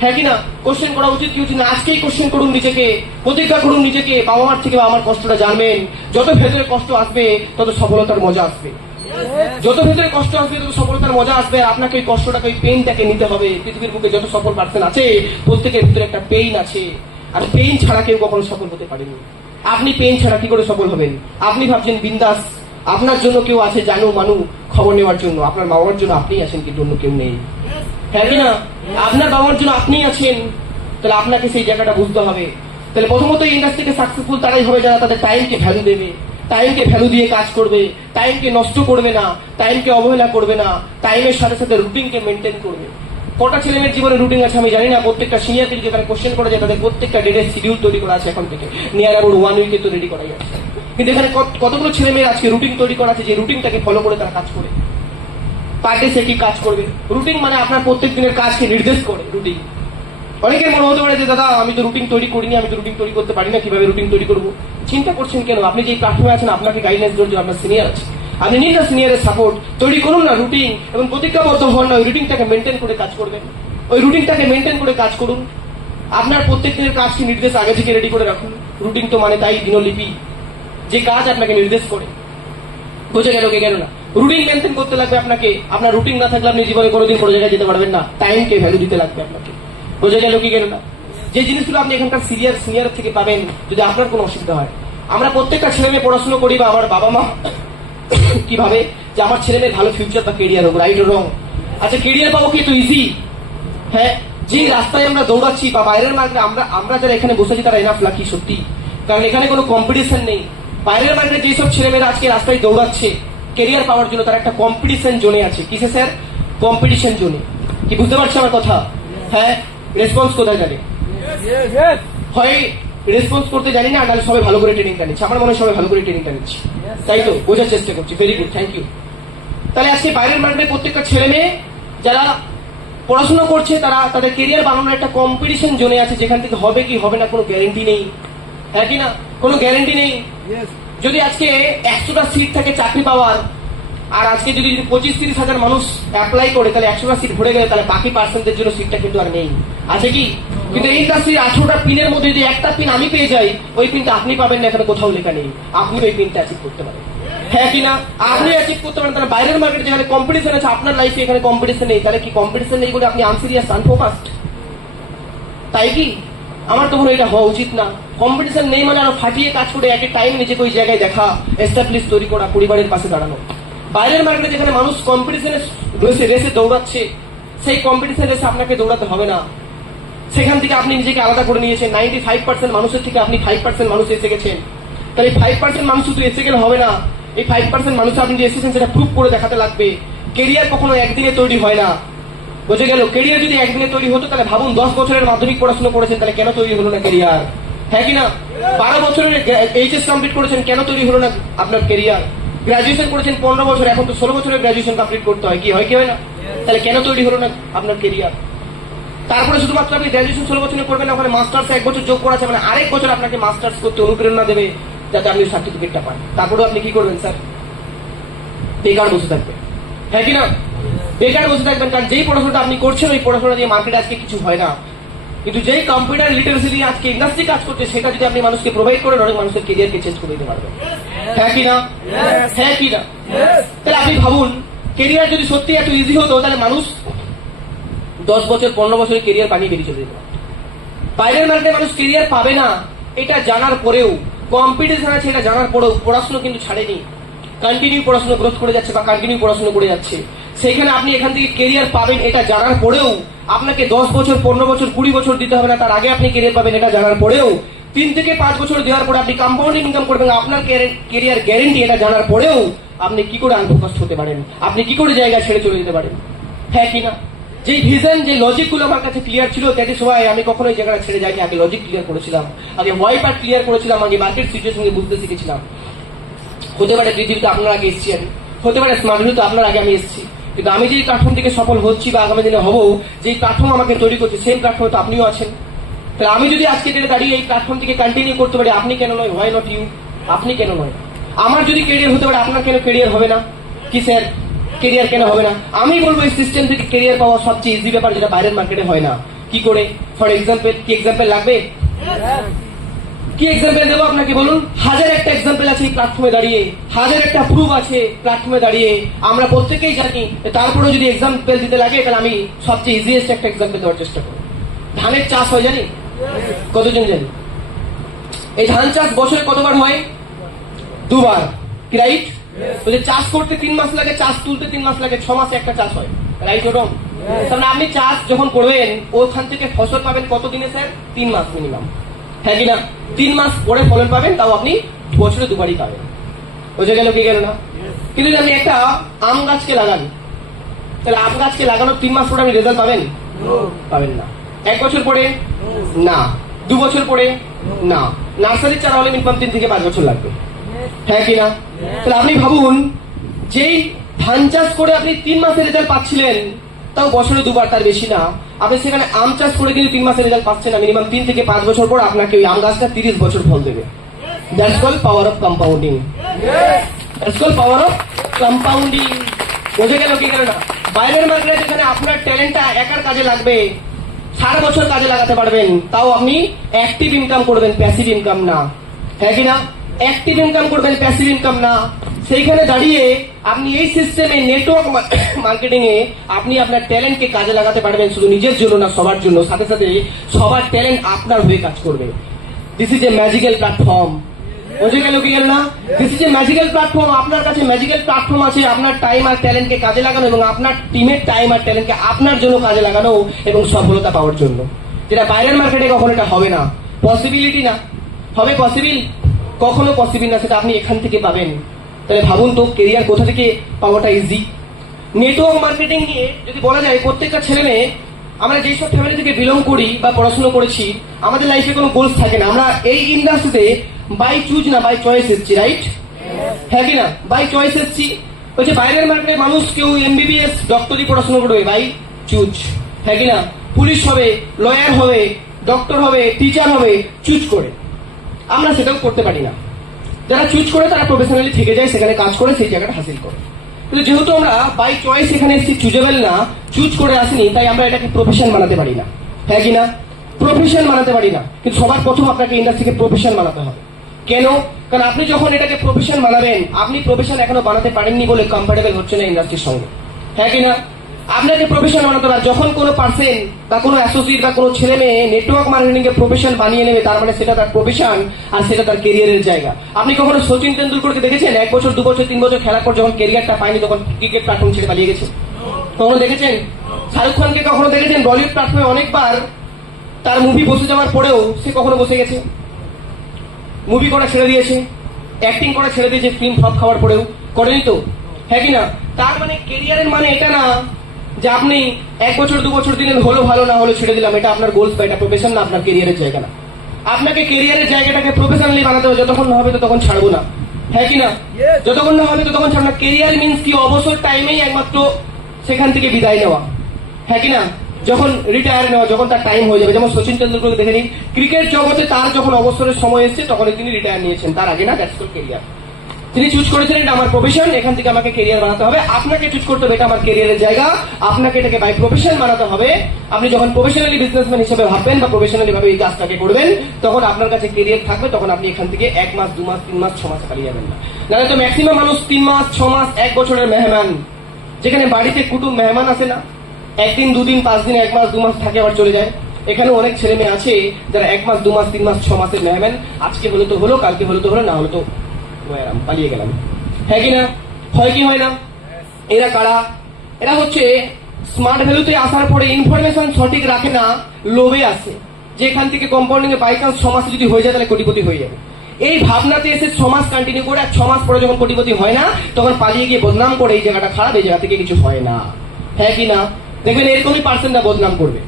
হ্যাঁ কি না? কোশ্চেন করা উচিত কি উচিত না? আজকেই কোশ্চেন করুন নিজেকে, প্রতিজ্ঞা করুন নিজেকে, বাবা মার থেকে বাবা মার কষ্টটা জানবেন। যত ভেতরে কষ্ট আসবে তত সফলতার মজা আসবে, যত ভেতরে কষ্ট আসবে তত সফলতার মজা আসবে। আপনাকে ওই কষ্টটাকে, ওই পেইনটাকে নিতে হবে। পৃথিবীর বুকে যত সফল পার্সন আছে, প্রত্যেকের ভিতরে একটা পেইন আছে, আর পেইন ছাড়া কেউ কখনো সফল হতে পারেনি। আপনি পেইন ছাড়া কি করে সফল হবেন? আপনি ভাবছেন বিন্দাস, আপনার জন্য কেউ আছে জানু মানু খবর নেওয়ার জন্য, আপনার মা বাবার জন্য আপনি আছেন, কিন্তু অন্য কেউ নেই। হ্যাঁ কি না? আপনার বাবার জন্য আপনি আছেন, তাহলে আপনাকে সেই জায়গাটা বুঝতে হবে। তাহলে প্রথমত এই ইন্ডাস্ট্রিতে সাকসেসফুল তারাই হবে যারা তাদের টাইমকে ভ্যালু দেবে, টাইমকে ভ্যালু দিয়ে কাজ করবে, টাইমকে নষ্ট করবে না, টাইমকে অবহেলা করবে না, টাইমের সাথে সাথে রুটিনকে মেনটেন করবে। কটা ছেলেমেয়ের জীবনে রুটিন আছে আমি জানি না। প্রত্যেকটা সিনিয়রকে যেখানে কোশ্চেন করা যায়, তাদের প্রত্যেকটা ডেটের শিডিউল তৈরি করা আছে এখন থেকে, নিয়ার অ্যাবাউট 1 উইকে তো রেডি করাই আছে। কিন্তু এখানে কতগুলো ছেলেমেয়ের আজকে রুটিন তৈরি করা আছে, যে রুটিনটাকে ফলো করে তারা কাজ করে, পার ডে সে কি কাজ করবে। রুটিন মানে আপনার প্রত্যেক দিনের কাজকে নির্দেশ করে রুটিন। অনেকের মনে হতে পারে যে দাদা আমি তো রুটিন তৈরি করিনি, আমি তো রুটিন তৈরি করতে পারি না, কিভাবে রুটিন তৈরি করবো? চিন্তা করছেন কেন? আপনি যে প্ল্যাটফর্মে আছেন, আপনাকে গাইডলাইন্স দেওয়ার জন্য আপনার সিনিয়র আছে, আপনি নিন না সিনিয়রের সাপোর্ট, তৈরি করুন না রুটিন, এবং প্রতিজ্ঞাবদ্ধ হন না ওই রুটিনটাকে মেনটেন করে কাজ করবেন। ওই রুটিনটাকে মেনটেন করে কাজ করুন। আপনার প্রত্যেক দিনের কাজকে নির্দেশ আগে থেকে রেডি করে রাখুন। রুটিন তো মানে তাই দিনলিপি, যে কাজ আপনাকে নির্দেশ করে। বুঝে গেল কি গেল না? রুটিন মেনটেন করতে লাগবে আপনাকে। আপনার রুটিন না থাকলে আপনি জীবনে কোনোদিন কোনো জায়গায় যেতে পারবেন না। টাইমকে ভ্যালু দিতে লাগবে আপনাকে। বুঝে গেল কি গেল না? যে জিনিসগুলো আপনি এখানকার সিনিয়র থেকে পাবেন, যদি আপনার কোনো অসুবিধা হয়। আমরা প্রত্যেকটা ছেলে মেয়ে পড়াশোনা করি, বা আমার বাবা মা কিভাবে যে আমার ছেলে মেয়ে ভালো ফিউচার বা কেরিয়ার হোক, রাইট ও রং? আচ্ছা, কেরিয়ার পাবো কি তো ইজি? হ্যাঁ, যে রাস্তায় আমরা দৌড়াচ্ছি বা বাইরের মার্কেটে আমরা যারা এখানে বসেছি তারা এনাফ লাকি সত্যি, কারণ এখানে কোনো কম্পিটিশন নেই। বাইরের মার্কেটে যেসব ছেলেমেয়েরা আজকে রাস্তায় দৌড়াচ্ছে কেরিয়ার পাওয়ার জন্য, তারা একটা কম্পিটিশন জোনে আছে। কিসে স্যার? কম্পিটিশন জোনে। কি বুঝতে পারছো আমার কথা? হ্যাঁ, রেসপন্স কোথায় জানে? হয় রেসপন্স করতে জানি না, নাহলে সবাই ভালো করে ট্রেনিংটা নিচ্ছে। আমার মনে হয় সবাই ভালো করে ট্রেনিংটা নিচ্ছে, তাই তো? বোঝার চেষ্টা করছি। Very good, thank you. তাহলে আজকে বাইরের মার্কেটে প্রত্যেকটা ছেলে মেয়ে যারা পড়াশোনা করছে, তারা তাদের কেরিয়ার বানানোর একটা কম্পিটিশন জোনে আছে, যেখান থেকে হবে কি হবে না কোনো গ্যারেন্টি নেই। হ্যাঁ কি না? কোনো গ্যারেন্টি নেই। যদি আজকে 100টা সিট থাকে চাকরি পাওয়ার, আর আজকে যদি 25-30 হাজার মানুষ অ্যাপ্লাই করে, তাহলে 100টা সিট ভরে গেলে তাহলে বাকি পার্সেন্টের জন্য সিটটা কিন্তু আর নেই, আছে কি? কিন্তু এই ইন্ডাস্ট্রির 18টা পিনের মধ্যে যদি একটা পিন আমি পেয়ে যাই, ওই পিনটা আপনি পাবেন না, এখানে কোথাও লেখা নেই। আপনি ওই পিনটা অ্যাচিভ করতে পারেন। হ্যাঁ কি না? আপনি অ্যাচিভ করতে পারেন। তাহলে বাইরের মার্কেটে যেখানে কম্পিটিশন আছে, আপনার লাইফে এখানে কম্পিটিশন নেই। তাহলে কি কম্পিটিশন নেই বলে আপনি আনসিরিয়াস, আনফোকাসড? তাই কি? আমার তো মনে হয় এটা হওয়া উচিত না। কম্পিটিশন নেই মানে আরো ফাটিয়ে কাজ করে একই টাইম নিজেকে ওই জায়গায় দেখা, এস্টাবলিশ তৈরি করা, পরিবারের পাশে দাঁড়ানো। বাইরের মার্কেটে যেখানে মানুষ কম্পিটিশনের রেসে দৌড়াচ্ছে, সেই কম্পিটিশন রেসে আপনাকে দৌড়াতে হবে না। সেখান থেকে আপনি নিজেকে আলাদা করে নিয়েছেন। 95% মানুষের থেকে আপনি 5% মানুষ এসে গেছেন। তাহলে 5% মানুষ শুধু এসে গেলে হবে না। এই 5% মানুষ আপনি যে এসেছেন সেটা প্রুভ করে দেখাতে লাগবে। কেরিয়ার কখনো একদিনে তৈরি হয় না। বুঝে গেল? কেরিয়ার যদি একদিনে তৈরি হতো, তাহলে ভাবুন 10 বছরের মাধ্যমিক পড়াশোনা করেছেন, তাহলে কেন তৈরি হলো না কেরিয়ার? হ্যাঁ কি না? 12 বছরের এইচএস কমপ্লিট করেছেন, কেন তৈরি হলো না আপনার কেরিয়ার? গ্রাজুয়েশন করেছেন 15 বছর, এখন তো 16 বছরের গ্রাজুয়েশন কমপ্লিট করতে হয়, কি হয় কি হয় না? তাহলে কেন তৈরি হলো না আপনার কেরিয়ার? তারপরে শুধুমাত্র আপনি গ্রাজুয়েশন 16 বছরে করবেন, ওখানে মাস্টার্স 1 বছর যোগ করা আছে, মানে আরেক বছর আপনাকে মাস্টার্স করতে অনুপ্রেরণা দেবে, যাতে আপনি সার্টিফিকেটটা পান। তারপরেও আপনি কি করবেন স্যার? বেকার বসে থাকবেন। হ্যাঁ কি না? বেকার বসে থাকবেন, কারণ যেই পড়াশোনাটা আপনি করছেন, ওই পড়াশোনা দিয়ে মার্কেটে আজকে কিছু হয় না। কিন্তু যেই কম্পিউটার লিটারেসি দিয়ে আজকে ইন্ডাস্ট্রি কাজ করছে, সেটা যদি আপনি মানুষকে প্রোভাইড করেন, অনেক মানুষের কেরিয়ারকে চেঞ্জ করে দিতে পারবেন। হ্যাঁ কি না? হ্যাঁ কি না? তাহলে আপনি ভাবুন, কেরিয়ার যদি সত্যি এত ইজি হতো, তাহলে মানুষ 10 বছর 15 বছরের কেরিয়ার বানিয়ে বেরিয়ে চলে যেত। বাইরের মার্কেটে মানুষ কেরিয়ার পাবে না এটা জানার পরেও, কম্পিটিশন আছে এটা জানার পরেও পড়াশোনা কিন্তু ছাড়েনি, কন্টিনিউ পড়াশোনা গ্রোথ করে যাচ্ছে বা কন্টিনিউ পড়াশোনা করে যাচ্ছে। সেইখানে আপনি এখান থেকে কেরিয়ার পাবেন এটা জানার পরেও, আপনাকে 10 বছর 15 বছর 20 বছর দিতে হবে না, তার আগে আপনি কেরিয়ার পাবেন এটা জানার পরেও 3 থেকে 5 বছর দেওয়ার পরে আপনি কম্পাউন্ডিং ইনকাম করবেন, আপনার কেরিয়ার গ্যারেন্টি এটা জানার পরেও আপনি কি করে আনফোকাসড হতে পারেন, আপনি কি করে জায়গা ছেড়ে চলে যেতে পারেন? হ্যাঁ কিনা? যে ভিশন, যে লজিক গুলো আমার কাছে ক্লিয়ার ছিল, দ্যাট ইজ ওয়াই আমি কখনোই জায়গাটা ছেড়ে যাইনি। আগে লজিক ক্লিয়ার করেছিলাম, আগে ওয়াই পার্ট ক্লিয়ার করেছিলাম, আগে মার্কেট সিচুয়েশনকে বুঝতে শিখেছিলাম। হতে পারে পৃথিবীতে আপনার আগে এসেছি আমি, হতে পারে স্মার্ট ভ্যালুতে আপনার আগে আমি এসেছি, কিন্তু আমি যেই প্ল্যাটফর্ম থেকে সফল হচ্ছি বা আগামী দিনে হবো, যেই প্ল্যাটফর্ম আমাকে তৈরি করছে, সেই প্ল্যাটফর্মে তো আপনিও আছেন। তাহলে আমি যদি আজকে ডেটে দাঁড়িয়ে এই প্ল্যাটফর্ম থেকে কন্টিনিউ করতে পারি, আপনি কেন নয়? Why not you? আপনি কেন নয়? আমার যদি কেরিয়ার হতে পারে, আপনার কেন কেরিয়ার হবে না? কি স্যার, কেরিয়ার কেন হবে না? আমি বলবো এই সিস্টেম থেকে কেরিয়ার পাওয়া সবচেয়ে ইজি ব্যাপার, যেটা বাইরের মার্কেটে হয় না। কি করে? ফর এক্সাম্পল, কি এক্সাম্পল লাগবে? কি এক্সাম্পল দেবো আপনাকে বলুন? হাজার একটা এক্সাম্পল আছে এই প্ল্যাটফর্মে দাঁড়িয়ে, হাজার একটা প্রুফ আছে প্ল্যাটফর্মে দাঁড়িয়ে, আমরা প্রত্যেকেই জানি। তারপরেও যদি এক্সাম্পল দিতে লাগে, তাহলে আমি সবচেয়ে ইজিয়েস্ট একটা এক্সাম্পল দেওয়ার চেষ্টা করব। ধানের চাষ হয় জানি? কতজন জানি? এই ধান চাষ বছরে কতবার হয়? 2 বার, কি রাইট? চাষ করতে 3 মাস লাগে, চাষ তুলতে 3 মাস লাগে, 6 মাসে একটা চাষ হয়, রাইট ওরম? তাহলে আপনি চাষ যখন করবেন, ওখান থেকে ফসল পাবেন কত দিনে স্যার? 3 মাস মিনিমাম, হ্যাঁ কিনা? 3 মাস পরে ফলন পাবেন, তাও আপনি বছরে 2 বারই পাবেন। বোঝা গেল কি গেল না? কিন্তু যদি আপনি একটা আম গাছকে লাগান, তাহলে আম গাছকে লাগানোর 3 মাস পরে আপনি রেজাল্ট পাবেন? পাবেন না। 1 বছর পরে? না। 2 বছর পরে? না। নার্সারির চারা হলে মিনিমাম 3 থেকে 5 বছর লাগবে, হ্যাঁ কিনা? তাহলে আপনি ভাবুন, যেই ধান চাষ করে আপনি 3 মাসের রেজাল্ট পাচ্ছিলেন, তাও বছরে 2 বার, তার বেশি না, আপনি সেখানে আম চাষ করে কিন্তু 3 মাসের রেজাল্ট পাচ্ছেন না। মিনিমাম 3 থেকে 5 বছর পর আপনাকে ওই আম গাছটা 30 বছর ফল দেবে। That's call power of compounding. That's call power of compounding. বোঝা গেল কি গেল না? বাইরের মার্কেটে যেখানে আপনার ট্যালেন্টটা একার কাজে লাগবে, 4 বছর কাজে লাগাতে পারবেন, তাও আপনি অ্যাক্টিভ ইনকাম করবেন, প্যাসিভ ইনকাম না, হ্যাঁ কিনা? অ্যাক্টিভ ইনকাম করবেন, প্যাসিভ ইনকাম না। সেইখানে দাঁড়িয়ে আপনি এই সিস্টেমে, নেটওয়ার্ক মার্কেটিং এ আপনি আপনার ট্যালেন্টকে কাজে লাগাতে পারবেন, শুধু নিজের জন্য না, সবার জন্য। সাথে সাথে সবার ট্যালেন্ট আপনার হয়ে কাজ করবে। This is a magical platform. বোঝা গেল কি গেল না? This is a magical platform. আপনার কাছে ম্যাজিক্যাল প্ল্যাটফর্ম আছে, আপনার টাইম আর ট্যালেন্টকে কাজে লাগানো এবং আপনার টিমের টাইম আর ট্যালেন্টকে আপনার জন্য কাজে লাগানো এবং সফলতা পাওয়ার জন্য, যেটা বাইরের মার্কেটে কখনো এটা হবে না। পসিবিলিটি না, হবে পসিবল? কখনো পসিবল না, সেটা আপনি এখান থেকে পাবেন। তাহলে ভাবুন তো, কেরিয়ার কোথা থেকে পাওয়াটা ইজি? নেটওয়ার্ক মার্কেটিং নিয়ে যদি বলা যায়, প্রত্যেকটা ছেলে মেয়ে, আমরা যেসব ফ্যামিলি থেকে বিলং করি বা পড়াশোনা করেছি, আমাদের লাইফে কোনো গোলস থাকে না। আমরা এই ইন্ডাস্ট্রিতে বাই চুজ না, বাই চয়েস এসেছি, রাইট? হ্যাঁ কি না? বাই চয়েস এসেছি। বলছে বাইরের মার্কেটে মানুষ কেউ MBBS ডক্টরি পড়াশোনা করবে বাই চুজ, হ্যাঁ কি না? পুলিশ হবে, লয়ার হবে, ডক্টর হবে, টিচার হবে, চুজ করে। আমরা সেটাও করতে পারি না। যারা চুজ করে তারা প্রফেশনালি থেকে যায়, সেখানে কাজ করে, সেই জায়গাটা হাসিল করে। কিন্তু যেহেতু আমরা বাই চয়েস এখানে এসেছি, চুজেবল না, চুজ করে আসিনি, তাই আমরা এটাকে প্রফেশন বানাতে পারি না, হ্যাঁ কি না? প্রফেশন বানাতে পারি না। কিন্তু সবার প্রথম আপনাকে ইন্ডাস্ট্রিকে প্রফেশন বানাতে হবে। কেন? কারণ আপনি যখন এটাকে প্রফেশন বানাবেন, আপনি প্রফেশন এখনো বানাতে পারেননি বলে কমফোর্টেবল হচ্ছে না ইন্ডাস্ট্রির সঙ্গে, হ্যাঁ কি না? আপনাকে প্রফেশন বানাতে হবে। যখন কোনো পার্সন বা কোনো অ্যাসোসিয়েট বা কোনো ছেলে মেয়ে নেটওয়ার্ক মার্কেটিং কে প্রফেশন বানিয়ে নেবে, তার মানে সেটা তার প্রফেশন আর সেটা তার কেরিয়ারের জায়গা। আপনি কখনো সচিন তেন্ডুলকরকে দেখেছেন 1 বছর 2 বছর 3 বছর খেলার পর যখন কেরিয়ারটা পায়নি, তখন ক্রিকেট প্ল্যাটফর্ম ছেড়ে পালিয়ে গেছে? কখনো দেখেছেন? শাহরুখ খানকে কখনো দেখেছেন বলিউড প্ল্যাটফর্মে অনেকবার তার মুভি বসে যাওয়ার পরেও সে কখনো বসে গেছে? মুভি করা ছেড়ে দিয়েছে, অ্যাক্টিং করা ছেড়ে দিয়েছে, ফিল্ম ফ্লপ খাওয়ার পরেও করেনি তো, হ্যাঁ কি না? তার মানে কেরিয়ারের মানে এটা না যে আপনি 1 বছর 2 বছর দিলেন, হলো ভালো, না হলো ছেড়ে দিলাম। এটা আপনার গোলস বা এটা প্রফেশন না, আপনার কেরিয়ারের জায়গা না। আপনাকে কেরিয়ারের জায়গাটাকে প্রফেশনালি বানাতে হবে। যতক্ষণ না হবে ততক্ষণ ছাড়বো না, হ্যাঁ কি না? যতক্ষণ না হবে ততক্ষণ ছাড়বো না। কেরিয়ার মিন্স কি? অবসর টাইমেই একমাত্র সেখান থেকে বিদায় নেওয়া, হ্যাঁ কি না? যখন রিটায়ার নেওয়া, যখন তার টাইম হয়ে যাবে। যেমন সচিন তেন্ডুলকরকে দেখে নিন, ক্রিকেট জগতে তার যখন অবসরের সময় এসেছে তখনই তিনি রিটায়ার নিয়েছেন, তার আগে না। That's call career. তিনি চুজ করেছেন এটা আমার প্রফেশন, এখান থেকে আমাকে কেরিয়ার বানাতে হবে। আপনাকে চুজ করতে হবে এটা আমার কেরিয়ারের জায়গা, আপনাকে এটাকে বাই প্রফেশন বানাতে হবে। আপনি যখন প্রফেশনালি বিজনেসম্যান হিসেবে ভাববেন বা প্রফেশনালি ভাবে এই কাজটাকে করবেন, তখন আপনার কাছে কেরিয়ার থাকবে। তখন আপনি এখান থেকে 1 মাস 2 মাস 3 মাস 6 মাস পালিয়ে যাবেন না। নাহলে তো ম্যাক্সিমাম মানুষ 3 মাস 6 মাস 1 বছরের মেহমান, যেখানে বাড়িতে কুটুম মেহমান আসে না, 1 দিন 2 দিন 5 দিন 1 মাস 2 মাস থাকে আবার চলে যায়। এখানে অনেক ছেলে মেয়ে আছে যারা 1 মাস 2 মাস 3 মাস 6 মাসের মেহমান। আজকে হলো তো হলো, কালকে হলো তো হলো, না হলো তো পালিয়ে গেলাম, হ্যাঁ কি না? হয় কি হয় না? এরা কারা? এরা হচ্ছে স্মার্ট ভ্যালুতে আসার পরে ইনফরমেশন সঠিক রাখে না, লোভে আসে। যে এখান থেকে কম্পাউন্ডিং এ বাই চান্স 6 মাসে যদি হয়ে যায় তাহলে কোটিপতি হয়ে যাবে। এই ভাবনাতে এসে 6 মাস কন্টিনিউ করে, আর 6 মাস পরে যখন কোটিপতি হয় না তখন পালিয়ে গিয়ে বদনাম করে এই জায়গাটা খারাপ, এই জায়গা থেকে কিছু হয় না। হ্যাঁ কি না? দেখবেন এরকমই পার্সেন্টরা বদনাম করবে।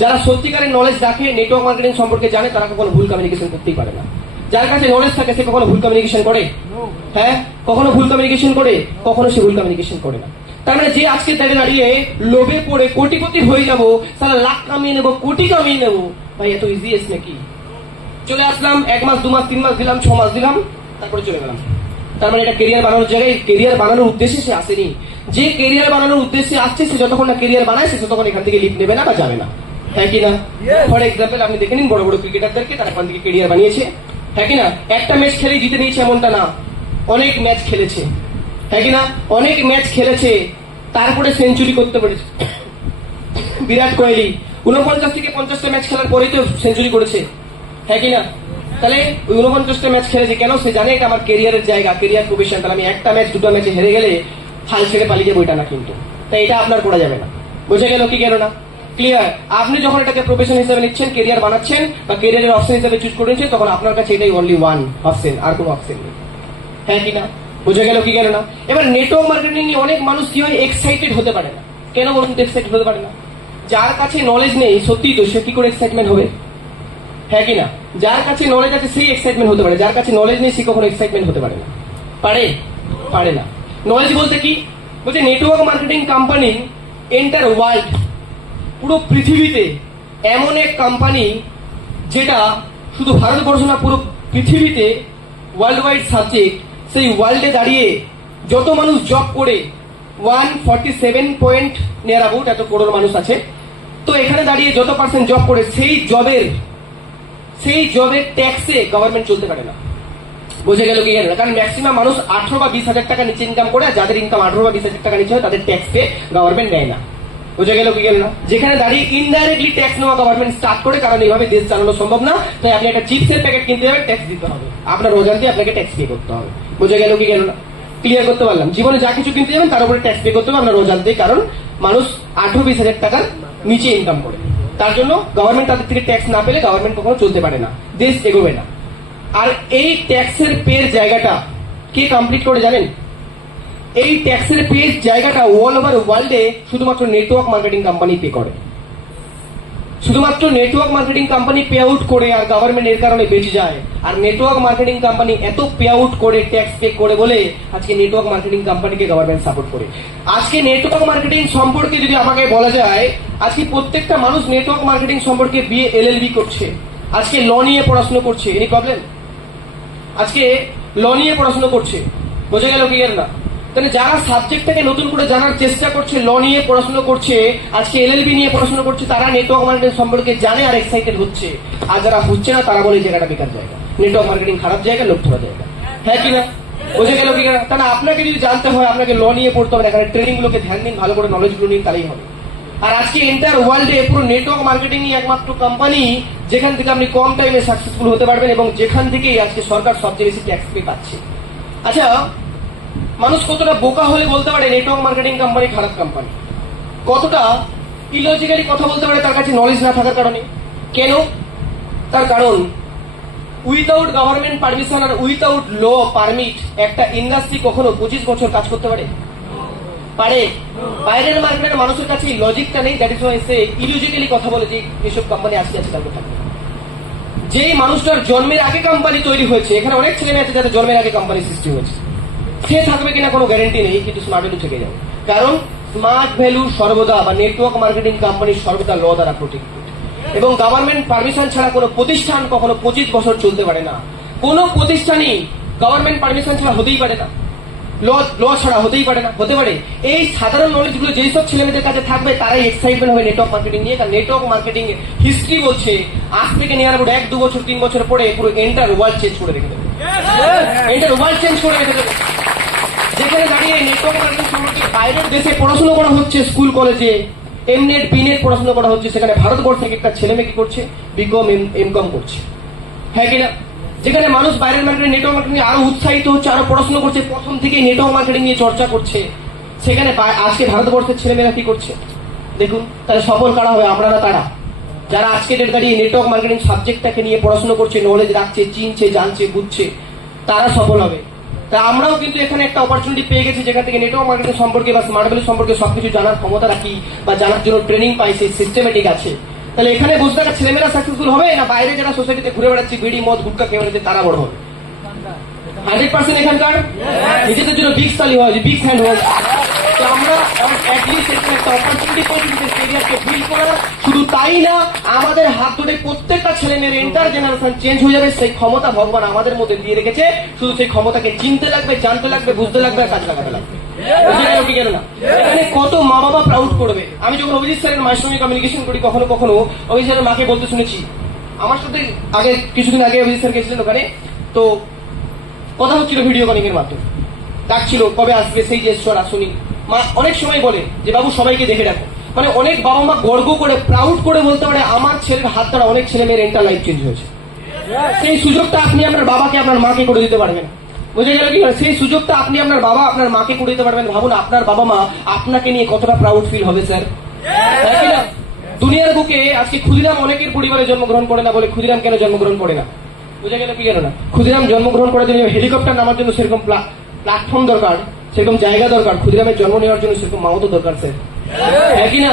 যারা সত্যিকারের নলেজ রাখে, নেটওয়ার্ক মার্কেটিং সম্পর্কে জানে, তারা কখনো ভুল কমিউনিকেশন করতেই পারে না। যার কাছে নলেজ থাকে সে কখনো ভুল কমিউনিকেশন করে? হ্যাঁ, কখনো ভুল কমিউনিকেশন করে? কখনো সে ভুল কমিউনিকেশন করে না। তার মানে যে আজকে দাঁড়িয়ে লোভে পড়ে কোটিপতি হয়ে যাবো, তাহলে লাখ কামিয়ে নেবো, কোটি কামিয়ে নেবো, ভাই এত ইজিএস নাকি? চলে আসলাম 1 মাস 2 মাস 3 মাস দিলাম, 6 মাস দিলাম, তারপরে চলে গেলাম। তার মানে এটা কেরিয়ার বানানোর জায়গায়, কেরিয়ার বানানোর উদ্দেশ্যে সে আসেনি। যে কেরিয়ার বানানোর উদ্দেশ্যে আসছে সে যতক্ষণ না কেরিয়ার বানায় সে ততক্ষণ এখান থেকে লিপ নেবে না বা যাবে না। হ্যাঁ কি না? ফর এক্সাম্পল আপনি দেখে নিন বড় বড় ক্রিকেটারদেরকে, তারা এখান থেকে কেরিয়ার বানিয়েছে। হ্যাঁ কি না? একটা ম্যাচ খেলেই জিতে নিয়েছে এমনটা না, অনেক ম্যাচ খেলেছে। হ্যাঁ কি না? অনেক ম্যাচ খেলেছে, তারপরে সেঞ্চুরি করতে পেরেছে। বিরাট কোহলি 49 থেকে 50টা ম্যাচ খেলার পরেই তো সেঞ্চুরি করেছে। হ্যাঁ কি না? তাহলে ওই 49টা ম্যাচ খেলেছে কেন? সে জানে এটা আমার কেরিয়ারের জায়গা, কেরিয়ার প্রফেশন। তাহলে আমি একটা ম্যাচ 2টা ম্যাচে হেরে গেলে হাল ছেড়ে পালিয়ে যাবো, এটা না কিন্তু। তাই এটা আপনার করা যাবে না। বুঝে গেল কি গেল না? ক্লিয়ার? আপনি যখন এটাকে প্রফেশন হিসেবে নিচ্ছেন, কেরিয়ার বানাচ্ছেন বা কেরিয়ারের অপশন হিসেবে চুজ করে নিচ্ছেন, তখন আপনার কাছে এটাই অনলি ওয়ান অপশন, আর কোনো অপশন নেই। হ্যাঁ কি না? বুঝে গেল কি গেল না? এবার নেটওয়ার্ক মার্কেটিং নিয়ে অনেক মানুষ কি হয়, এক্সাইটেড হতে পারে না। কেন বলুন তো এক্সাইটেড হতে পারে না? যার কাছে নলেজ নেই, সত্যি তো সে কি করে এক্সাইটমেন্ট হবে? হ্যাঁ কি না? যার কাছে নলেজ আছে সেই এক্সাইটমেন্ট হতে পারে, যার কাছে নলেজ নেই সে কখনো এক্সাইটমেন্ট হতে পারে না। পারে? পারে না। নলেজ বলতে কি? বলছে network marketing company enter world, পুরো পৃথিবীতে এমন এক কোম্পানি যেটা শুধু ভারতবর্ষ না, পুরো পৃথিবীতে ওয়ার্ল্ড ওয়াইড সাবজেক্ট। সেই ওয়ার্ল্ডে দাঁড়িয়ে যত মানুষ জব করে 147 পয়েন্ট নিয়ার অ্যাবাউট এত করোড় মানুষ আছে, তো এখানে দাঁড়িয়ে যত পার্সেন্ট জব করে সেই জবের ট্যাক্সে গভর্নমেন্ট চলতে পারে না। বুঝে গেল কি গেল? কারণ ম্যাক্সিমাম মানুষ 18 বা 20 হাজার টাকা নিচে ইনকাম করে, আর যাদের ইনকাম 18 বা 20 হাজার টাকা নিচে হয় তাদের ট্যাক্সকে গভর্নমেন্ট নেয় না। বুঝে গেল কি গেল না? যেখানে দাঁড়িয়ে ইনডাইরেক্টলি ট্যাক্স নেওয়া গভর্নমেন্ট স্টার্ট করে, কারণ এইভাবে দেশ চালানো সম্ভব না। তাই আপনি একটা চিপসের প্যাকেট কিনতে যাবেন, ট্যাক্স দিতে হবে, আপনার অজান্তে আপনাকে ট্যাক্স পে করতে হবে। বুঝে গেল কি গেল না? ক্লিয়ার করতে পারলাম? জীবনে যা কিছু কিনতে যাবেন তার উপরে ট্যাক্স পে করতে হবে আপনার অজান্তে, কারণ মানুষ 18-20 হাজার টাকার নিচে ইনকাম করে। তার জন্য গভর্নমেন্ট তাদের থেকে ট্যাক্স না পেলে গভর্নমেন্ট কখনো চলতে পারে না, দেশ এগোবে না। আর এই ট্যাক্সের পের জায়গাটা কে কমপ্লিট করে জানেন? এই ট্যাক্সের পের জায়গাটা অল ওভার ওয়ার্ল্ডে শুধুমাত্র নেটওয়ার্ক মার্কেটিং কোম্পানি পে করে। শুধুমাত্র network marketing company pay out করে, আর গভর্নমেন্ট এর কারণে বেঁচে যায়। আর নেটওয়ার্ক মার্কেটিং কোম্পানি এত পে আউট করে, ট্যাক্স পে করে বলে আজকে নেটওয়ার্ক মার্কেটিং কোম্পানিকে গভর্নমেন্ট সাপোর্ট করে। আজকে নেটওয়ার্ক মার্কেটিং সম্পর্কে যদি আমাকে বলা যায়, আজকে প্রত্যেকটা মানুষ নেটওয়ার্ক মার্কেটিং সম্পর্কে বিএ এলএলবি করছে, আজকে ল নিয়ে পড়াশোনা করছে। Any problem? আজকে ল নিয়ে পড়াশোনা করছে। বোঝা গেল কি গেল না? তাহলে যারা সাবজেক্টটাকে নতুন করে জানার চেষ্টা করছে, ল নিয়ে পড়াশোনা করছে, আজকে এলএলবি নিয়ে পড়াশোনা করছে, তারা নেটওয়ার্ক মার্কেটিং সম্পর্কে জানে আর এক্সাইটেড হচ্ছে। আর যারা হচ্ছে না তারা বলে জায়গাটা বেকার জায়গা, নেটওয়ার্ক মার্কেটিং খারাপ জায়গা, লোক ধরা জায়গা। হ্যাঁ কি না? বোঝা গেল কি গেল? তাহলে আপনাকে যদি জানতে হয় আপনাকে ল নিয়ে পড়তে হবে, এখানে ট্রেনিং গুলোকে ধ্যান দিন, ভালো করে নলেজ গুলো নিন, তাহলেই হবে। আর আজকে এন্টার ওয়ার্ল্ডে পুরো নেটওয়ার্ক মার্কেটিং একমাত্র কোম্পানি যেখান থেকে আপনি কম টাইমে সাকসেসফুল হতে পারবেন, এবং যেখান থেকে আজকে সরকার সবচেয়ে বেশি ট্যাক্স পে পাচ্ছে। আচ্ছা, মানুষ কতটা বোকা হলে বলতে পারে নেটওয়ার্ক মার্কেটিং কোম্পানি খারাপ কোম্পানি? কতটা ইলজিক্যালি কথা বলতে পারে তার কাছে নলেজ না থাকার কারণে? কেন? তার কারণ উইথাউট গভর্নমেন্ট পারমিশন আর উইথাউট ল পারমিট একটা ইন্ডাস্ট্রি কখনো 25 বছর কাজ করতে পারে? পারে? বাইরের মার্কেটের মানুষের কাছে লজিকটা নেই, দ্যাট ইজ ওয়াই সে ইলজিক্যালি কথা বলে যে এসব কোম্পানি আসছে তার থাকবে। যেই মানুষটার জন্মের আগে কোম্পানি তৈরি হয়েছে, এখানে অনেক ছেলে মেয়ে আছে যাদের জন্মের আগে কোম্পানি সৃষ্টি হয়েছে, সে থাকবে কিনা কোনো গ্যারেন্টি নেই, কিন্তু স্মার্ট ভ্যালু থেকে যাবে। কারণ স্মার্ট ভ্যালু সর্বদা বা নেটওয়ার্ক মার্কেটিং কোম্পানি সর্বদা ল দ্বারা প্রোটেক্টেড, এবং গভর্নমেন্ট পারমিশন ছাড়া কোনো প্রতিষ্ঠান কখনো 25 বছর চলতে পারে না। কোনো প্রতিষ্ঠানই গভর্নমেন্ট পারমিশন ছাড়া হতেই পারে না, ল ছাড়া হতেই পারে না। হতে পারে এই সাধারণ নলেজ গুলো যেসব ছেলে মেয়েদের কাছে থাকবে তারাই এক্সাইটমেন্ট হবে নেটওয়ার্ক মার্কেটিং নিয়ে। কারণ নেটওয়ার্ক মার্কেটিং হিস্ট্রি বলছে আজ থেকে নিয়ে আনবো 1-2 বছর 3 বছর পরে পুরো এন্টার ওয়ার্ল্ড চেঞ্জ করে রেখে দেবে, এন্টার ওয়ার্ল্ড চেঞ্জ করে রেখে দেবে। যেখানে দাঁড়িয়ে নেটওয়ার্ক মার্কেটিং সম্পর্কে বাইরের দেশে পড়াশোনা করা হচ্ছে, স্কুল কলেজে এমনেট বিনেট পড়াশোনা করা হচ্ছে, সেখানে ভারতবর্ষ থেকে একটা ছেলে মেয়ে কি করছে, বিকম এমকম করছে। হ্যাঁ কিনা? যেখানে মানুষ বাইরের মার্কেটিং নেটওয়ার্ক মার্কেটিং আরো উৎসাহিত হচ্ছে, আরো পড়াশোনা করছে, প্রথম থেকে নেটওয়ার্ক মার্কেটিং নিয়ে চর্চা করছে, সেখানে আজকে ভারতবর্ষের ছেলেমেয়েরা কি করছে দেখুন। তাহলে সফল কারা হবে, আমরা না তারা? যারা আজকে ডেট দাঁড়িয়ে নেটওয়ার্ক মার্কেটিং সাবজেক্টটাকে নিয়ে পড়াশোনা করছে, নলেজ রাখছে, চিনছে, জানছে, বুঝছে, তারা সফল হবে। তা আমরাও কিন্তু এখানে একটা অপরচুনিটি পেয়ে গেছি, যেখান থেকে নেটওয়ার্ক মার্কেটিং সম্পর্কে বা স্মার্ট ভ্যালু সম্পর্কে সবকিছু জানার ক্ষমতা রাখি বা জানার জন্য ট্রেনিং পাই, সেই সিস্টেমেটিক আছে। তাহলে এখানে বসে থাকা ছেলেমেয়েরা সাকসেসফুল হবে না বাইরে যারা সোসাইটিতে ঘুরে বেড়াচ্ছে, বিড়ি মদ গুটকা খেয়ে বেড়াচ্ছে, তারা বড় হবে? 100% এখানকার নিজেদের জন্য বিগ সালি হয়, বিগ হ্যান্ড হয়। তো আমরা অ্যাটলিস্ট এখানে একটা অপরচুনিটি পেয়েছি নিজের ক্যারিয়ারকে বিল্ড করার। শুধু তাই না, আমাদের হাত ধরে প্রত্যেকটা ছেলে মেয়ের এন্টার জেনারেশন চেঞ্জ হয়ে যাবে, সেই ক্ষমতা ভগবান আমাদের মধ্যে দিয়ে রেখেছে। শুধু সেই ক্ষমতাকে চিনতে লাগবে, জানতে লাগবে, বুঝতে লাগবে, আর কাজ লাগাতে লাগবে। বুঝে গেল না? এখানে কত মা বাবা প্রাউড করবে। আমি যখন অভিজিৎ স্যারের মায়ের সঙ্গে কমিউনিকেশন করি, কখনো কখনো অভিজিৎ স্যারের মাকে বলতে শুনেছি, আমার সাথে আগে কিছুদিন আগে অভিজিৎ স্যার গেছিলেন ওখানে, তো কথা হচ্ছিল ভিডিও কলিং এর মাধ্যমে, ডাকছিল কবে আসবে, সেই যে এসো আসুনি। মা অনেক সময় বলে যে বাবু সবাইকে দেখে রাখো। মানে অনেক বাবা মা গর্ব করে প্রাউড করে বলতে পারে আমার ছেলের হাত দ্বারা অনেক ছেলে মেয়ের এন্টার লাইফ চেঞ্জ হয়েছে। সেই সুযোগটা আপনি আপনার বাবাকে আপনার মাকে করে দিতে পারবেন। বুঝে গেল কি? সেই সুযোগটা আপনি আপনার বাবা আপনার মাকে করে দিতে পারবেন। ভাবুন আপনার বাবা মা আপনাকে নিয়ে কতটা প্রাউড ফিল হবে স্যার, তাই কি না? দুনিয়ার বুকে আজকে ক্ষুদিরাম অনেকের পরিবারে জন্মগ্রহণ করে না বলে ক্ষুদিরাম কেন জন্মগ্রহণ করে না? বুঝে গেল কি গেল না? ক্ষুদিরাম জন্মগ্রহণ করার জন্য হেলিকপ্টার নামার জন্য সেরকম প্ল্যাটফর্ম দরকার, সেরকম জায়গা দরকার। ক্ষুদিরামের জন্ম নেওয়ার জন্য সেরকম মাও তো দরকার স্যার, হ্যাঁ কি না?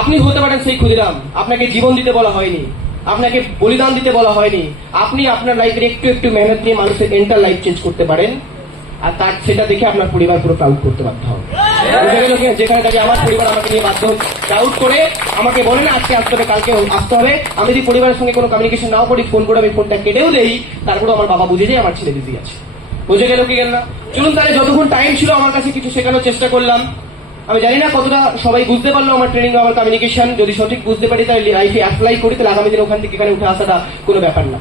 আপনি হতে পারেন সেই ক্ষুদিরাম। আপনাকে জীবন দিতে বলা হয়নি, আপনাকে বলিদান দিতে বলা হয়নি। আপনি আপনার লাইফের একটু একটু মেহনত নিয়ে মানুষের এন্টার লাইফ চেঞ্জ করতে পারেন, আর তার সেটা দেখে আপনার পরিবার পুরো প্রাউড করতে বাধ্য হবে। বুঝে গেল কি? যেখানে দাঁড়িয়ে আমার পরিবার আমাকে নিয়ে বাধ্য প্রাউড করে আমাকে বলে না আজকে আসতে হবে, কালকে আসতে হবে। আমি যদি পরিবারের সঙ্গে কোনো কমিউনিকেশন নাও করি, ফোন করে আমি ফোনটা কেটেও দেই, তারপরে আমার বাবা বুঝে যায় আমার ছেলে বিজি আছে। বুঝে গেল কি গেল না? চলুন তাহলে যতক্ষণ টাইম ছিল আমার কাছে কিছু শেখানোর চেষ্টা করলাম। আমি জানি না কতটা সবাই বুঝতে পারলো আমার ট্রেনিং, আমার কমিউনিকেশন। যদি সঠিক বুঝতে পারি তাহলে লাইফে অ্যাপ্লাই করি, তাহলে আগামী দিন ওখান থেকে এখানে উঠে আসাটা কোনো ব্যাপার না।